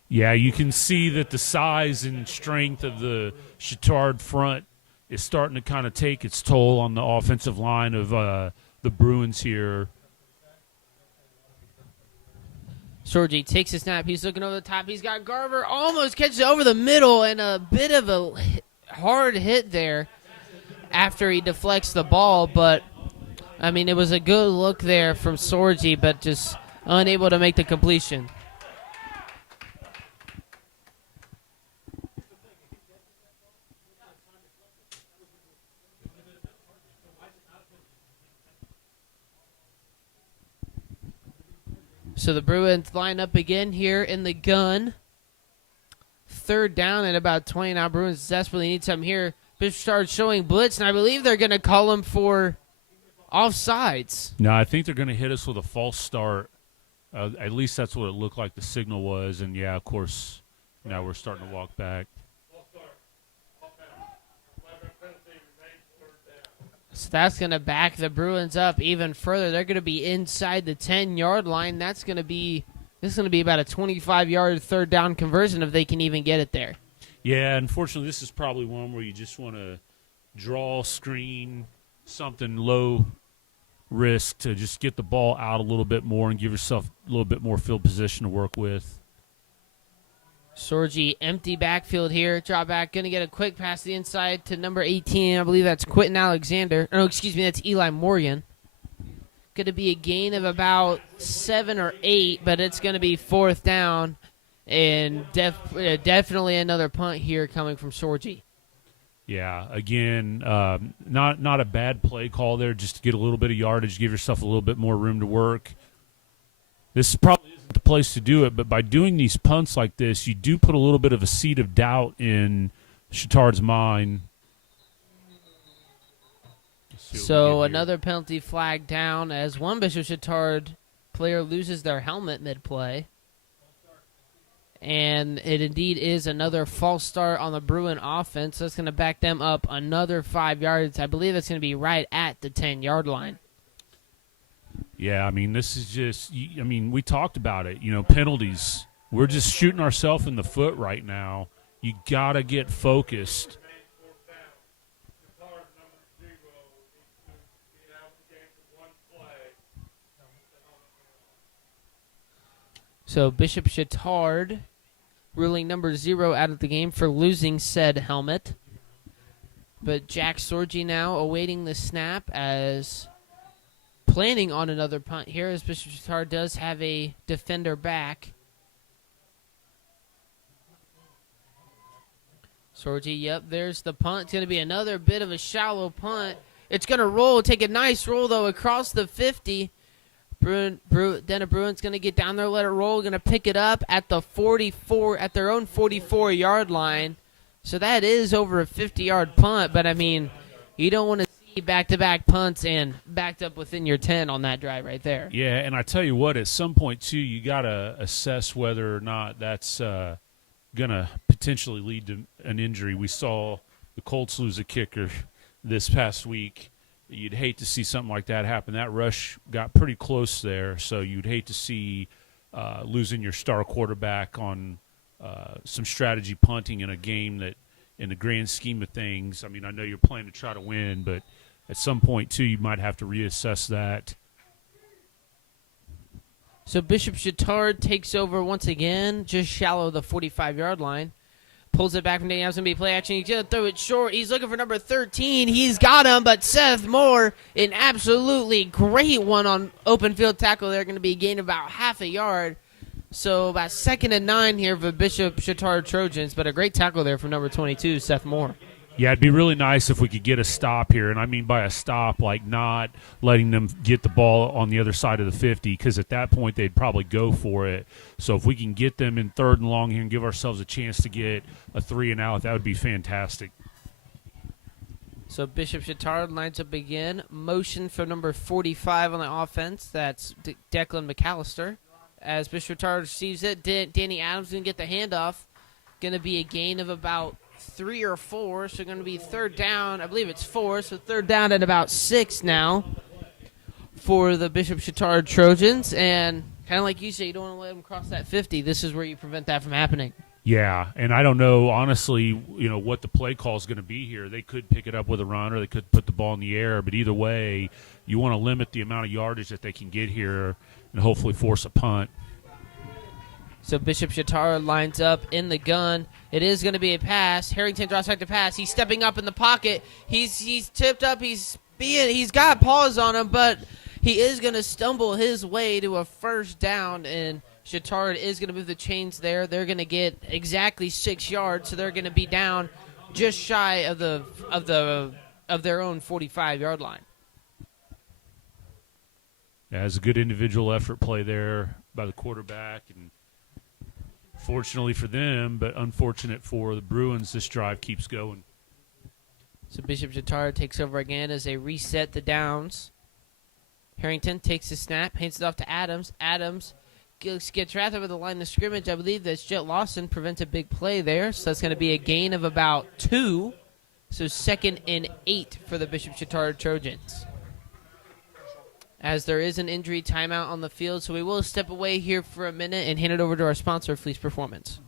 Yeah, you can see that the size and strength of the Chatard front is starting to kind of take its toll on the offensive line of the Bruins here. Sorgi takes a snap. He's looking over the top. He's got Garver. Almost catches it over the middle, and a bit of a hard hit there after he deflects the ball. But, I mean, it was a good look there from Sorgi, but just unable to make the completion. So the Bruins line up again here in the gun. 3rd down and about 20 now. Bruins desperately need something here. Bishop starts showing blitz, and I believe they're going to call him for offsides. No, I think they're going to hit us with a false start. At least that's what it looked like the signal was. And, yeah, of course, now we're starting to walk back. So that's going to back the Bruins up even further. They're going to be inside the 10-yard line. This is going to be about a 25-yard 3rd down conversion if they can even get it there. Yeah, unfortunately, this is probably one where you just want to draw, screen, something low risk to just get the ball out a little bit more and give yourself a little bit more field position to work with. Sorgi, empty backfield here. Drop back, going to get a quick pass to the inside to number 18. I believe that's Quentin Alexander. No, excuse me, that's Eli Morgan. Going to be a gain of about 7 or 8, but it's going to be 4th down. And definitely another punt here coming from Sorgi. Yeah, again, not a bad play call there, just to get a little bit of yardage, give yourself a little bit more room to work. This probably isn't the place to do it, but by doing these punts like this, you do put a little bit of a seed of doubt in Chatard's mind. So another penalty flag down as one Bishop Chatard player loses their helmet mid-play. And it indeed is another false start on the Bruin offense. So it's going to back them up another 5 yards. I believe it's going to be right at the 10-yard line. Yeah, I mean, this is just, we talked about it, penalties. We're just shooting ourselves in the foot right now. You got to get focused. So Bishop Chatard ruling number 0 out of the game for losing said helmet. But Jack Sorgi now awaiting the snap as planning on another punt here, as Bishop Chatard does have a defender back. Sorgi, yep, there's the punt. It's going to be another bit of a shallow punt. It's going to roll, take a nice roll, though, across the 50. Denna Bruin's going to get down there, let it roll, going to pick it up at the 44, at their own 44-yard line. So that is over a 50-yard punt, but, I mean, you don't want to see back-to-back punts and backed up within your 10 on that drive right there. Yeah, and I tell you what, at some point, too, you got to assess whether or not that's going to potentially lead to an injury. We saw the Colts lose a kicker this past week. You'd hate to see something like that happen. That rush got pretty close there, so you'd hate to see losing your star quarterback on some strategy punting in a game that, in the grand scheme of things, I mean, I know you're playing to try to win, but at some point, too, you might have to reassess that. So Bishop Chatard takes over once again, just shallow of the 45-yard line. Pulls it back from Danny. It's going to be play action. He's going to throw it short. He's looking for number 13. He's got him, but Seth Moore, an absolutely great one on open field tackle. They're going to be gaining about half a yard. So about 2nd and 9 here for Bishop Chatard Trojans, but a great tackle there from number 22, Seth Moore. Yeah, it'd be really nice if we could get a stop here, and I mean by a stop, like not letting them get the ball on the other side of the 50, because at that point they'd probably go for it. So if we can get them in 3rd and long here and give ourselves a chance to get a 3 and out, that would be fantastic. So Bishop Chatard lines up again. Motion for number 45 on the offense. That's Declan McAllister. As Bishop Chatard receives it, Danny Adams going to get the handoff. Going to be a gain of about 3 or 4, so going to be 3rd down. I believe it's 4, so 3rd down at about 6 now for the Bishop Chatard Trojans. And kind of like you say, you don't want to let them cross that 50. This is where you prevent that from happening. Yeah, and I don't know, honestly, what the play call is going to be here. They could pick it up with a run or they could put the ball in the air, but either way, you want to limit the amount of yardage that they can get here and hopefully force a punt. So Bishop Chatard lines up in the gun. It is going to be a pass. Harrington draws back to pass. He's stepping up in the pocket. He's tipped up. He's got paws on him, but he is going to stumble his way to a 1st down, and Chatard is going to move the chains there. They're going to get exactly 6 yards, so they're going to be down just shy of their own 45-yard line. Yeah, it's a good individual effort play there by the quarterback, and fortunately for them, but unfortunate for the Bruins, this drive keeps going. So Bishop Chatard takes over again as they reset the downs. Harrington takes the snap, hands it off to Adams. Adams gets wrapped up at the line of scrimmage. I believe that Jet Lawson prevents a big play there, so that's going to be a gain of about 2. So 2nd and 8 for the Bishop Chatard Trojans. As there is an injury timeout on the field, so we will step away here for a minute and hand it over to our sponsor, Fleece Performance.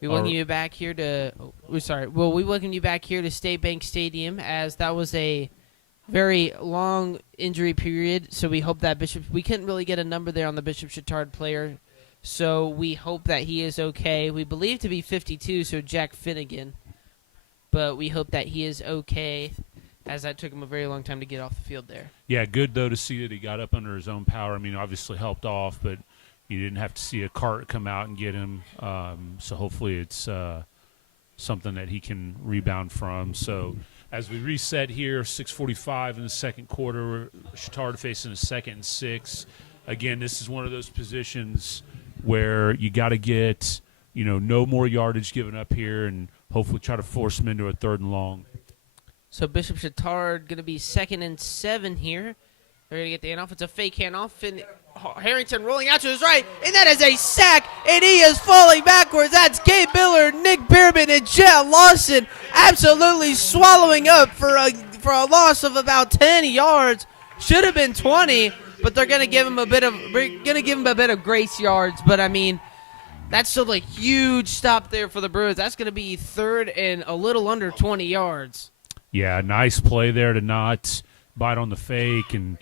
We welcome you back here to. Well, we welcome you back here to State Bank Stadium, as that was a very long injury period. So we hope that we couldn't really get a number there on the Bishop Chatard player. So we hope that he is okay. We believe to be 52, so Jack Finnegan. But we hope that he is okay, as that took him a very long time to get off the field there. Yeah, good, though, to see that he got up under his own power. I mean, obviously helped off, but you didn't have to see a cart come out and get him. So hopefully it's something that he can rebound from. So as we reset here, 6:45 in the second quarter, Chatard facing a 2nd and 6. Again, this is one of those positions where you got to get, no more yardage given up here and hopefully try to force them into a 3rd and long. So Bishop Chatard going to be 2nd and 7 here. They're going to get the handoff. It's a fake handoff, and Harrington rolling out to his right, and that is a sack, and he is falling backwards. That's Gabe Miller, Nick Beerman, and Jet Lawson absolutely swallowing up for a loss of about 10 yards. Should have been 20, but they're going to give him a bit of grace yards. But I mean, that's still a huge stop there for the Bruins. That's going to be 3rd and a little under 20 yards. Yeah, nice play there to not bite on the fake. And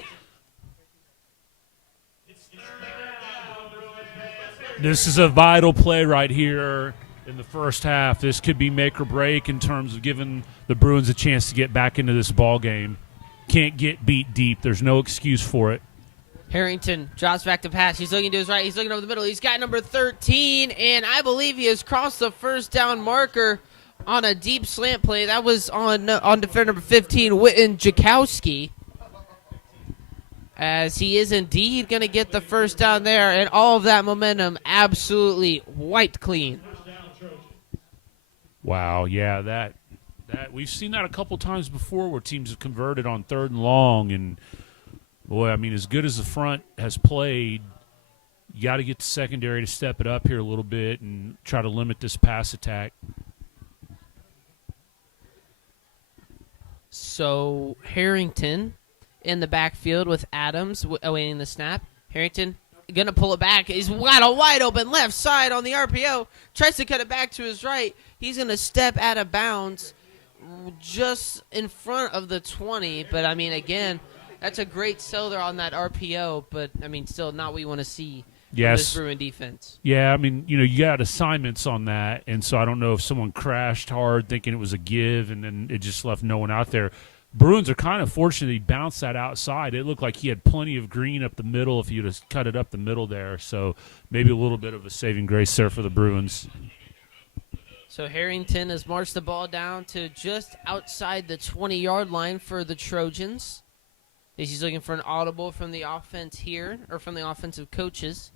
this is a vital play right here in the first half. This could be make or break in terms of giving the Bruins a chance to get back into this ball game. Can't get beat deep. There's no excuse for it. Harrington drops back to pass. He's looking to his right. He's looking over the middle. He's got number 13, and I believe he has crossed the first down marker on a deep slant play. That was on defender number 15, Witten Jakowski, as he is indeed going to get the first down there, and all of that momentum absolutely wiped clean. Wow, yeah, that we've seen that a couple times before where teams have converted on 3rd and long, and boy, I mean, as good as the front has played, you got to get the secondary to step it up here a little bit and try to limit this pass attack. So Harrington in the backfield with Adams awaiting the snap. Harrington going to pull it back. He's got a wide open left side on the RPO. Tries to cut it back to his right. He's going to step out of bounds just in front of the 20. But, I mean, again, that's a great sell there on that RPO. But, I mean, still not what you want to see from this Bruin defense. Yeah, I mean, you got assignments on that. And so I don't know if someone crashed hard thinking it was a give and then it just left no one out there. Bruins are kind of fortunate he bounced that outside. It looked like he had plenty of green up the middle if you'd have cut it up the middle there. So maybe a little bit of a saving grace there for the Bruins. So Harrington has marched the ball down to just outside the 20-yard line for the Trojans. He's looking for an audible from the offense here, or from the offensive coaches,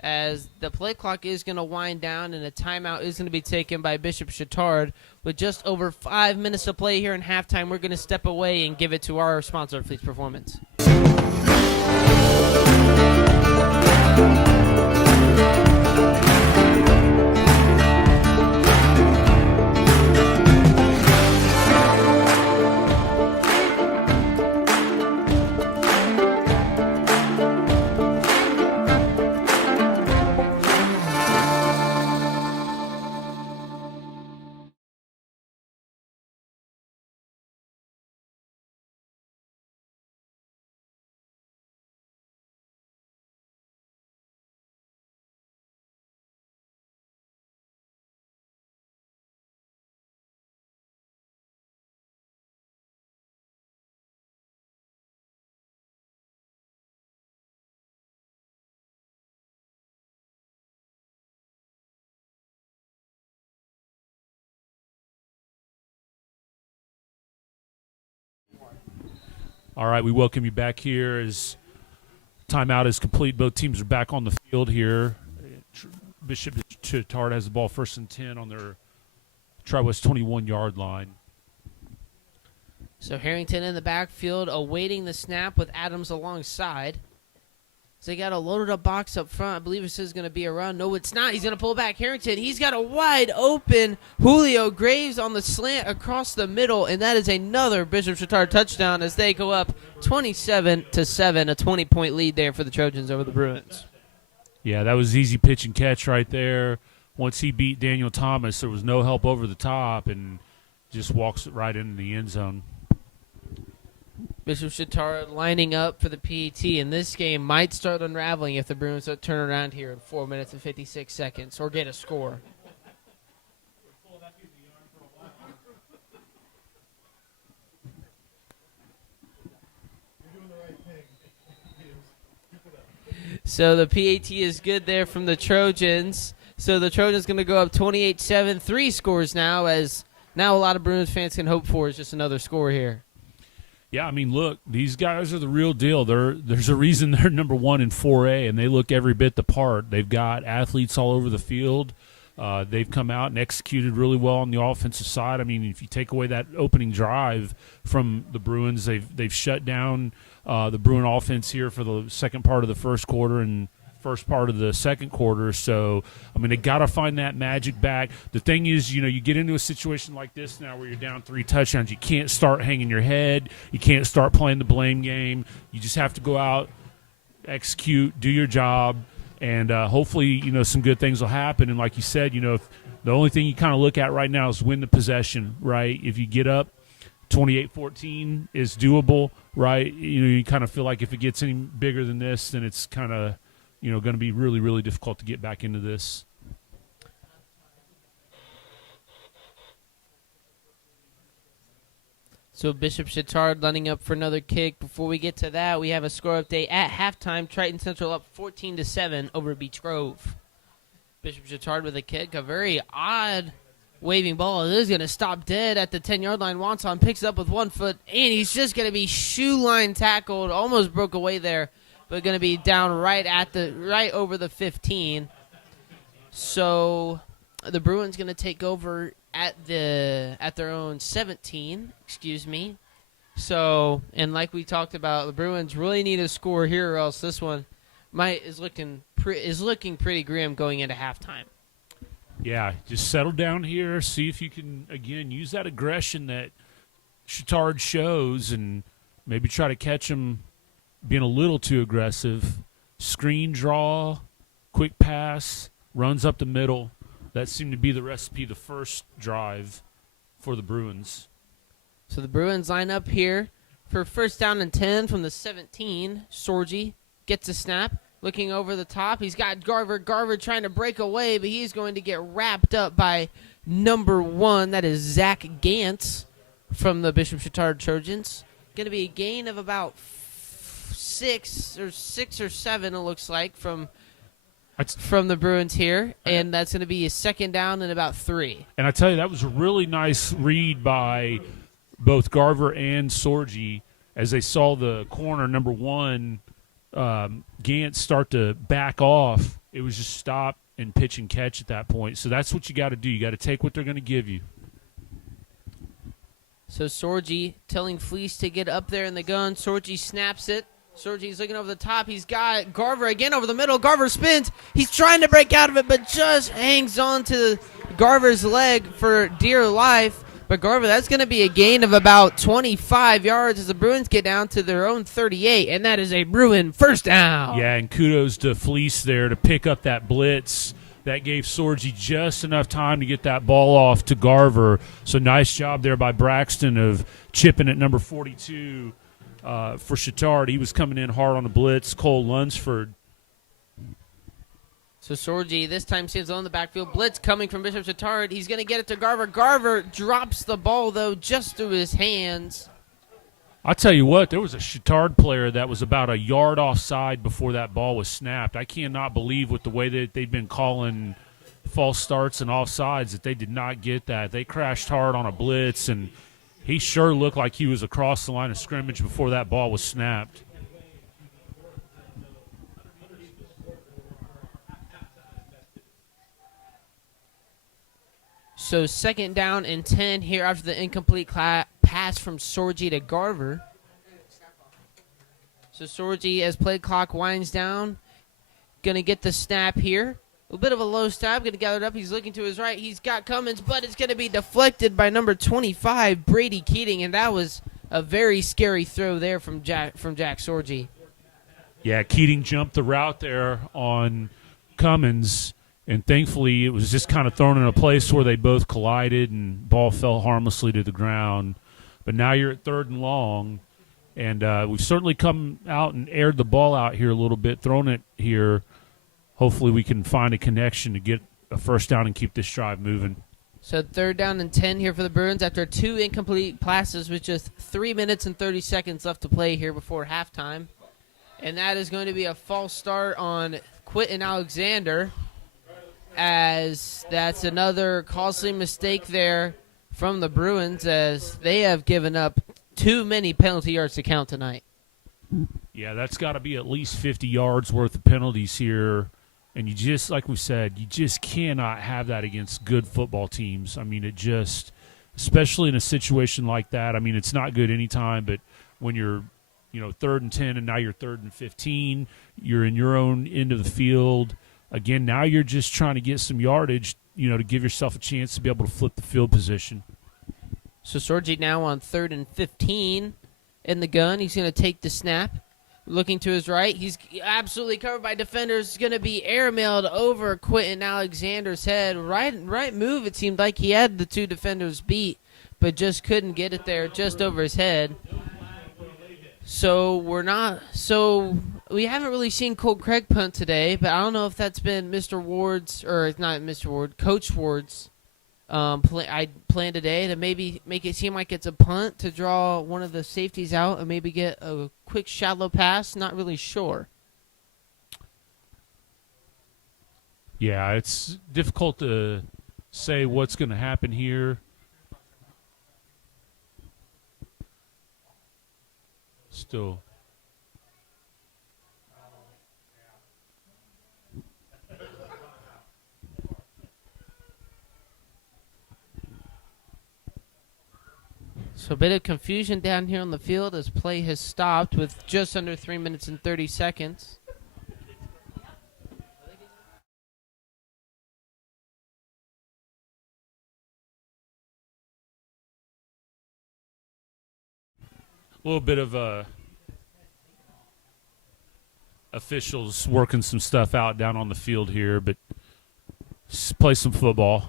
as the play clock is going to wind down and a timeout is going to be taken by Bishop Chatard. With just over 5 minutes to play here in halftime, we're going to step away and give it to our sponsor, Fleet's Performance. All right, we welcome you back here as timeout is complete. Both teams are back on the field here. Bishop Chatard has the ball 1st and 10 on their Tri-West 21-yard line. So Harrington in the backfield awaiting the snap with Adams alongside. So they got a loaded up box up front. I believe this is going to be a run. No, it's not. He's going to pull back. Harrington, he's got a wide open Julio Graves on the slant across the middle, and that is another Bishop Chatard touchdown as they go up 27-7, a 20-point lead there for the Trojans over the Bruins. Yeah, that was easy pitch and catch right there. once he beat Daniel Thomas, there was no help over the top and just walks it right into the end zone. Bishop Chatard lining up for the PAT, and this game might start unraveling if the Bruins don't turn around here in 4 minutes and 56 seconds or get a score. So the PAT is good there from the Trojans. So the Trojans going to go up 28-7, 3 scores now, as now a lot of Bruins fans can hope for is just another score here. Yeah, I mean, look, these guys are the real deal. There's a reason they're number 1 in 4A, and they look every bit the part. They've got athletes all over the field. They've come out and executed really well on the offensive side. I mean, if you take away that opening drive from the Bruins, they've shut down the Bruin offense here for the second part of the first quarter and first part of the second quarter. So, I mean, they got to find that magic back. The thing is, you get into a situation like this now where you're down 3 touchdowns. You can't start hanging your head. You can't start playing the blame game. You just have to go out, execute, do your job, and hopefully, some good things will happen. And like you said, if the only thing you kind of look at right now is win the possession, right? If you get up 28-14 is doable, right? You kind of feel like if it gets any bigger than this, then it's kind of going to be really, really difficult to get back into this. So Bishop Chatard lining up for another kick. Before we get to that, we have a score update at halftime. Triton Central up 14-7 over Beech Grove. Bishop Chatard with a kick, a very odd waving ball. It is going to stop dead at the 10-yard line. Wanson picks it up with 1 foot, and he's just going to be shoe line tackled. Almost broke away there, but going to be down right over the 15. So the Bruins going to take over at their own 17. So, and like we talked about, the Bruins really need a score here, or else this one is looking pretty grim going into halftime. Yeah, just settle down here. See if you can again use that aggression that Chatard shows, and maybe try to catch him being a little too aggressive. Screen draw, quick pass, runs up the middle. That seemed to be the recipe the first drive for the Bruins. So the Bruins line up here for first down and 10 from the 17. Sorgi gets a snap, looking over the top. He's got Garver. Garver trying to break away, but he's going to get wrapped up by number 1. That is Zach Gantz from the Bishop Chatard Trojans. Going to be a gain of about 6 or 7, it looks like, from the Bruins here, and that's going to be a second down and about 3. And I tell you, that was a really nice read by both Garver and Sorgi as they saw the corner, number 1, Gantz start to back off. It was just stop and pitch and catch at that point. So that's what you got to do. You got to take what they're going to give you. So Sorgi telling Fleece to get up there in the gun. Sorgi snaps it. Sorgi's looking over the top. He's got Garver again over the middle. Garver spins. He's trying to break out of it, but just hangs on to Garver's leg for dear life. But Garver, that's going to be a gain of about 25 yards as the Bruins get down to their own 38, and that is a Bruin first down. Yeah, and kudos to Fleece there to pick up that blitz. That gave Sorgi just enough time to get that ball off to Garver. So nice job there by Braxton of chipping at number 42. For Chatard, he was coming in hard on the blitz. Cole Lunsford. So Sorgi this time stands on the backfield. Blitz coming from Bishop Chatard. He's going to get it to Garver. Garver drops the ball, though, just through his hands. I'll tell you what, there was a Chatard player that was about a yard offside before that ball was snapped. I cannot believe with the way that they've been calling false starts and offsides that they did not get that. They crashed hard on a blitz, and he sure looked like he was across the line of scrimmage before that ball was snapped. So second down and 10 here after the incomplete pass from Sorgi to Garver. So Sorgi, as play clock winds down, going to get the snap here. A little bit of a low snap, going to gather it up. He's looking to his right. He's got Cummins, but it's going to be deflected by number 25, Brady Keating, and that was a very scary throw there from Jack Sorgi. Yeah, Keating jumped the route there on Cummins, And thankfully, it was just kind of thrown in a place where they both collided and ball fell harmlessly to the ground. But now you're at 3rd and long, and we've certainly come out and aired the ball out here a little bit, thrown it here. Hopefully we can find a connection to get a first down and keep this drive moving. So 3rd down and 10 here for the Bruins after 2 incomplete passes with just 3 minutes and 30 seconds left to play here before halftime. And that is going to be a false start on Quentin Alexander, as that's another costly mistake there from the Bruins, as they have given up too many penalty yards to count tonight. Yeah, that's got to be at least 50 yards worth of penalties here. And you just, like we said, you just cannot have that against good football teams. I mean, it just, especially in a situation like that, I mean, it's not good anytime, but when you're, 3rd and 10 and now you're 3rd and 15, you're in your own end of the field. Again, now you're just trying to get some yardage, to give yourself a chance to be able to flip the field position. So Sorgi now on 3rd and 15 in the gun. He's going to take the snap. Looking to his right, he's absolutely covered by defenders. He's going to be airmailed over Quentin Alexander's head. Right move, it seemed like he had the 2 defenders beat, but just couldn't get it there, just over his head. So we haven't really seen Colt Craig punt today, but I don't know if that's been Mr. Ward's, or not Mr. Ward, Coach Ward's plan today, to maybe make it seem like it's a punt to draw one of the safeties out and maybe get a quick shallow pass. Not really sure. Yeah, it's difficult to say what's going to happen here. Still. So a bit of confusion down here on the field as play has stopped with just under 3 minutes and 30 seconds. A little bit of officials working some stuff out down on the field here, but play some football.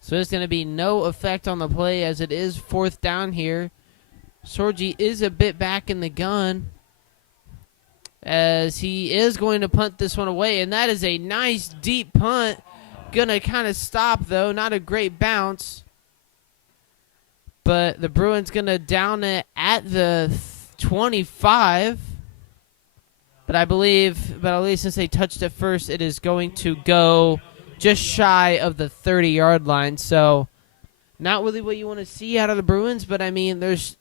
So there's going to be no effect on the play as it is 4th down here. Sorgi is a bit back in the gun as he is going to punt this one away. And that is a nice deep punt. Going to kind of stop, though. Not a great bounce. But the Bruins going to down it at the 25. But I believe, at least since they touched it first, it is going to go just shy of the 30-yard line. So not really what you want to see out of the Bruins, but, I mean, there's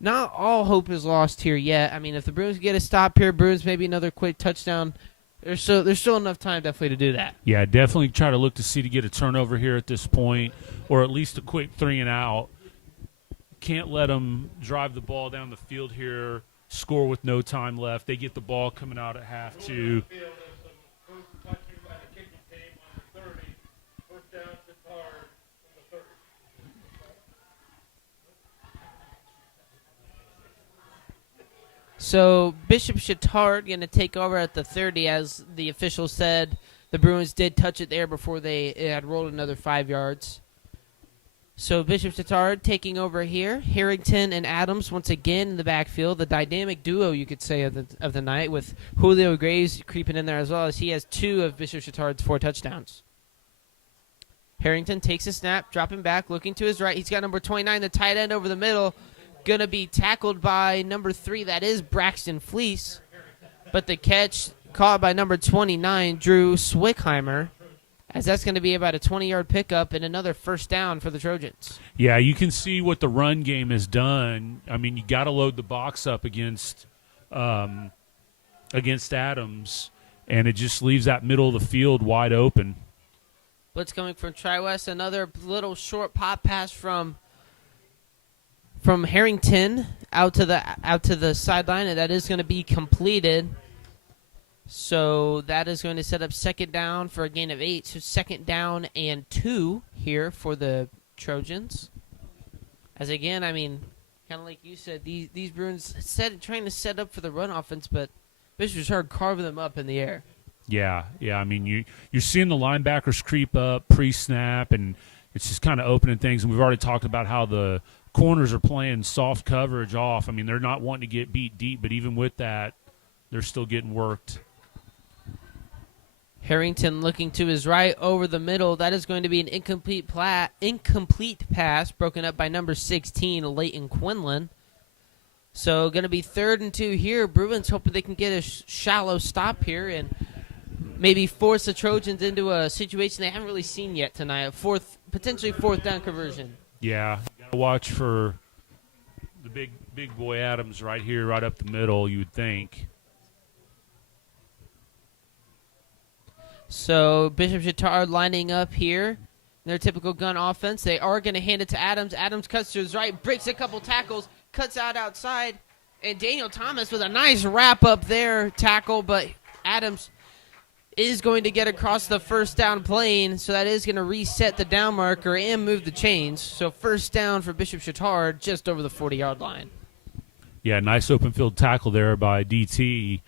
not all hope is lost here yet. I mean, if the Bruins get a stop here, Bruins maybe another quick touchdown, there's still enough time definitely to do that. Yeah, definitely try to look to see to get a turnover here at this point, or at least a quick 3 and out. Can't let them drive the ball down the field here, score with no time left. They get the ball coming out at half, too. So Bishop Chatard going to take over at the 30, as the official said. The Bruins did touch it there before it had rolled another 5 yards. So Bishop Chatard taking over here. Harrington and Adams once again in the backfield. The dynamic duo, you could say, of the night, with Julio Graves creeping in there as well, as he has 2 of Bishop Chatard's 4 touchdowns. Harrington takes a snap, dropping back, looking to his right. He's got number 29, the tight end, over the middle. Going to be tackled by number 3, that is Braxton Fleece. But the catch caught by number 29, Drew Swickheimer, as that's going to be about a 20-yard pickup and another first down for the Trojans. Yeah, you can see what the run game has done. I mean, you got to load the box up against Adams, and it just leaves that middle of the field wide open. Blitz coming from Tri-West, another little short pop pass from Harrington out to the sideline, and that is going to be completed. So that is going to set up second down for a gain of 8. So 2nd down and 2 here for the Trojans, As again, I mean, kind of like you said, these Bruins trying to set up for the run offense, but Bishop Chatard carving them up in the air. Yeah. I mean, you're seeing the linebackers creep up pre-snap, and it's just kind of opening things. And we've already talked about how the corners are playing soft coverage off. I mean, they're not wanting to get beat deep, but even with that, they're still getting worked. Harrington looking to his right over the middle. That is going to be an incomplete pass broken up by number 16, Leighton Quinlan. So going to be 3rd and 2 here. Bruins hoping they can get a shallow stop here and maybe force the Trojans into a situation they haven't really seen yet tonight, potentially 4th down conversion. Yeah, got to watch for the big boy Adams right here, right up the middle, you would think. So Bishop Chatard lining up here. Their typical gun offense. They are going to hand it to Adams. Adams cuts to his right, breaks a couple tackles, cuts out outside. And Daniel Thomas with a nice wrap up there tackle, but Adams is going to get across the 1st down plane, so that is going to reset the down marker and move the chains. So 1st down for Bishop Chatard just over the 40-yard line. Yeah, nice open field tackle there by DT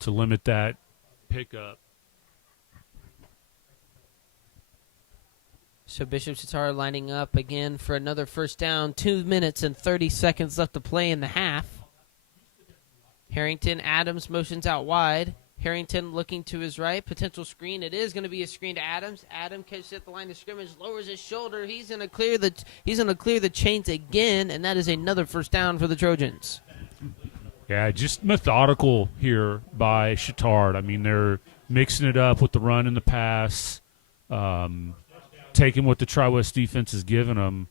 to limit that pickup. So Bishop Chatard lining up again for another 1st down. 2 minutes and 30 seconds left to play in the half. Harrington, Adams motions out wide. Harrington looking to his right. Potential screen. It is going to be a screen to Adams. Adams catches at the line of scrimmage, lowers his shoulder. He's going to clear the chains again, and that is another 1st down for the Trojans. Yeah, just methodical here by Chatard. I mean, they're mixing it up with the run and the pass, taking what the Tri-West defense is giving them.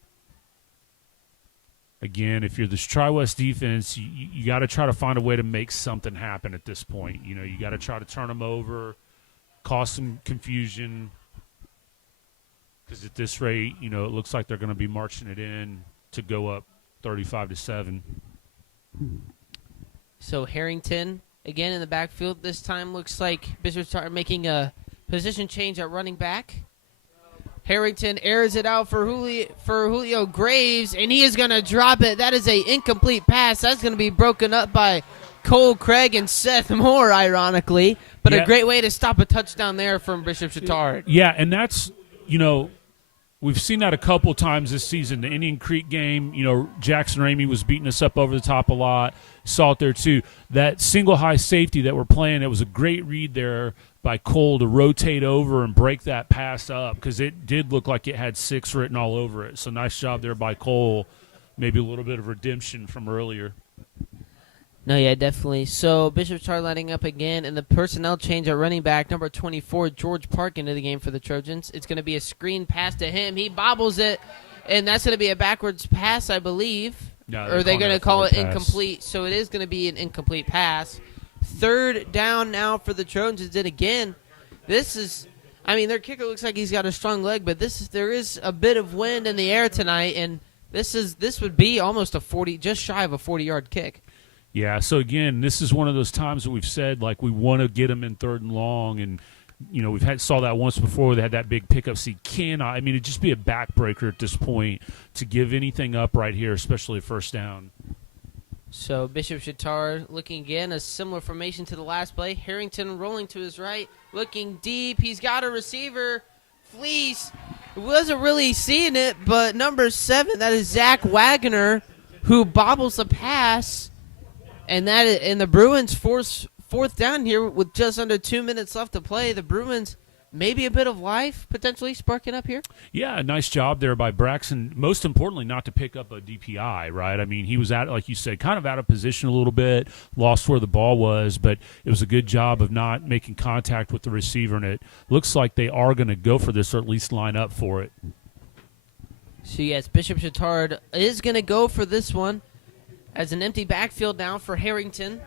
Again, if you're this Tri-West defense, you got to try to find a way to make something happen at this point. You know, you got to try to turn them over, cause some confusion, because at this rate, you know, it looks like they're going to be marching it in to go up 35-7. So Harrington, again in the backfield. This time looks like Bishop Chatard making a position change at running back. Harrington airs it out for Julio Graves, and he is going to drop it. That is an incomplete pass. That's going to be broken up by Cole Craig and Seth Moore, ironically. But a great way to stop a touchdown there from Bishop Chatard. Yeah, and that's, you know, we've seen that a couple times this season. The Indian Creek game, you know, Jackson Ramey was beating us up over the top a lot. Saw it there too. That single high safety that we're playing, it was a great read there by Cole to rotate over and break that pass up, because it did look like it had 6 written all over it. So nice job there by Cole. Maybe a little bit of redemption from earlier. No, yeah, definitely. So Bishop Chatard lining up again, and the personnel change at running back, number 24, George Park, into the game for the Trojans. It's going to be a screen pass to him. He bobbles it, and that's going to be a backwards pass, I believe. No, or are they going to call it pass. Incomplete? So it is going to be an incomplete pass. 3rd down now for the Trojans. And again, this is, I mean, their kicker looks like he's got a strong leg, but there is a bit of wind in the air tonight, and this would be almost just shy of a 40-yard kick. Yeah, so again, this is one of those times that we've said, like, we want to get them in 3rd and long, and, you know, saw that once before. They had that big pickup. So you cannot, I mean, it'd just be a backbreaker at this point to give anything up right here, especially a 1st down. So Bishop Chatard looking again, a similar formation to the last play. Harrington rolling to his right, looking deep. He's got a receiver. Fleece wasn't really seeing it, but number 7, that is Zach Wagner, who bobbles the pass. And the Bruins force 4th down here with just under 2 minutes left to play. The Bruins, maybe a bit of life potentially sparking up here. Yeah, nice job there by Braxton. Most importantly, not to pick up a DPI, right? I mean, he was like you said, kind of out of position a little bit, lost where the ball was, but it was a good job of not making contact with the receiver, and it looks like they are going to go for this, or at least line up for it. So yes, Bishop Chatard is going to go for this one as an empty backfield now for Harrington.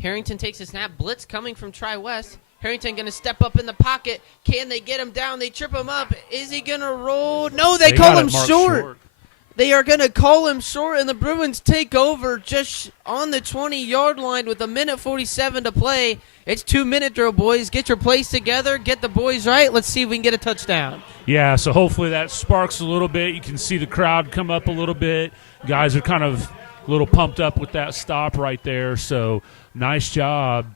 Harrington takes a snap. Blitz coming from Tri-West. Harrington going to step up in the pocket. Can they get him down? They trip him up. Is he going to roll? No, they call him short. They are going to call him short, and the Bruins take over just on the 20-yard line with 1:47 to play. It's 2-minute drill, boys. Get your plays together. Get the boys right. Let's see if we can get a touchdown. Yeah, so hopefully that sparks a little bit. You can see the crowd come up a little bit. Guys are kind of a little pumped up with that stop right there, so nice job.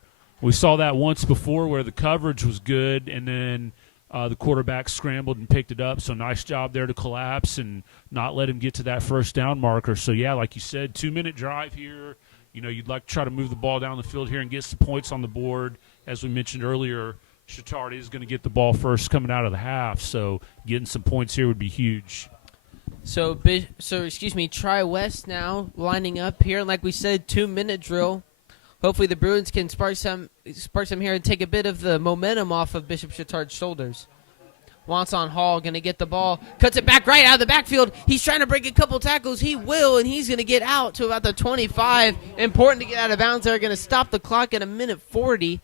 We saw that once before where the coverage was good, and then the quarterback scrambled and picked it up, so nice job there to collapse and not let him get to that first down marker. So, yeah, like you said, 2-minute drive here. You know, you'd like to try to move the ball down the field here and get some points on the board. As we mentioned earlier, Chatard is going to get the ball first coming out of the half, so getting some points here would be huge. So Tri-West now lining up here. Like we said, 2-minute drill. Hopefully the Bruins can spark some here and take a bit of the momentum off of Bishop Chatard's shoulders. Wonson Hall going to get the ball. Cuts it back right out of the backfield. He's trying to break a couple tackles. He will, and he's going to get out to about the 25. Important to get out of bounds there. Going to stop the clock at 1:40.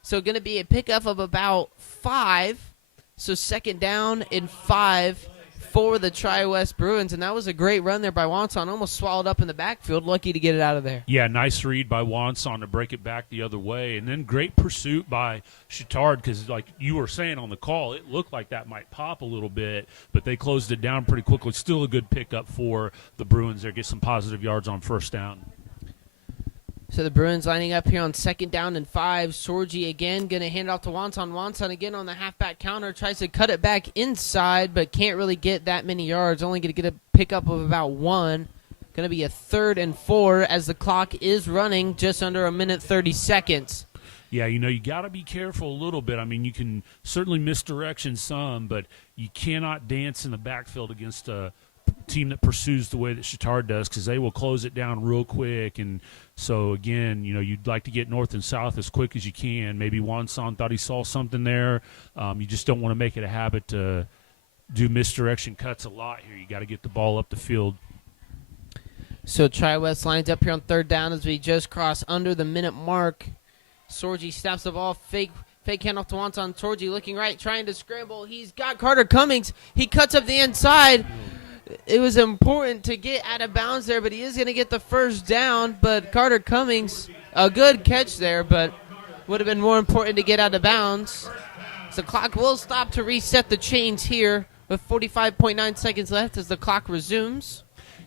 So going to be a pickup of about 5. So second down and 5 for the Tri-West Bruins, and that was a great run there by Wonson. Almost swallowed up in the backfield. Lucky to get it out of there. Yeah, nice read by Wonson to break it back the other way. And then great pursuit by Chatard because, like you were saying on the call, it looked like that might pop a little bit, but they closed it down pretty quickly. Still a good pickup for the Bruins there. Get some positive yards on first down. So the Bruins lining up here on second down and 5. Sorgi again going to hand off to Wonson. Wonson again on the halfback counter. Tries to cut it back inside, but can't really get that many yards. Only going to get a pickup of about 1. Going to be a 3rd and 4 as the clock is running just under 1:30. Yeah, you know, you got to be careful a little bit. I mean, you can certainly misdirection some, but you cannot dance in the backfield against a team that pursues the way that Chatard does because they will close it down real quick. And so, again, you know, you'd like to get north and south as quick as you can. Maybe Wonson thought he saw something there. You just don't want to make it a habit to do misdirection cuts a lot here. You got to get the ball up the field. So Tri-West lines up here on third down as we just cross under the minute mark. Sorgi snaps the ball, fake handoff to Wonson. Sorgi looking right, trying to scramble. He's got Carter Cummings. He cuts up the inside. It was important to get out of bounds there, but he is going to get the first down. But Carter Cummings, a good catch there, but would have been more important to get out of bounds. So the clock will stop to reset the chains here with 45.9 seconds left as the clock resumes.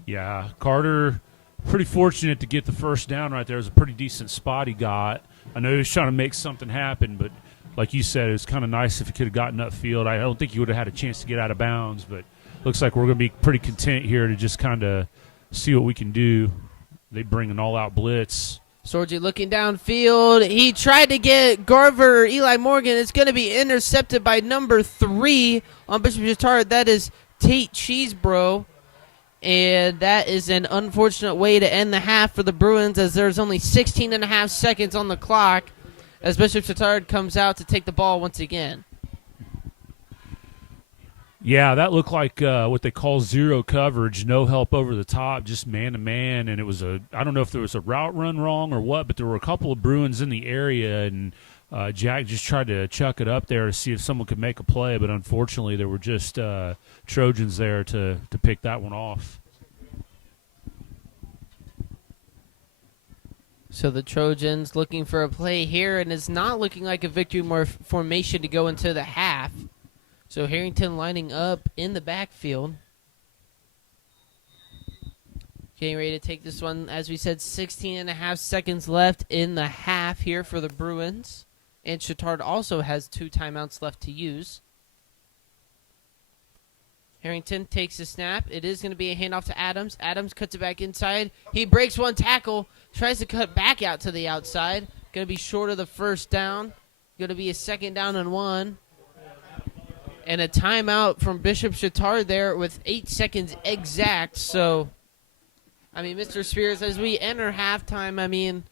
Yeah, Carter, pretty fortunate to get the first down right there. It was a pretty decent spot he got. I know he was trying to make something happen, but like you said, it was kind of nice if he could have gotten upfield. I don't think he would have had a chance to get out of bounds, but looks like we're going to be pretty content here to just kind of see what we can do. They bring an all-out blitz. Sorgi looking downfield. He tried to get Garver or Eli Morgan. It's going to be intercepted by number 3 on Bishop Chatard. That is Tate Cheesebro. And that is an unfortunate way to end the half for the Bruins as there's only 16 and a half seconds on the clock as Bishop Chatard comes out to take the ball once again. Yeah, that looked like what they call zero coverage, no help over the top, just man-to-man. And it was I don't know if there was a route run wrong or what, but there were a couple of Bruins in the area, and Jack just tried to chuck it up there to see if someone could make a play. But unfortunately, there were just Trojans there to pick that one off. So the Trojans looking for a play here, and it's not looking like a victory formation to go into the half. So Harrington lining up in the backfield. Getting ready to take this one. As we said, 16 and a half seconds left in the half here for the Bruins. And Chatard also has 2 timeouts left to use. Harrington takes the snap. It is going to be a handoff to Adams. Adams cuts it back inside. He breaks one tackle. Tries to cut back out to the outside. Going to be short of the first down. Going to be a second down and 1. And a timeout from Bishop Chatard there with 8 seconds exact. So, I mean, Mr. Spears, as we enter halftime, I mean,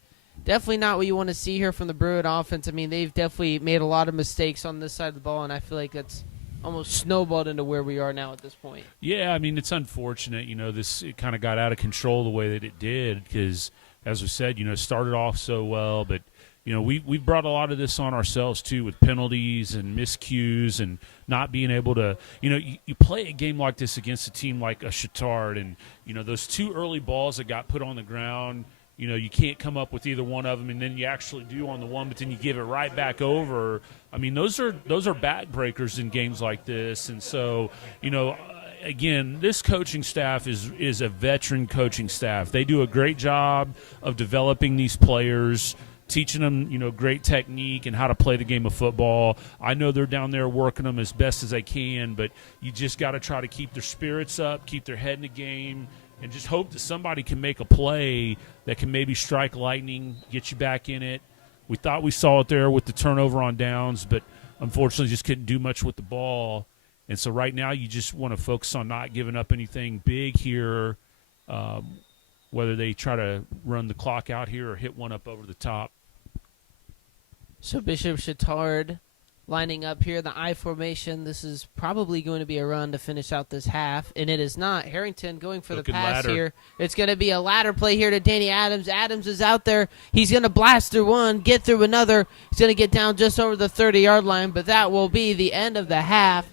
definitely not what you want to see here from the Bruin offense. I mean, they've definitely made a lot of mistakes on this side of the ball, and I feel like that's almost snowballed into where we are now at this point. Yeah, I mean, it's unfortunate. You know, it kind of got out of control the way that it did because, as we said, you know, it started off so well, but we've brought a lot of this on ourselves too, with penalties and miscues and not being able to, you play a game like this against a team like a Chatard, and those 2 early balls that got put on the ground, you can't come up with either one of them, and then you actually do on the one, but then you give it right back over. I mean, those are backbreakers in games like this, and so again, this coaching staff is a veteran coaching staff. They do a great job of developing these players, teaching them, great technique and how to play the game of football. I know they're down there working them as best as they can, but you just got to try to keep their spirits up, keep their head in the game, and just hope that somebody can make a play that can maybe strike lightning, get you back in it. We thought we saw it there with the turnover on downs, but unfortunately just couldn't do much with the ball. And so right now you just want to focus on not giving up anything big here, whether they try to run the clock out here or hit one up over the top. So Bishop Chatard lining up here, the I formation. This is probably going to be a run to finish out this half, and it is not. Harrington going for the pass here. It's going to be a ladder play here to Danny Adams. Adams is out there. He's going to blast through one, get through another. He's going to get down just over the 30-yard line, but that will be the end of the half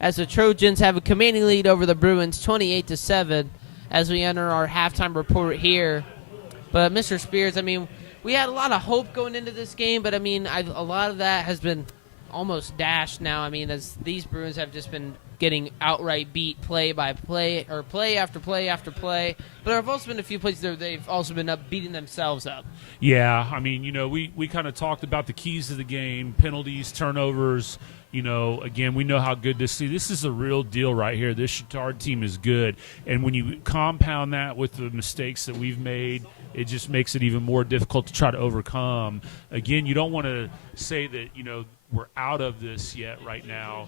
as the Trojans have a commanding lead over the Bruins, 28-7, as we enter our halftime report here. But Mr. Spears, we had a lot of hope going into this game, but a lot of that has been almost dashed now. As these Bruins have just been getting outright beat play by play, or play after play after play. But there have also been a few plays that they've also been beating themselves up. Yeah, we kind of talked about the keys to the game, penalties, turnovers. Again, we know how good this is a real deal right here. This Chatard team is good. And when you compound that with the mistakes that we've made, it just makes it even more difficult to try to overcome. Again, you don't want to say that, we're out of this yet right now.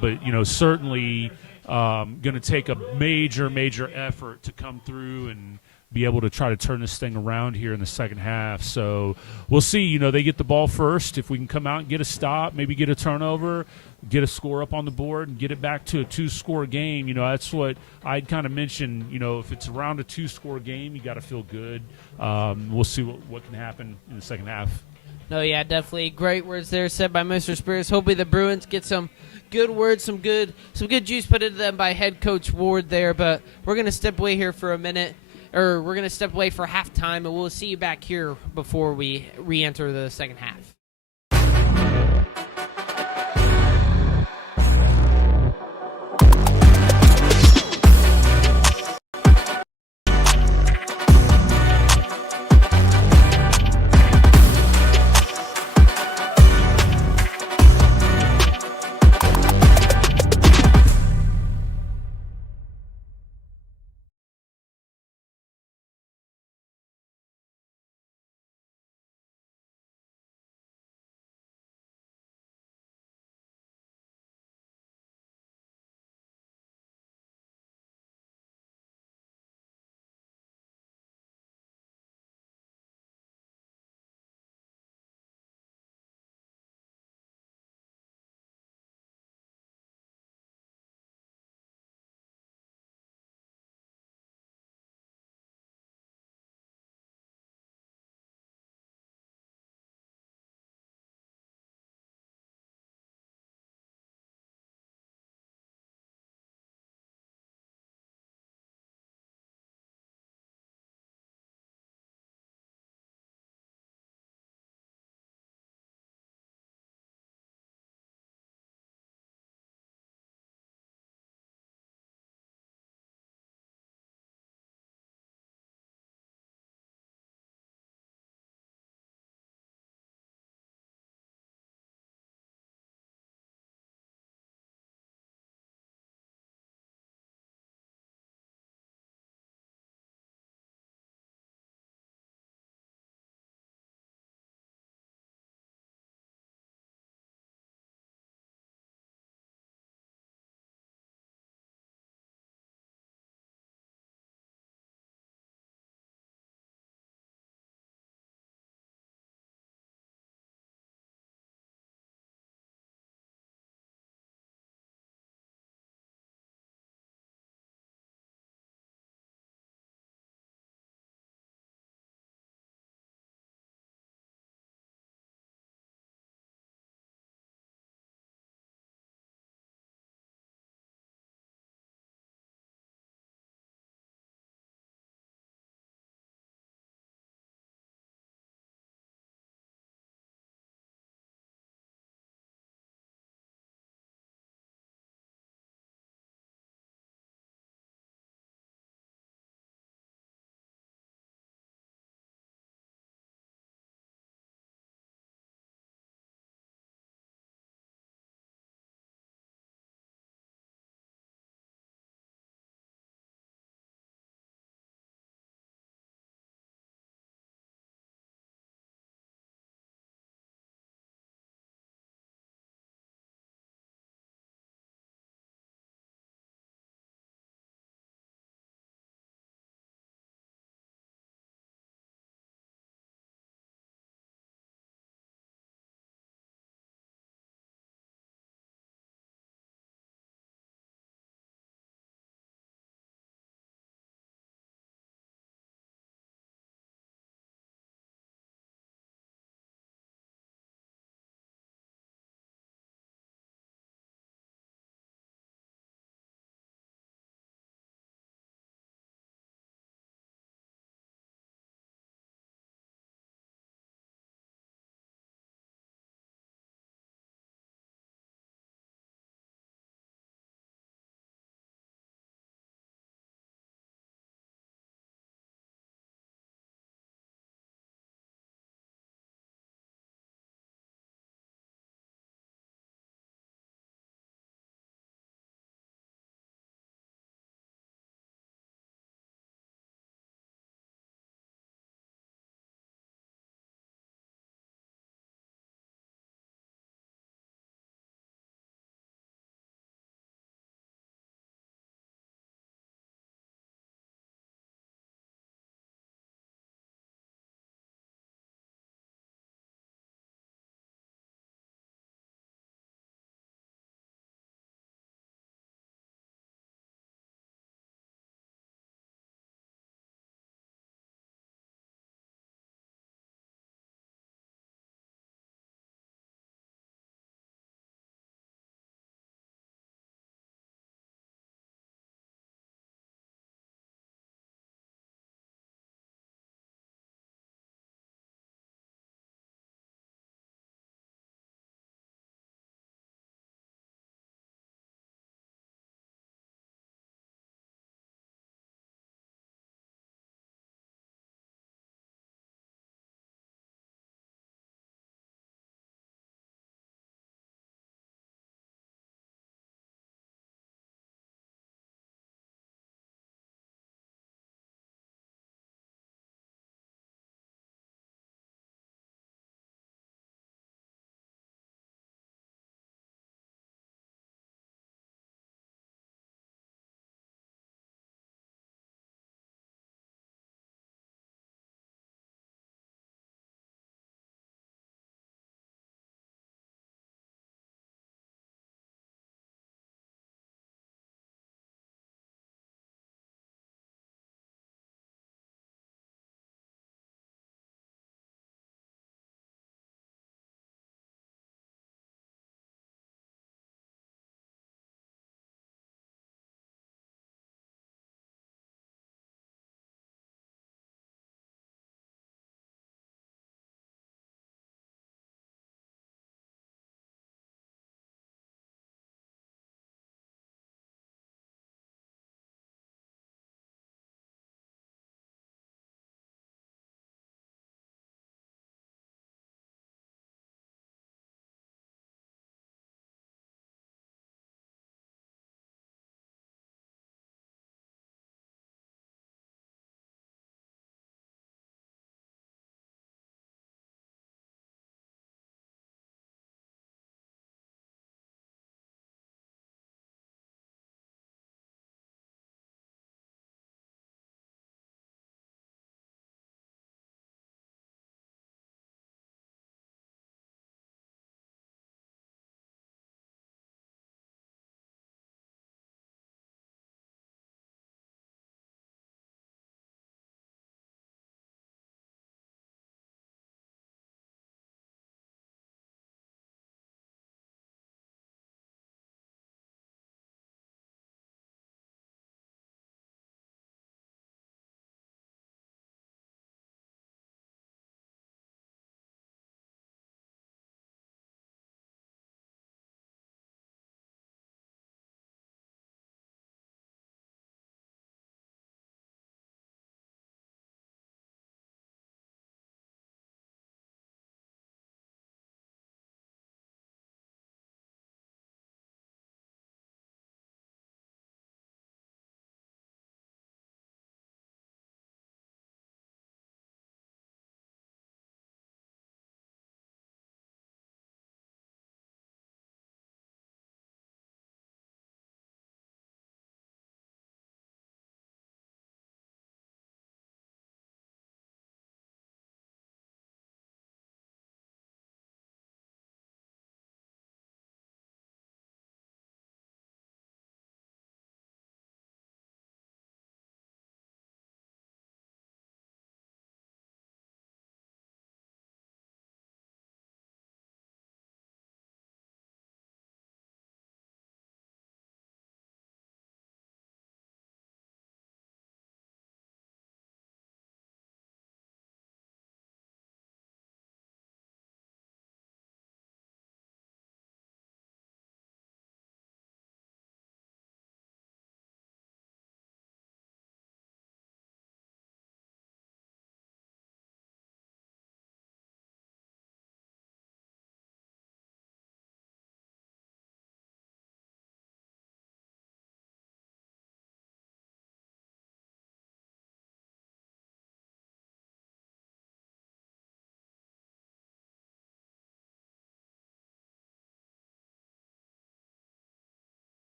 But, certainly going to take a major, major effort to come through and be able to try to turn this thing around here in the second half. So we'll see. They get the ball first. If we can come out and get a stop, maybe get a turnover, get a score up on the board, and get it back to a 2-score game, that's what I'd kind of mentioned. If it's around a 2-score game, you got to feel good. We'll see what can happen in the second half. No, yeah, definitely. Great words there said by Mr. Spears. Hopefully the Bruins get some good words, some good juice put into them by head coach Ward there. But we're going to step away here for a minute. Or we're going to step away for halftime, and we'll see you back here before we re-enter the second half.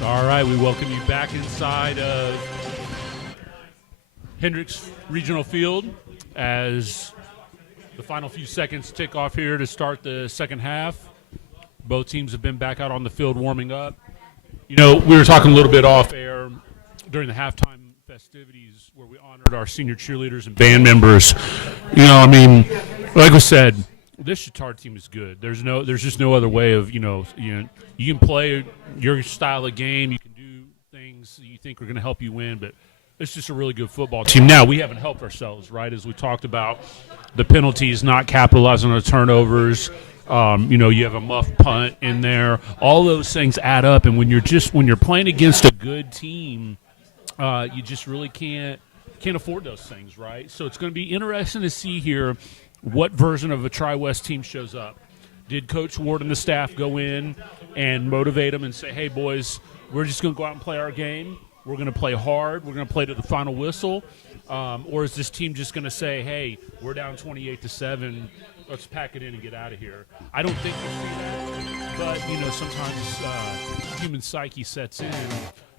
All right, we welcome you back inside of Hendricks Regional Field as the final few seconds tick off here to start the second half. Both teams have been back out on the field warming up. You know, we were talking a little bit off air during the halftime festivities where we honored our senior cheerleaders and band members. You know, I mean, like I said, this Chatard team is good. There's just no other way of, you can play your style of game. You can do things that you think are going to help you win, but it's just a really good football team. Now, we haven't helped ourselves, right, as we talked about the penalties, not capitalizing on the turnovers. You have a muff punt in there. All those things add up, and when you're playing against a good team, you just really can't afford those things, right? So it's going to be interesting to see here what version of a Tri-West team shows up. Did Coach Ward and the staff go in and motivate them and say, hey, boys, we're just going to go out and play our game. We're going to play hard. We're going to play to the final whistle. Or is this team just going to say, hey, we're down 28-7. Let's pack it in and get out of here. I don't think we'll see that. But, sometimes human psyche sets in.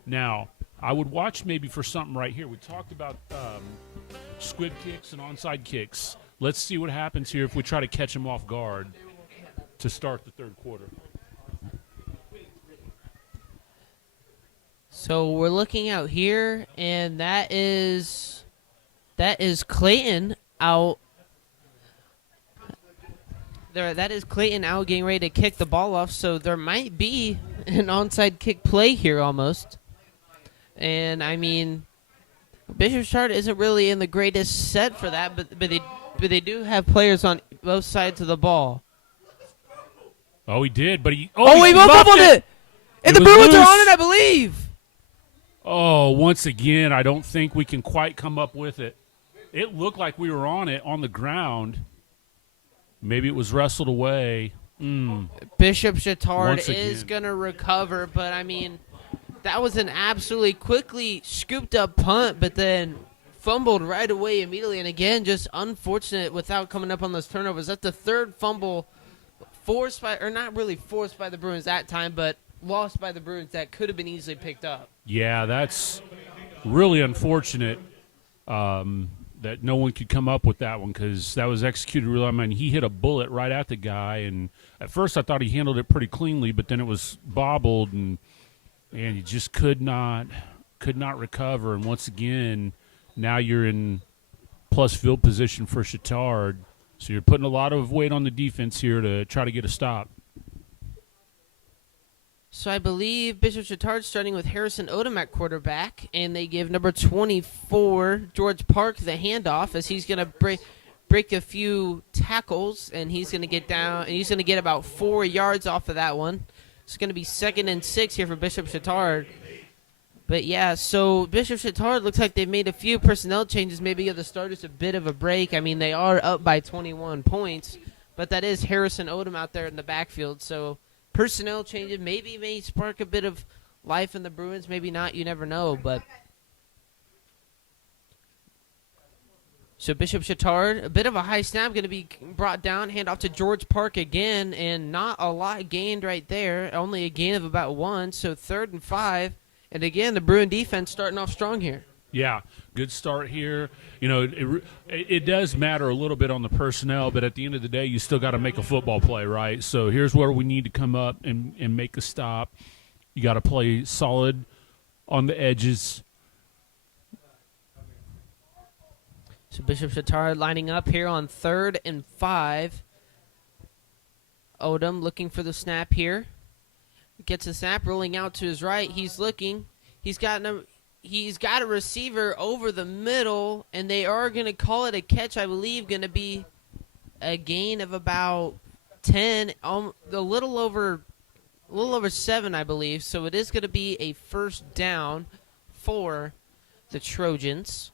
Now, I would watch maybe for something right here. We talked about squib kicks and onside kicks. Let's see what happens here if we try to catch them off guard to start the third quarter. So we're looking out here, and that is Clayton out. That is Clayton out getting ready to kick the ball off, so there might be an onside kick play here almost. And, I mean, Bishop Chatard isn't really in the greatest set for that, but they do have players on both sides of the ball. Oh, he did, but he fumbled it! And the Bruins are on it, I believe! Oh, once again, I don't think we can quite come up with it. It looked like we were on it on the ground. Maybe it was wrestled away. Bishop Chatard is going to recover, but, I mean, that was an absolutely quickly scooped-up punt, but then fumbled right away immediately. And, again, just unfortunate without coming up on those turnovers. That's the third fumble not really forced by the Bruins that time, but lost by the Bruins that could have been easily picked up. Yeah, that's really unfortunate that no one could come up with that one because that was executed really. I mean, he hit a bullet right at the guy, and at first I thought he handled it pretty cleanly, but then it was bobbled, and he just could not recover. And once again, now you're in plus field position for Chatard, so you're putting a lot of weight on the defense here to try to get a stop. So I believe Bishop Chatard starting with Harrison Odom at quarterback, and they give number 24, George Park, the handoff as he's going to break a few tackles, and he's going to get down, and he's going to get about 4 yards off of that one. It's going to be 2nd and 6 here for Bishop Chatard. But, yeah, so Bishop Chatard looks like they've made a few personnel changes, maybe give the starters a bit of a break. I mean, they are up by 21 points, but that is Harrison Odom out there in the backfield, so personnel changes may spark a bit of life in the Bruins, maybe not, you never know. But so Bishop Chatard, a bit of a high snap, going to be brought down, hand off to George Park again, and not a lot gained right there, only a gain of about 1, so 3rd and 5. And again, the Bruin defense starting off strong here. Yeah, good start here. It does matter a little bit on the personnel, but at the end of the day, you still got to make a football play, right? So here's where we need to come up and make a stop. You got to play solid on the edges. So Bishop Chatard lining up here on 3rd and 5. Odom looking for the snap here. Gets a snap, rolling out to his right. He's looking. He's got a receiver over the middle, and they are going to call it a catch, I believe, going to be a gain of about 10, a little over 7, I believe. So it is going to be a first down for the Trojans.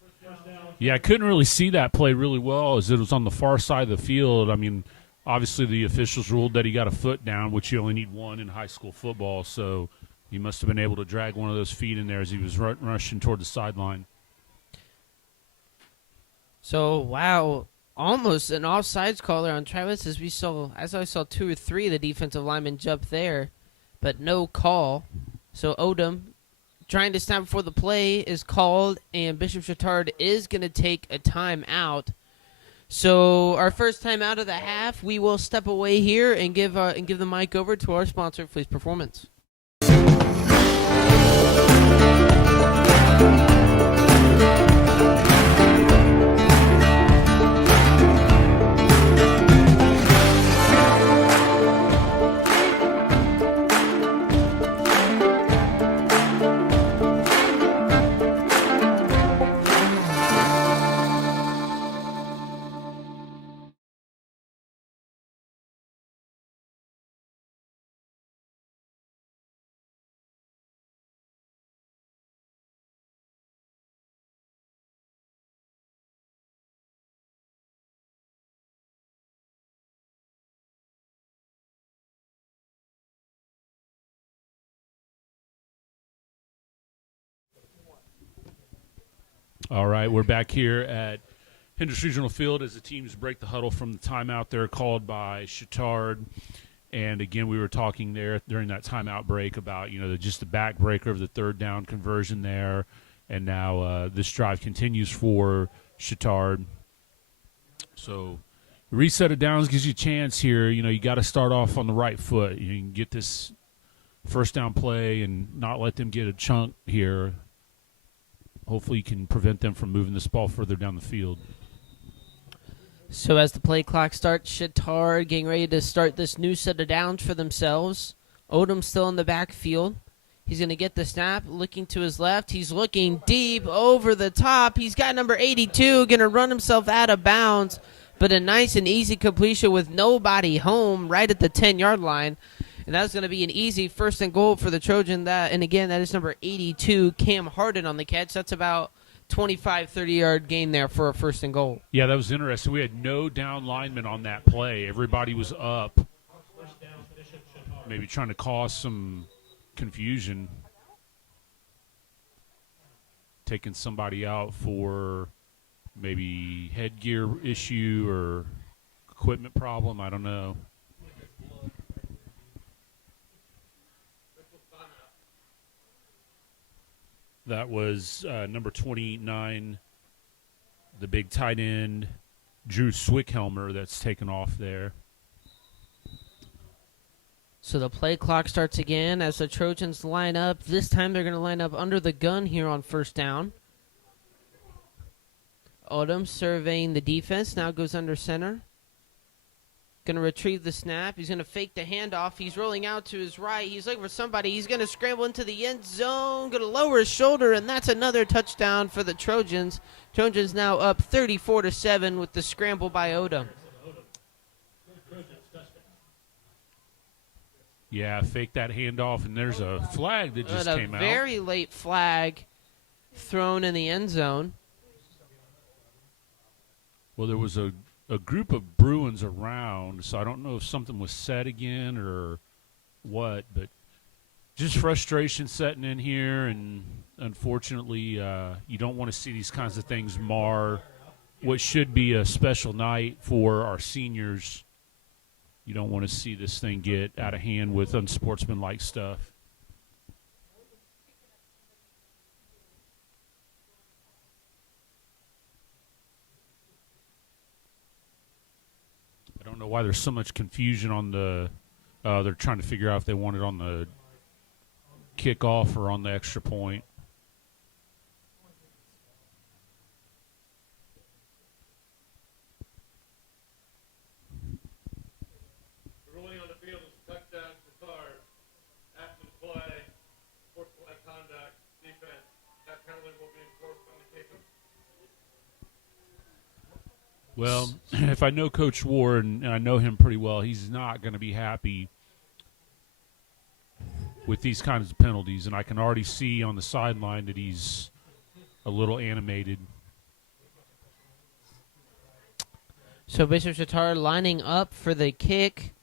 Yeah, I couldn't really see that play really well as it was on the far side of the field. I mean, obviously the officials ruled that he got a foot down, which you only need one in high school football, so he must have been able to drag one of those feet in there as he was rushing toward the sideline. So, wow, almost an offsides call there on Travis as I saw 2 or 3 of the defensive linemen jump there, but no call. So Odom trying to snap before the play is called, and Bishop Chatard is going to take a timeout. So our first time out of the half, we will step away here and give the mic over to our sponsor, Fleece Performance. All right, we're back here at Hendricks Regional Field as the teams break the huddle from the timeout there called by Chatard. And again, we were talking there during that timeout break about, just the backbreaker of the third down conversion there. And now this drive continues for Chatard. So reset of downs gives you a chance here. You got to start off on the right foot. You can get this first down play and not let them get a chunk here. Hopefully you can prevent them from moving this ball further down the field. So as the play clock starts, Chatard getting ready to start this new set of downs for themselves. Odom still in the backfield. He's going to get the snap, looking to his left. He's looking deep over the top. He's got number 82, going to run himself out of bounds, but a nice and easy completion with nobody home right at the 10-yard line. And that's going to be an easy first and goal for the Trojan. And again, that is number 82, Cam Harden on the catch. That's about 25, 30-yard gain there for a first and goal. Yeah, that was interesting. We had no down linemen on that play. Everybody was up, maybe trying to cause some confusion, taking somebody out for maybe headgear issue or equipment problem. I don't know. That was number 29, the big tight end, Drew Swickhelmer, that's taken off there. So the play clock starts again as the Trojans line up. This time they're going to line up under the gun here on first down. Odom surveying the defense, now goes under center. Going to retrieve the snap. He's going to fake the handoff. He's rolling out to his right. He's looking for somebody. He's going to scramble into the end zone. Going to lower his shoulder, and that's another touchdown for the Trojans. Trojans now up 34-7 with the scramble by Odom. Yeah, fake that handoff, and there's a flag that just came out. A very late flag thrown in the end zone. Well, there was a group of Bruins around, so I don't know if something was said again or what, but just frustration setting in here, and unfortunately you don't want to see these kinds of things mar what should be a special night for our seniors. You don't want to see this thing get out of hand with unsportsmanlike stuff. I don't know why there's so much confusion on the they're trying to figure out if they want it on the kickoff or on the extra point. The ruling on the field is touchdown to Chatard. After the play, sportsmanlike conduct, defense, that penalty will be enforced on the kicker. Well, if I know Coach Ward, and I know him pretty well, he's not going to be happy with these kinds of penalties. And I can already see on the sideline that he's a little animated. So Bishop Chatard lining up for the kick.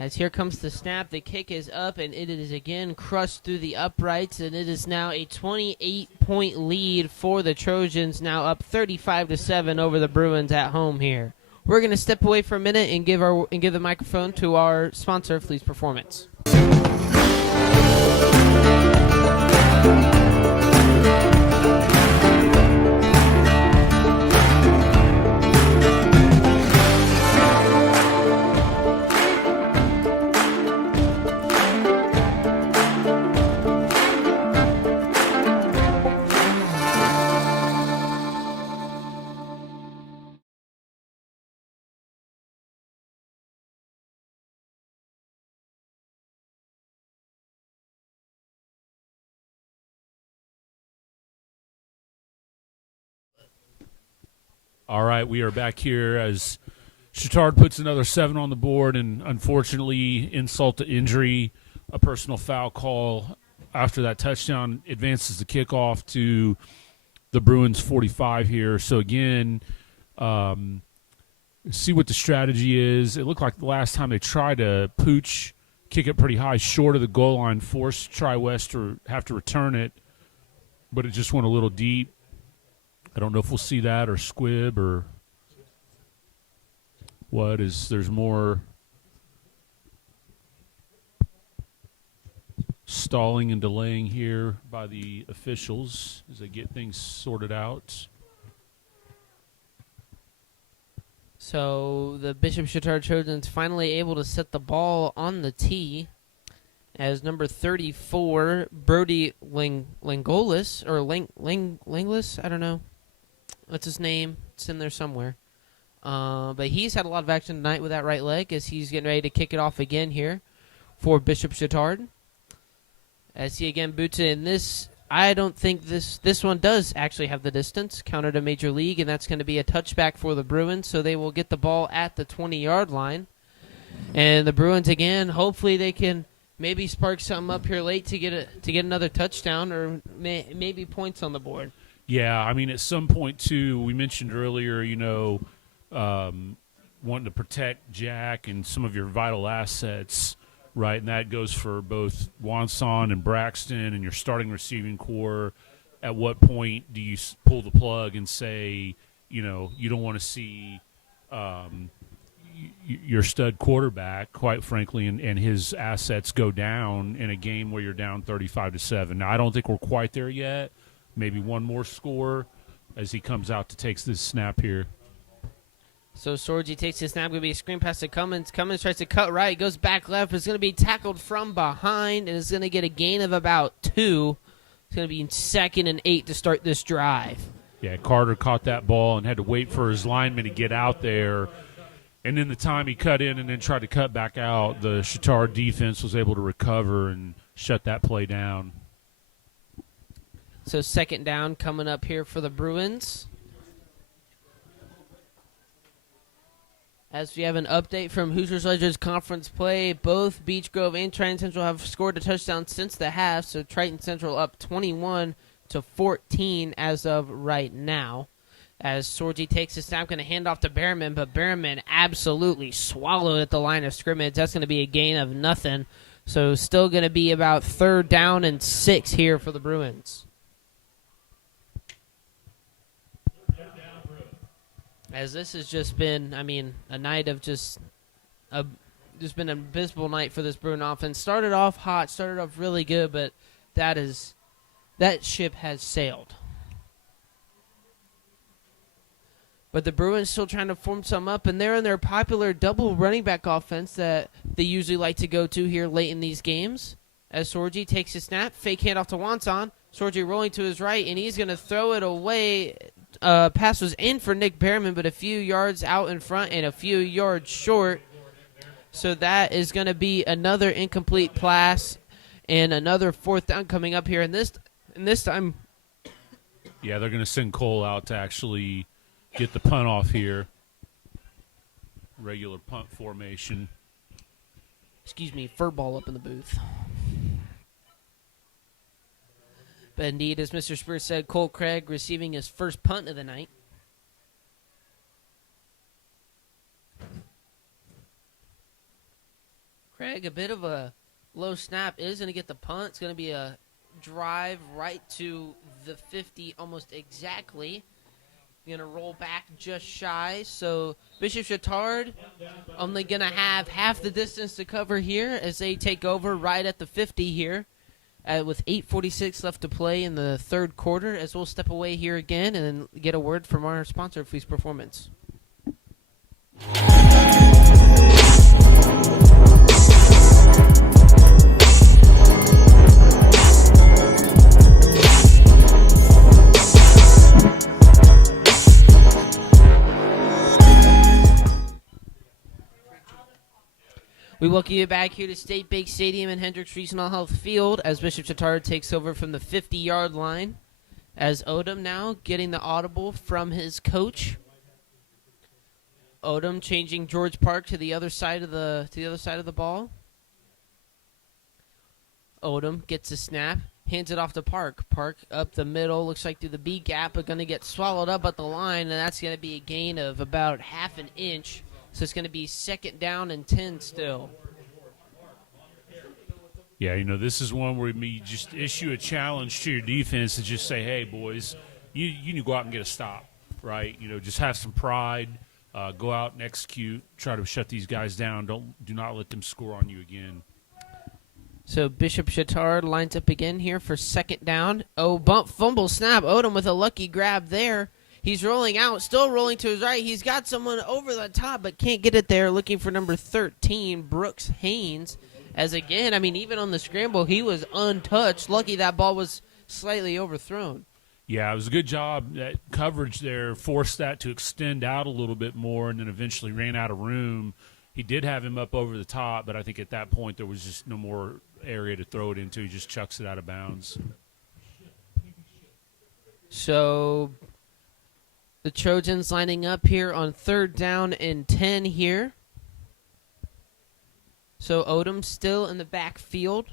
As here comes the snap, the kick is up, and it is again crushed through the uprights, and it is now a 28-point lead for the Trojans, now up 35-7 over the Bruins at home here. We're going to step away for a minute and give the microphone to our sponsor, Fleece Performance. All right, we are back here as Chatard puts another 7 on the board, and unfortunately, insult to injury, a personal foul call after that touchdown advances the kickoff to the Bruins 45 here. So again, see what the strategy is. It looked like the last time they tried to pooch, kick it pretty high, short of the goal line, forced Tri-West to have to return it, but it just went a little deep. I don't know if we'll see that or squib or what. There's more stalling and delaying here by the officials as they get things sorted out. So the Bishop Chatard Trojans finally able to set the ball on the tee as number 34, Brody Langolis, or Langlis, I don't know. What's his name? It's in there somewhere. But he's had a lot of action tonight with that right leg as he's getting ready to kick it off again here for Bishop Chatard. As he again boots it in this, I don't think this one does actually have the distance counted to Major League, and that's going to be a touchback for the Bruins, so they will get the ball at the 20-yard line. And the Bruins, again, hopefully they can maybe spark something up here late to get another touchdown or maybe points on the board. Yeah, I mean, at some point, too, we mentioned earlier, wanting to protect Jack and some of your vital assets, right? And that goes for both Wanson and Braxton and your starting receiving core. At what point do you pull the plug and say, you don't want to see your stud quarterback, quite frankly, and his assets go down in a game where you're down 35-7. Now, I don't think we're quite there yet. Maybe one more score as he comes out to take this snap here. So Sorgi takes his snap. Going to be a screen pass to Cummins. Cummins tries to cut right. Goes back left. It's going to be tackled from behind, and is going to get a gain of about 2. It's going to be in 2nd and 8 to start this drive. Yeah, Carter caught that ball and had to wait for his lineman to get out there. And in the time he cut in and then tried to cut back out, the Chatard defense was able to recover and shut that play down. So 2nd down coming up here for the Bruins. As we have an update from Hoosiers Ledger's conference play, both Beech Grove and Triton Central have scored a touchdown since the half, so Triton Central up 21-14 as of right now. As Sorgi takes his snap, going to hand off to Behrman, but Behrman absolutely swallowed at the line of scrimmage. That's going to be a gain of nothing. So still going to be about 3rd down and 6 here for the Bruins. As this has just been, a night of just been an abysmal night for this Bruin offense. Started off hot, started off really good, but that ship has sailed. But the Bruins still trying to form some up, and they're in their popular double running back offense that they usually like to go to here late in these games. As Sorgi takes his snap, fake handoff to Wanson. Sorgi rolling to his right, and he's going to throw it away. Pass was in for Nick Behrman, but a few yards out in front and a few yards short. So that is going to be another incomplete pass and another 4th down coming up here. And this time, yeah, they're going to send Cole out to actually get the punt off here. Regular punt formation. Excuse me, fur ball up in the booth. But indeed, as Mr. Spears said, Cole Craig receiving his first punt of the night. Craig, a bit of a low snap, is going to get the punt. It's going to be a drive right to the 50 almost exactly. Going to roll back just shy. So Bishop Chatard only going to have half the distance to cover here as they take over right at the 50 here. With 8:46 left to play in the 3rd quarter, as we'll step away here again and then get a word from our sponsor, Fleece Performance. We welcome you back here to State Bank Stadium and Hendricks Regional Health Field as Bishop Chatard takes over from the 50-yard line. As Odom now getting the audible from his coach. Odom changing George Park to the other side of the ball. Odom gets a snap, hands it off to Park. Park up the middle, looks like through the B gap, but going to get swallowed up at the line, and that's going to be a gain of about half an inch. So it's going to be 2nd down and 10 still. Yeah, this is one where you just issue a challenge to your defense and just say, hey, boys, you need to go out and get a stop, right? Just have some pride, go out and execute, try to shut these guys down. Do not let them score on you again. So Bishop Chatard lines up again here for 2nd down. Oh, bump, fumble, snap. Odom with a lucky grab there. He's rolling out, still rolling to his right. He's got someone over the top, but can't get it there. Looking for number 13, Brooks Haynes. As again, even on the scramble, he was untouched. Lucky that ball was slightly overthrown. Yeah, it was a good job. That coverage there forced that to extend out a little bit more and then eventually ran out of room. He did have him up over the top, but I think at that point there was just no more area to throw it into. He just chucks it out of bounds. So the Trojans lining up here on 3rd down and 10 here. So Odom still in the backfield,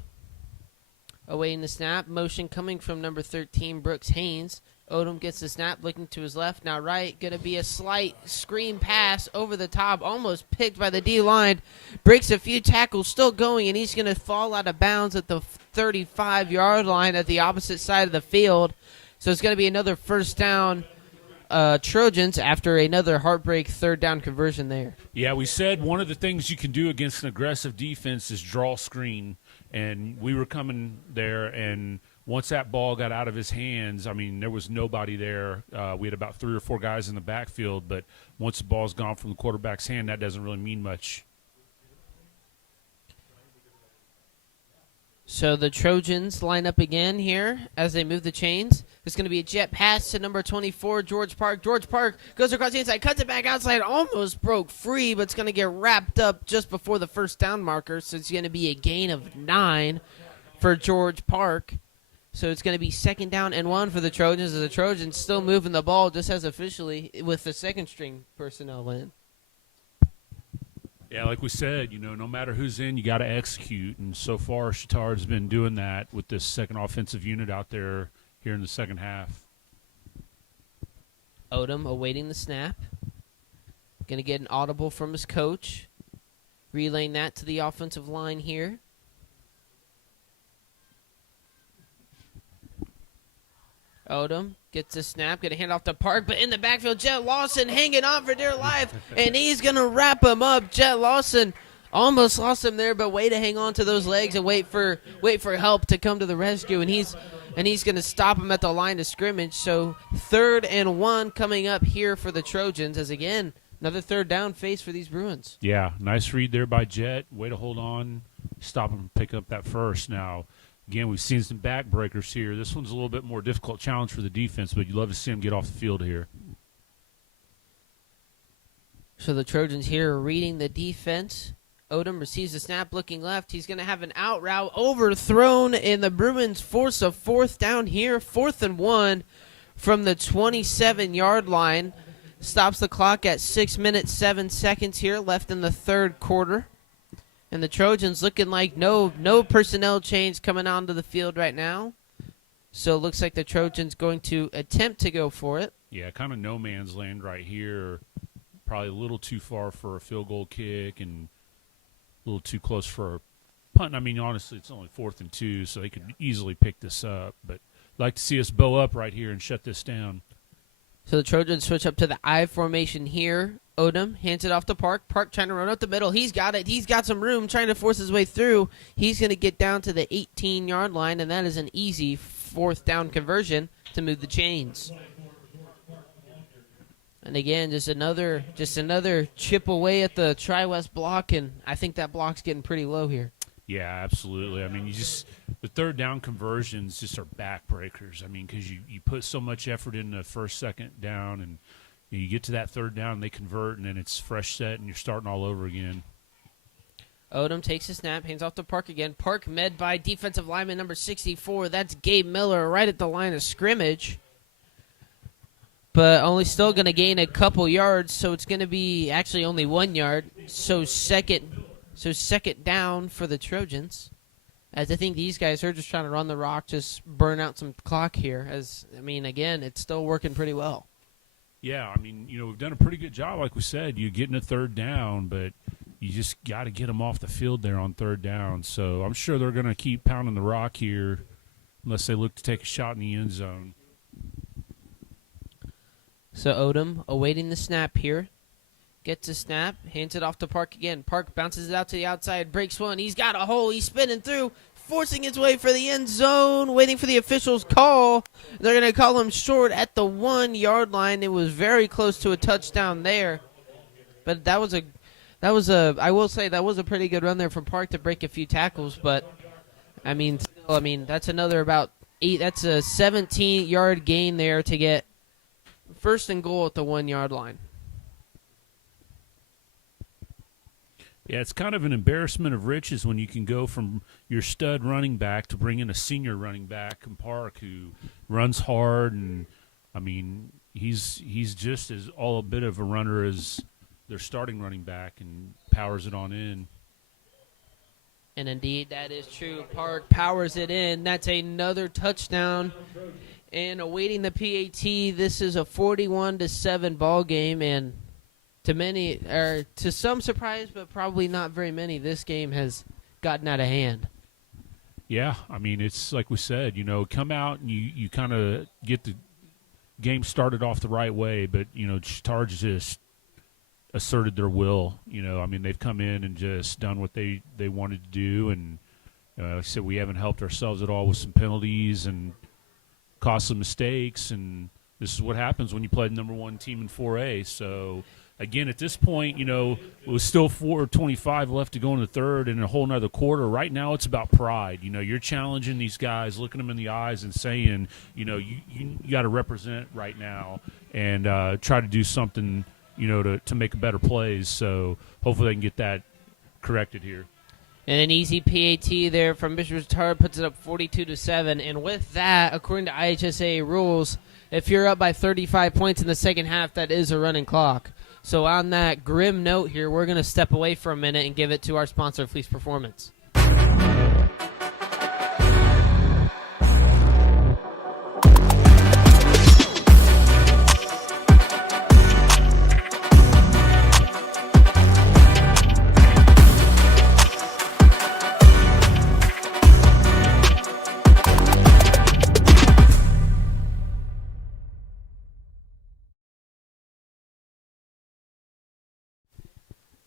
awaiting the snap. Motion coming from number 13, Brooks Haynes. Odom gets the snap, looking to his left, now right. Going to be a slight screen pass over the top, almost picked by the D-line. Breaks a few tackles, still going, and he's going to fall out of bounds at the 35-yard line at the opposite side of the field. So it's going to be another 1st down Trojans after another heartbreak 3rd down conversion there. Yeah, we said one of the things you can do against an aggressive defense is draw screen, and we were coming there, and once that ball got out of his hands, there was nobody there. We had about 3 or 4 guys in the backfield, but once the ball's gone from the quarterback's hand, that doesn't really mean much. So the Trojans line up again here as they move the chains. It's going to be a jet pass to number 24, George Park. George Park goes across the inside, cuts it back outside, almost broke free, but it's going to get wrapped up just before the 1st down marker. So it's going to be a gain of 9 for George Park. So it's going to be 2nd down and 1 for the Trojans, as the Trojans still moving the ball just as officially with the 2nd-string personnel in. Yeah, like we said, no matter who's in, you got to execute. And so far, Chatard's been doing that with this 2nd offensive unit out there here in the 2nd half. Odom awaiting the snap. Going to get an audible from his coach. Relaying that to the offensive line here. Odom gets a snap, going to hand off to Park, but in the backfield, Jet Lawson hanging on for dear life, and he's going to wrap him up. Jet Lawson almost lost him there, but way to hang on to those legs and wait for help to come to the rescue, and he's going to stop him at the line of scrimmage. So 3rd and 1 coming up here for the Trojans, as again, another 3rd down face for these Bruins. Yeah, nice read there by Jet. Way to hold on, stop him, pick up that first. Now, again, we've seen some backbreakers here. This one's a little bit more difficult challenge for the defense, but you'd love to see them get off the field here. So the Trojans here are reading the defense. Odom receives the snap, looking left. He's going to have an out route overthrown, and the Bruins force a 4th down here. 4th and 1 from the 27-yard line. Stops the clock at 6 minutes, 7 seconds here left in the 3rd quarter. And the Trojans looking like no personnel change coming onto the field right now. So it looks like the Trojans going to attempt to go for it. Yeah, kind of no man's land right here. Probably a little too far for a field goal kick and a little too close for a punt. Honestly, it's only 4th and 2, so they could easily pick this up. But I'd like to see us bow up right here and shut this down. So the Trojans switch up to the I formation here. Odom hands it off to Park. Park trying to run up the middle. He's got it. He's got some room trying to force his way through. He's going to get down to the 18-yard line, and that is an easy 4th down conversion to move the chains. And again, just another chip away at the Tri-West block, and I think that block's getting pretty low here. Yeah, absolutely. The 3rd down conversions just are backbreakers. Because you put so much effort in the 1st, 2nd down, and you get to that 3rd down, they convert, and then it's fresh set, and you're starting all over again. Odom takes a snap, hands off to Park again. Park met by defensive lineman number 64. That's Gabe Miller right at the line of scrimmage. but only still going to gain a couple yards, so it's going to be actually only 1 yard. So second down for the Trojans. As I think these guys are just trying to run the rock, just burn out some clock here. Again, it's still working pretty well. Yeah, we've done a pretty good job, like we said. You're getting a third down, but you just got to get them off the field there on third down. So I'm sure they're going to keep pounding the rock here unless they look to take a shot in the end zone. So Odom awaiting the snap here. Gets a snap, hands it off to Park again. Park bounces it out to the outside, breaks one. He's got a hole. He's spinning through, forcing his way for the end zone, waiting for the official's call. They're going to call him short at the 1 yard line. It was very close to a touchdown there. But I will say that was a pretty good run there from Park to break a few tackles. But, that's another about 8. That's a 17-yard gain there to get first and goal at the 1 yard line. Yeah, it's kind of an embarrassment of riches when you can go from your stud running back to bring in a senior running back in Park who runs hard, and he's just as all a bit of a runner as their starting running back and powers it on in. And indeed, that is true. Park powers it in. That's another touchdown. And awaiting the PAT, this is a 41-7 ball game, and to some surprise, but probably not very many, this game has gotten out of hand. Yeah, it's like we said, come out and you kind of get the game started off the right way, but, Chatard just asserted their will. They've come in and just done what they wanted to do, and like I said, we haven't helped ourselves at all with some penalties and costly mistakes, and this is what happens when you play the number 1 team in 4A. So again, at this point, it was still 4:25 left to go in the third and a whole nother quarter. Right now it's about pride. You're challenging these guys, looking them in the eyes and saying, you got to represent right now and try to do something, to make better plays. So hopefully they can get that corrected here. And an easy PAT there from Bishop Chatard puts it up 42-7. And with that, according to IHSA rules, if you're up by 35 points in the second half, that is a running clock. So on that grim note here, we're going to step away for a minute and give it to our sponsor, Fleece Performance.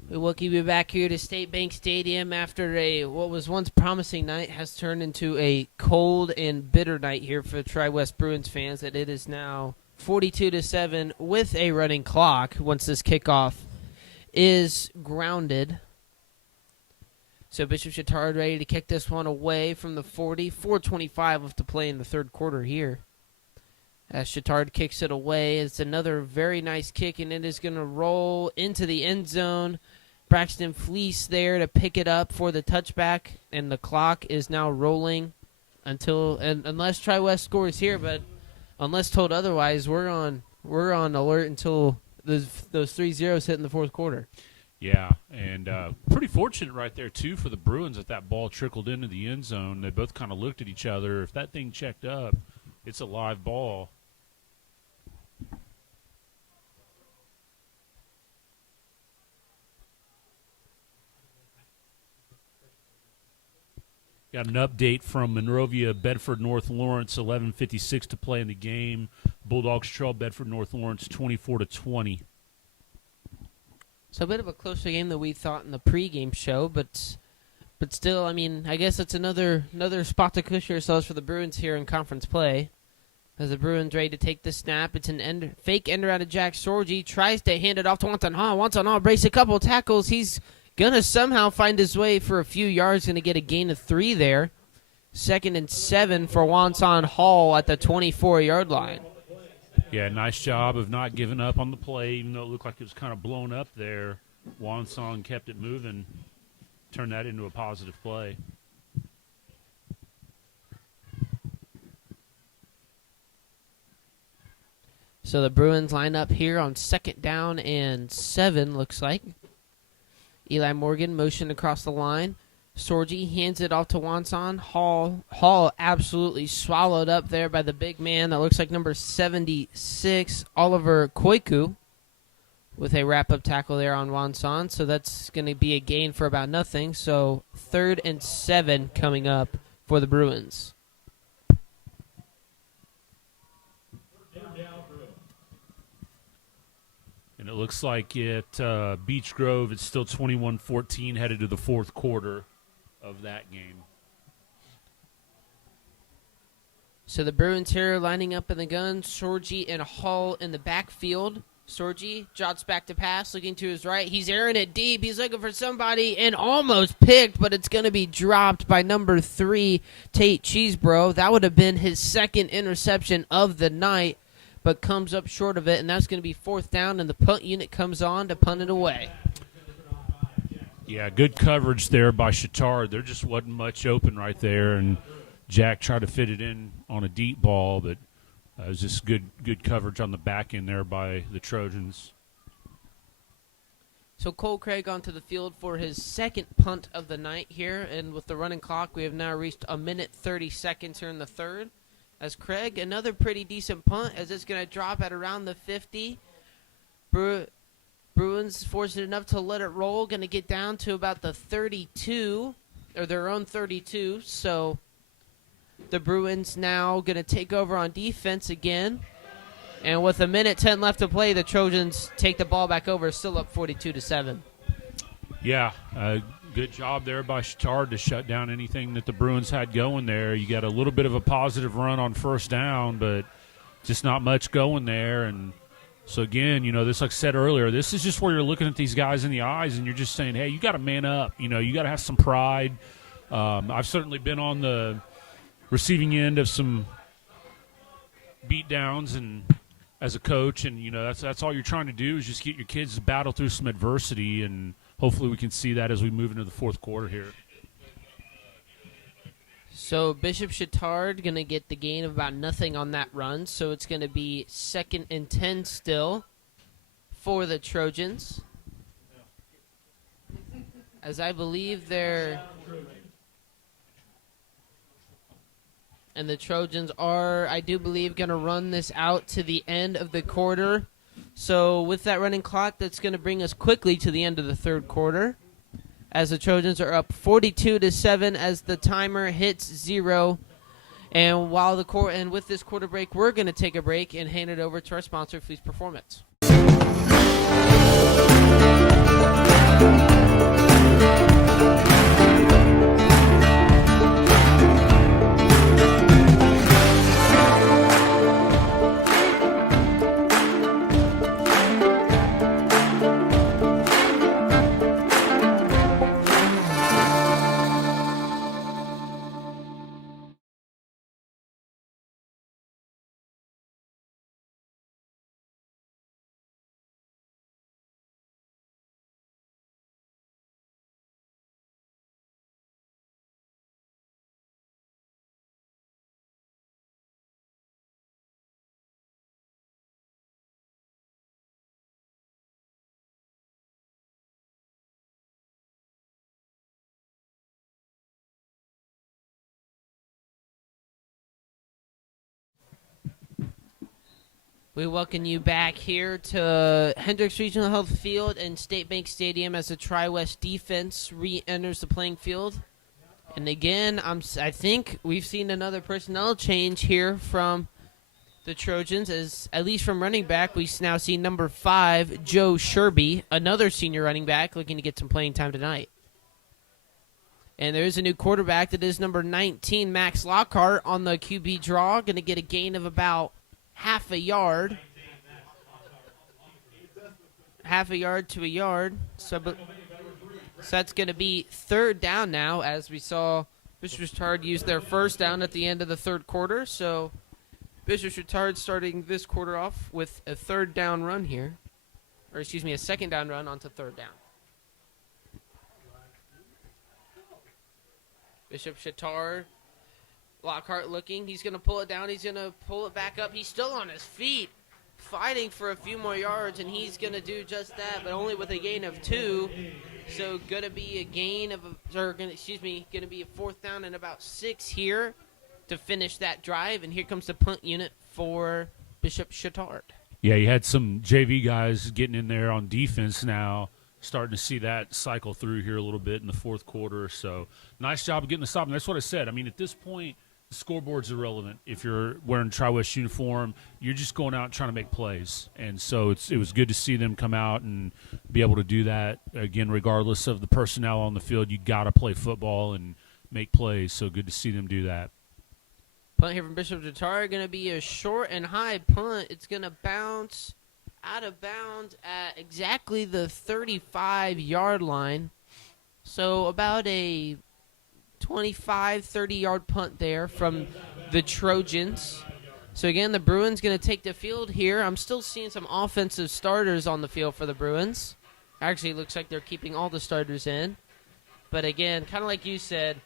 We will keep you back here to State Bank Stadium after what was once promising night has turned into a cold and bitter night here for the Tri-West Bruins fans. That it is now 42-7 with a running clock once this kickoff is grounded. So Bishop Chatard ready to kick this one away from the 40. 4:25 left to play in the third quarter here. As Chatard kicks it away, it's another very nice kick, and it is going to roll into the end zone. Braxton Fleece there to pick it up for the touchback, and the clock is now rolling unless Tri-West scores here, but unless told otherwise, we're on alert until those 3 zeros hit in the fourth quarter. Yeah, and pretty fortunate right there, too, for the Bruins that ball trickled into the end zone. They both kind of looked at each other. If that thing checked up, it's a live ball. Got an update from Monrovia, Bedford North Lawrence, 11:56 to play in the game. Bulldogs trail Bedford North Lawrence 24-20. So a bit of a closer game than we thought in the pregame show, but still, I guess it's another spot to cushion ourselves for the Bruins here in conference play. As the Bruins ready to take the snap, it's an fake end around to Jack Sorgi. Tries to hand it off to Wanton Hall. Wanton Hall breaks a couple of tackles. He's going to somehow find his way for a few yards. Going to get a gain of 3 there. 2nd and 7 for Wanton Hall at the 24-yard line. Yeah, nice job of not giving up on the play, even though it looked like it was kind of blown up there. Wanson kept it moving, turned that into a positive play. So the Bruins line up here on 2nd down and 7, looks like. Eli Morgan motion across the line. Sorgi hands it off to Wanson. Hall absolutely swallowed up there by the big man. That looks like number 76, Oliver Koiku, with a wrap-up tackle there on Wanson. So that's going to be a gain for about nothing. So 3rd and 7 coming up for the Bruins. And it looks like at Beech Grove, it's still 21-14 headed to the 4th quarter of that game. So the Bruins here lining up in the gun. Sorgi and Hall in the backfield. Sorgi jots back to pass, looking to his right. He's airing it deep. He's looking for somebody and almost picked, but it's going to be dropped by number 3, Tate Cheesebro. That would have been his 2nd interception of the night, but comes up short of it, and that's going to be 4th down, and the punt unit comes on to punt it away. Yeah, good coverage there by Chatard. There just wasn't much open right there, and Jack tried to fit it in on a deep ball, but it was just good coverage on the back end there by the Trojans. So Cole Craig onto the field for his 2nd punt of the night here, and with the running clock, we have now reached 1 minute 30 seconds here in the 3rd. As Craig, another pretty decent punt, as it's going to drop at around the 50. Bruins fortunate enough to let it roll, going to get down to about the 32, or their own 32. So the Bruins now going to take over on defense again. And with 1:10 left to play, the Trojans take the ball back over, still up 42-7. Yeah, good job there by Chatard to shut down anything that the Bruins had going there. You got a little bit of a positive run on 1st down, but just not much going there. And so, again, this, like I said earlier, this is just where you're looking at these guys in the eyes and you're just saying, hey, you got to man up. You got to have some pride. I've certainly been on the receiving end of some beat downs and as a coach, and, that's all you're trying to do is just get your kids to battle through some adversity, and hopefully we can see that as we move into the 4th quarter here. So Bishop Chatard going to get the gain of about nothing on that run. So it's going to be 2nd and 10 still for the Trojans. As I believe they're... And the Trojans are, I do believe, going to run this out to the end of the quarter. So with that running clock, that's going to bring us quickly to the end of the 3rd quarter, as the Trojans are up 42-7 as the timer hits 0. And with this quarter break, we're going to take a break and hand it over to our sponsor, Fleece Performance. We welcome you back here to Hendricks Regional Health Field and State Bank Stadium as the Tri-West defense re-enters the playing field. And again, I think we've seen another personnel change here from the Trojans, as at least from running back, we now see number 5, Joe Sherby, another senior running back looking to get some playing time tonight. And there is a new quarterback that is number 19, Max Lockhart, on the QB draw, going to get a gain of about half a yard to a yard. So that's going to be 3rd down now, as we saw Bishop Chatard use their 1st down at the end of the 3rd quarter. So Bishop Chatard starting this quarter off with a 3rd down run here. Or a 2nd down run onto 3rd down. Bishop Chatard, Lockhart looking. He's going to pull it down. He's going to pull it back up. He's still on his feet. fighting for a few more yards, and he's going to do just that, but only with a gain of 2. So going to be a gain of, going to be a 4th down and about 6 here to finish that drive. And here comes the punt unit for Bishop Chatard. Yeah, you had some JV guys getting in there on defense now, starting to see that cycle through here a little bit in the 4th quarter. So nice job of getting the stop. And that's what I said. I mean, at this point, the scoreboard's irrelevant. If you're wearing Tri-West uniform, you're just going out trying to make plays. And so it was good to see them come out and be able to do that. Again, regardless of the personnel on the field, you got to play football and make plays. So good to see them do that. Punt here from Bishop Chatard, going to be a short and high punt. It's going to bounce out of bounds at exactly the 35-yard line. So about a 25, 30-yard punt there from the Trojans. So, again, the Bruins going to take the field here. I'm still seeing some offensive starters on the field for the Bruins. Actually, it looks like they're keeping all the starters in. But, again, kind of like you said,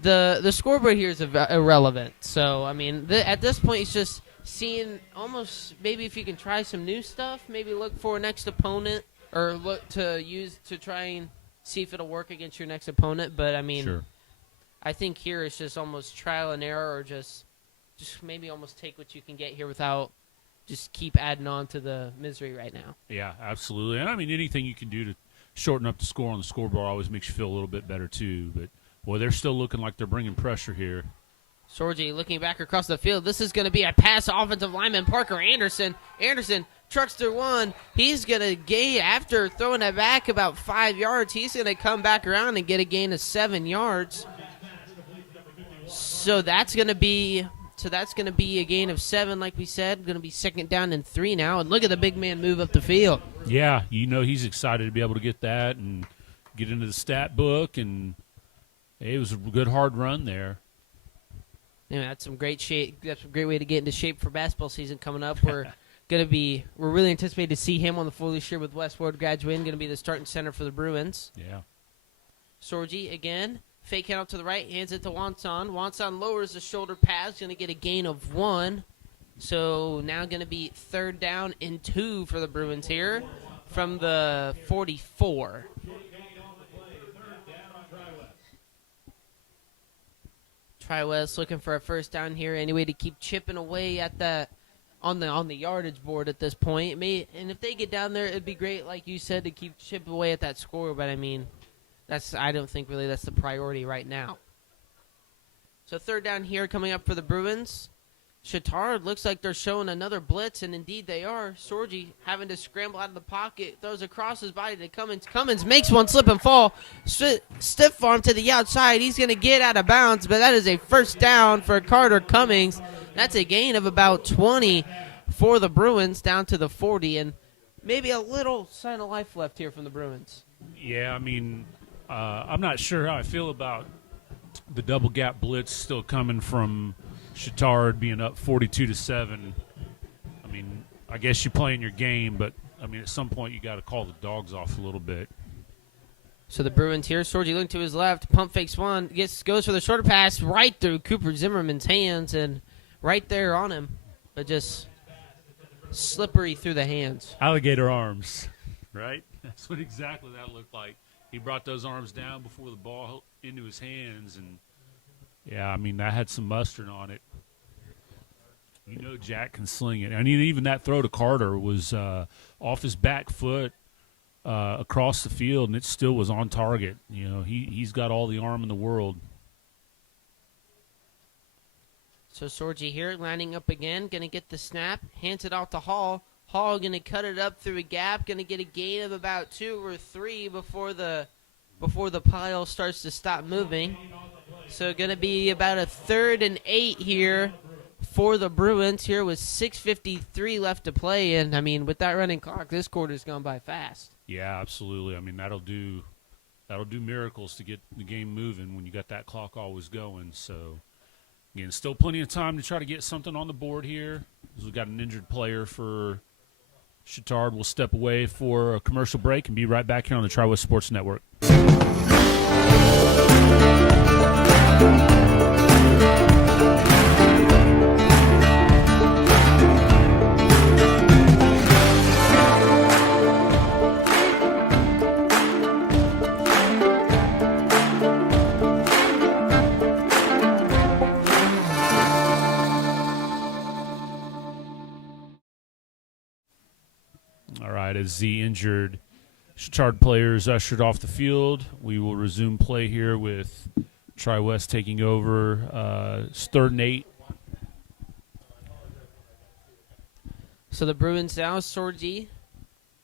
the scoreboard here is irrelevant. So, I mean, at this point, it's just seeing almost maybe if you can try some new stuff, maybe look for a next opponent or look to use to try and see if it'll work against your next opponent. But, I mean, Sure. I think here it's just almost trial and error or just maybe almost take what you can get here without just keep adding on to the misery right now. Yeah, absolutely. And, I mean, anything you can do to shorten up the score on the scoreboard always makes you feel a little bit better too. But, boy, they're still looking like they're bringing pressure here. Sorgi looking back across the field. This is going to be a pass offensive lineman, Parker Anderson. Anderson trucks through one. He's going to gain, after throwing it back about 5 yards, he's going to come back around and get a gain of 7 yards. So that's going to be a gain of 7, like we said. Going to be 2nd down and 3 now. And look at the big man move up the field. Yeah, he's excited to be able to get that and get into the stat book. And it was a good hard run there. Yeah, that's some great shape. That's a great way to get into shape for basketball season coming up. We're really anticipated to see him on the floor this year with Westwood graduating. Going to be the starting center for the Bruins. Yeah. Sorgi again. Fake out to the right, hands it to Wanson. Wanson lowers the shoulder pass, going to get a gain of 1. So now going to be 3rd down and 2 for the Bruins here from the 44. Tri-West looking for a 1st down here anyway to keep chipping away at on the yardage board at this point. And if they get down there, it'd be great, like you said, to keep chipping away at that score. But I mean, I don't think really that's the priority right now. So 3rd down here coming up for the Bruins. Chatard looks like they're showing another blitz, and indeed they are. Sorgi having to scramble out of the pocket, throws across his body to Cummins. Cummins makes one slip and fall. Stiff arm to the outside. He's going to get out of bounds, but that is a 1st down for Carter Cummings. That's a gain of about 20 for the Bruins down to the 40, and maybe a little sign of life left here from the Bruins. Yeah, I mean, I'm not sure how I feel about the double gap blitz still coming from Chatard being up 42-7. I mean, I guess you're playing your game, but I mean, at some point you got to call the dogs off a little bit. So the Bruins here, Sorgi looking to his left, pump fakes one, goes for the shorter pass right through Cooper Zimmerman's hands and right there on him, but just slippery through the hands. Alligator arms, right? That's what exactly that looked like. He brought those arms down before the ball into his hands, and yeah, I mean, that had some mustard on it. Jack can sling it. I mean, even that throw to Carter was off his back foot across the field, and it still was on target. He's got all the arm in the world. So Sorgi here lining up again, going to get the snap, hands it off to Hall. Hall going to cut it up through a gap, going to get a gain of about 2 or 3 before the pile starts to stop moving. So going to be about a 3rd and 8 here for the Bruins here with 6:53 left to play. And, I mean, with that running clock, this quarter's gone by fast. Yeah, absolutely. I mean, that'll do miracles to get the game moving when you got that clock always going. So, again, still plenty of time to try to get something on the board here. We've got an injured player for Chatard. Will step away for a commercial break and be right back here on the Tri-West Sports Network. right, as the injured Chatard players ushered off the field, we will resume play here with Tri-West taking over. It's 3rd and 8. So the Bruins now, Sorgi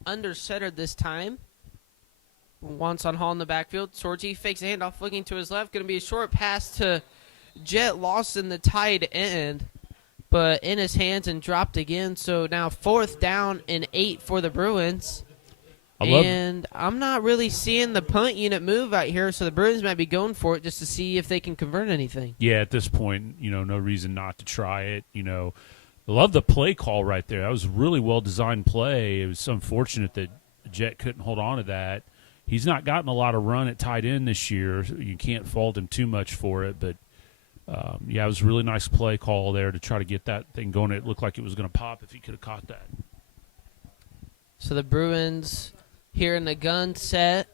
under center this time. Wants on Hall in the backfield. Sorgi fakes a handoff looking to his left. Going to be a short pass to Jet Lawson, the tight end, but in his hands and dropped again. So now 4th down and 8 for the Bruins. And I'm not really seeing the punt unit move out here, so the Bruins might be going for it just to see if they can convert anything. Yeah, at this point, no reason not to try it. I love the play call right there. That was a really well-designed play. It was unfortunate that Jet couldn't hold on to that. He's not gotten a lot of run at tight end this year. So you can't fault him too much for it. But, it was a really nice play call there to try to get that thing going. It looked like it was going to pop if he could have caught that. So the Bruins here in the gun set.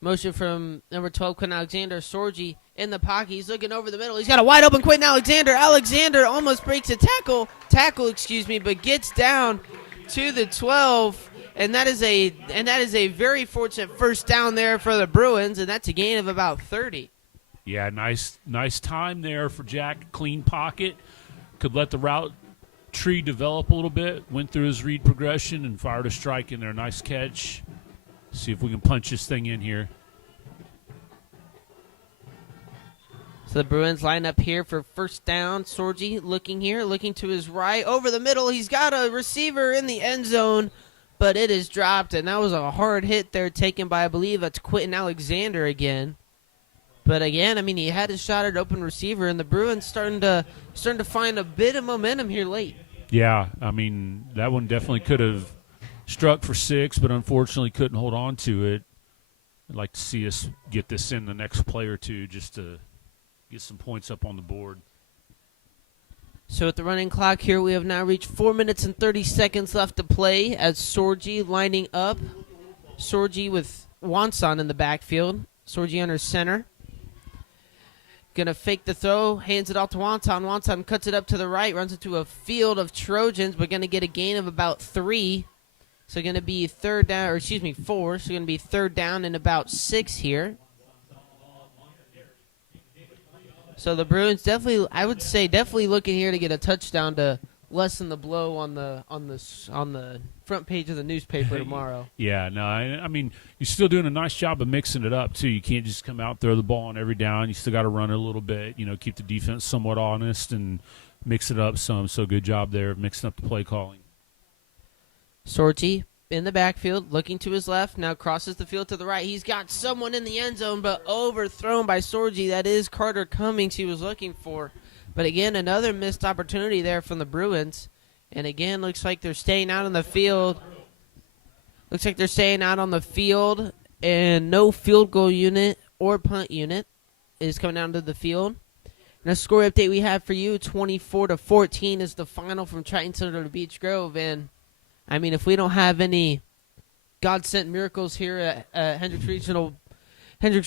Motion from number 12, Quentin Alexander. Sorgi in the pocket. He's looking over the middle. He's got a wide open Quentin Alexander. Alexander almost breaks a tackle, but gets down to the 12. And that is a very fortunate first down there for the Bruins, and that's a gain of about 30. Yeah, nice time there for Jack. Clean pocket. Could let the route tree develop a little bit. Went through his read progression and fired a strike in there. Nice catch. See if we can punch this thing in here. So the Bruins line up here for first down. Sorgi looking to his right. Over the middle, he's got a receiver in the end zone, but it is dropped, and that was a hard hit there taken by, I believe, that's Quentin Alexander again. But again, he had his shot at open receiver, and the Bruins starting to find a bit of momentum here late. Yeah, that one definitely could have struck for 6, but unfortunately couldn't hold on to it. I'd like to see us get this in the next play or two just to get some points up on the board. So at the running clock here, we have now reached 4 minutes and 30 seconds left to play as Sorgi lining up. Sorgi with Wanson in the backfield. Sorgi under center. Going to fake the throw, hands it off to Wanson. Wanson cuts it up to the right, runs into a field of Trojans, but going to get a gain of about 3. So going to be 4. So going to be 3rd down and about 6 here. So the Bruins definitely looking here to get a touchdown to lessen the blow on the front page of the newspaper tomorrow. Yeah, no, you're still doing a nice job of mixing it up too. You can't just come out and throw the ball on every down. You still got to run it a little bit. Keep the defense somewhat honest and mix it up some. So good job there of mixing up the play calling. Sorgi in the backfield, looking to his left, now crosses the field to the right. He's got someone in the end zone, but overthrown by Sorgi. That is Carter Cummings he was looking for. But again, another missed opportunity there from the Bruins. And again, looks like they're staying out on the field. And no field goal unit or punt unit is coming down to the field. And a score update we have for you, 24-14 is the final from Triton Center to Beech Grove. And if we don't have any God-sent miracles here at Hendricks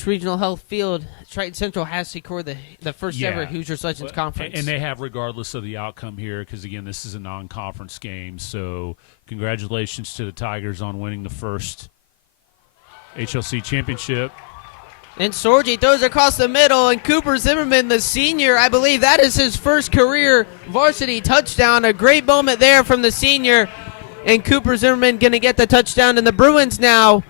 Regional Health Field, Triton Central has secured the first ever Hoosiers Legends Conference. And they have, regardless of the outcome here, because, again, this is a non-conference game. So congratulations to the Tigers on winning the first HLC championship. And Sorgi throws across the middle, and Cooper Zimmerman, the senior, I believe that is his first career varsity touchdown. A great moment there from the senior. And Cooper Zimmerman going to get the touchdown. And the Bruins now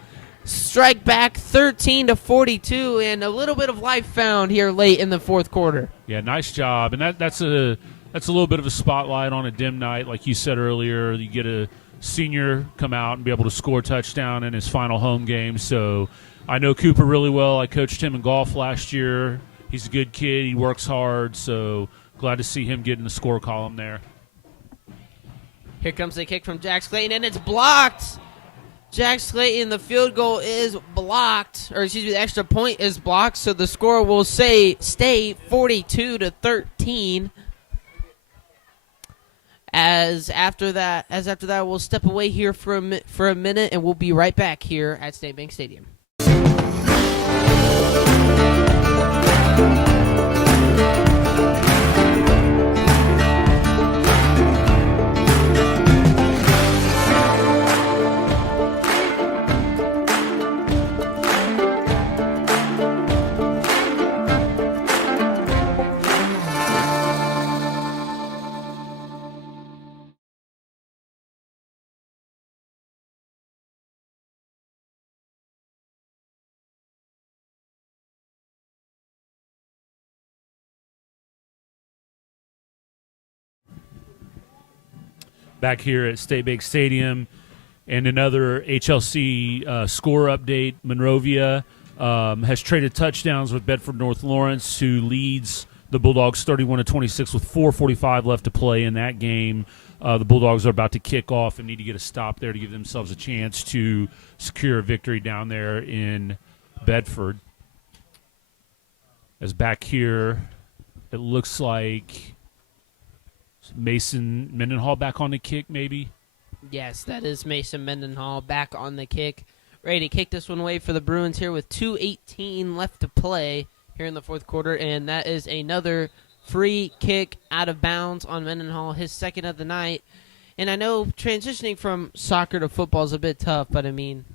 strike back 13-42, and a little bit of life found here late in the fourth quarter. Yeah, nice job. And that's a little bit of a spotlight on a dim night. Like you said earlier, you get a senior come out and be able to score a touchdown in his final home game. So I know Cooper really well. I coached him in golf last year. He's a good kid. He works hard. So glad to see him get in the score column there. Here comes the kick from Jack Slayton, and it's blocked. Jack Slayton, the field goal is blocked, the extra point is blocked, so the score will stay 42-13. As after that, we'll step away here for a minute, and we'll be right back here at State Bank Stadium. back here at State Bank Stadium. And another HLC score update, Monrovia has traded touchdowns with Bedford North Lawrence, who leads the Bulldogs 31-26 with 4:45 left to play in that game. The Bulldogs are about to kick off and need to get a stop there to give themselves a chance to secure a victory down there in Bedford. As back here, it looks like Mason Mendenhall back on the kick, maybe. Yes, that is Mason Mendenhall back on the kick. Ready to kick this one away for the Bruins here with 2:18 left to play here in the fourth quarter. And that is another free kick out of bounds on Mendenhall, his second of the night. And I know transitioning from soccer to football is a bit tough, but I mean,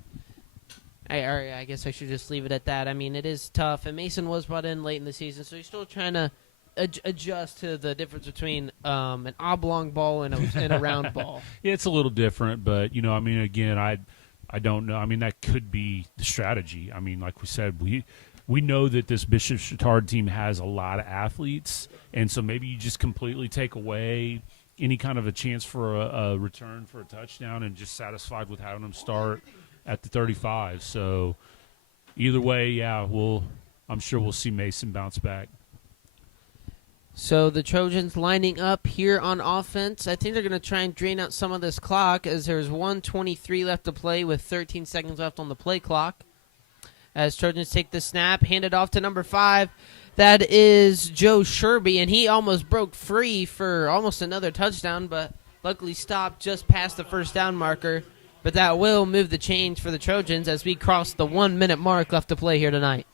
I guess I should just leave it at that. I mean, it is tough. And Mason was brought in late in the season, so he's still trying to adjust to the difference between an oblong ball and a round ball. Yeah, it's a little different, but, you know, I mean, again, I don't know. I mean, that could be the strategy. I mean, like we said, we know that this Bishop Chatard team has a lot of athletes, and so maybe you just completely take away any kind of a chance for a return for a touchdown and just satisfied with having them start at the 35. So either way, yeah, I'm sure we'll see Mason bounce back. So the Trojans lining up here on offense. I think they're going to try and drain out some of this clock as there's 1:23 left to play with 13 seconds left on the play clock. As Trojans take the snap, hand it off to number 5. That is Joe Sherby, and he almost broke free for almost another touchdown, but luckily stopped just past the first down marker. But that will move the chains for the Trojans as we cross the 1 minute mark left to play here tonight.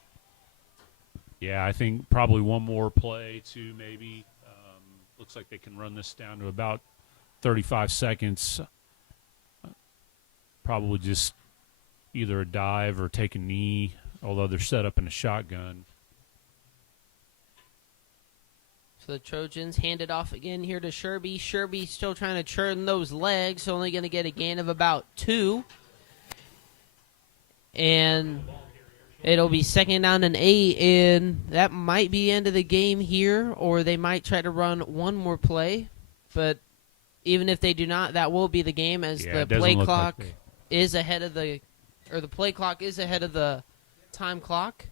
Yeah, I think probably one more play, too, maybe. Looks like they can run this down to about 35 seconds. Probably just either a dive or take a knee, although they're set up in a shotgun. So the Trojans hand it off again here to Sherby. Sherby still trying to churn those legs, only going to get a gain of about 2. And it'll be second down and 8, and that might be the end of the game here, or they might try to run one more play. But even if they do not, that will be the game as the play clock is ahead of the play clock is ahead of the time clock.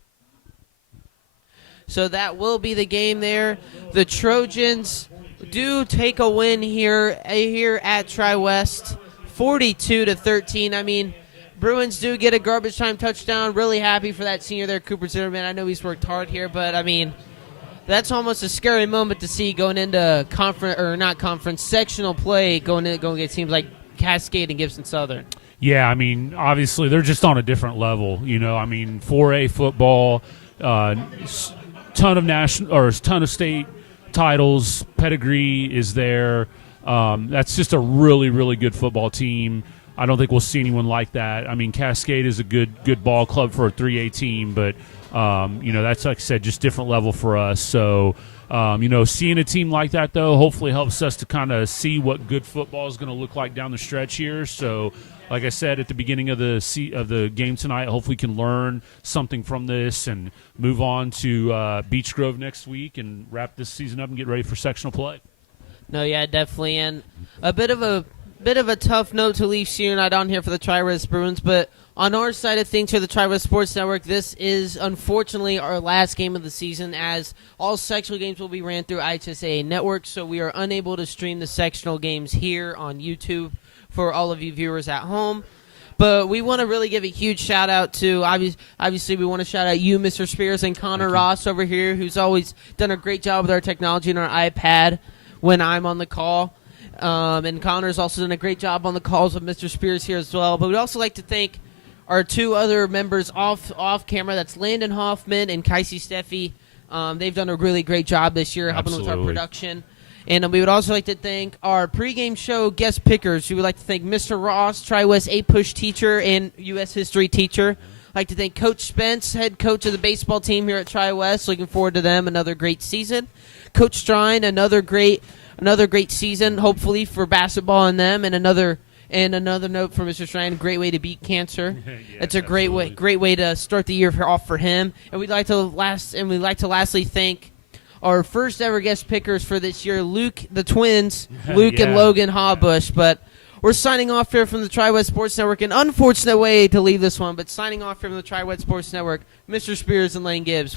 So that will be the game there. The Trojans do take a win here at Tri-West, 42-13. I mean, Bruins do get a garbage time touchdown. Really happy for that senior there, Cooper Zimmerman. I know he's worked hard here, but I mean, that's almost a scary moment to see going into sectional play, going against teams like Cascade and Gibson Southern. Yeah, I mean, obviously they're just on a different level. You know, I mean, 4A football, ton of state titles, pedigree is there. That's just a really, really good football team. I don't think we'll see anyone like that. I mean, Cascade is a good ball club for a 3A team, but you know, that's, like I said, just different level for us. So, you know, seeing a team like that, though, hopefully helps us to kind of see what good football is going to look like down the stretch here. So, like I said at the beginning of the game tonight, hopefully we can learn something from this and move on to Beech Grove next week and wrap this season up and get ready for sectional play. No, yeah, definitely, and a bit of a tough note to leave senior night on here for the Tri-West Bruins, but on our side of things here, the Tri-West Sports Network, this is unfortunately our last game of the season, as all sectional games will be ran through IHSAA Network, so we are unable to stream the sectional games here on YouTube for all of you viewers at home. But we want to really give a huge shout-out to, obviously we want to shout out you, Mr. Spears, and Connor Ross over here, who's always done a great job with our technology and our iPad when I'm on the call. And Connor's also done a great job on the calls with Mr. Spears here as well. But we'd also like to thank our 2 other members off camera. That's Landon Hoffman and Kaisi Steffi. They've done a really great job this year helping with our production. And we would also like to thank our pregame show guest pickers. We would like to thank Mr. Ross, Tri-West 8-push teacher and U.S. history teacher. I'd like to thank Coach Spence, head coach of the baseball team here at Tri-West. Looking forward to them, another great season. Coach Strine, another great season, hopefully, for basketball and them. And another note from Mr. Strine, great way to beat cancer. Yes, it's a great way to start the year off for him. And we'd like to lastly thank our first ever guest pickers for this year, Luke, the twins, Luke and Yeah. Logan Hawbush. But we're signing off here from the Tri-West Sports Network. An unfortunate way to leave this one, but signing off here from the Tri-West Sports Network, Mr. Spears and Lane Gibbs.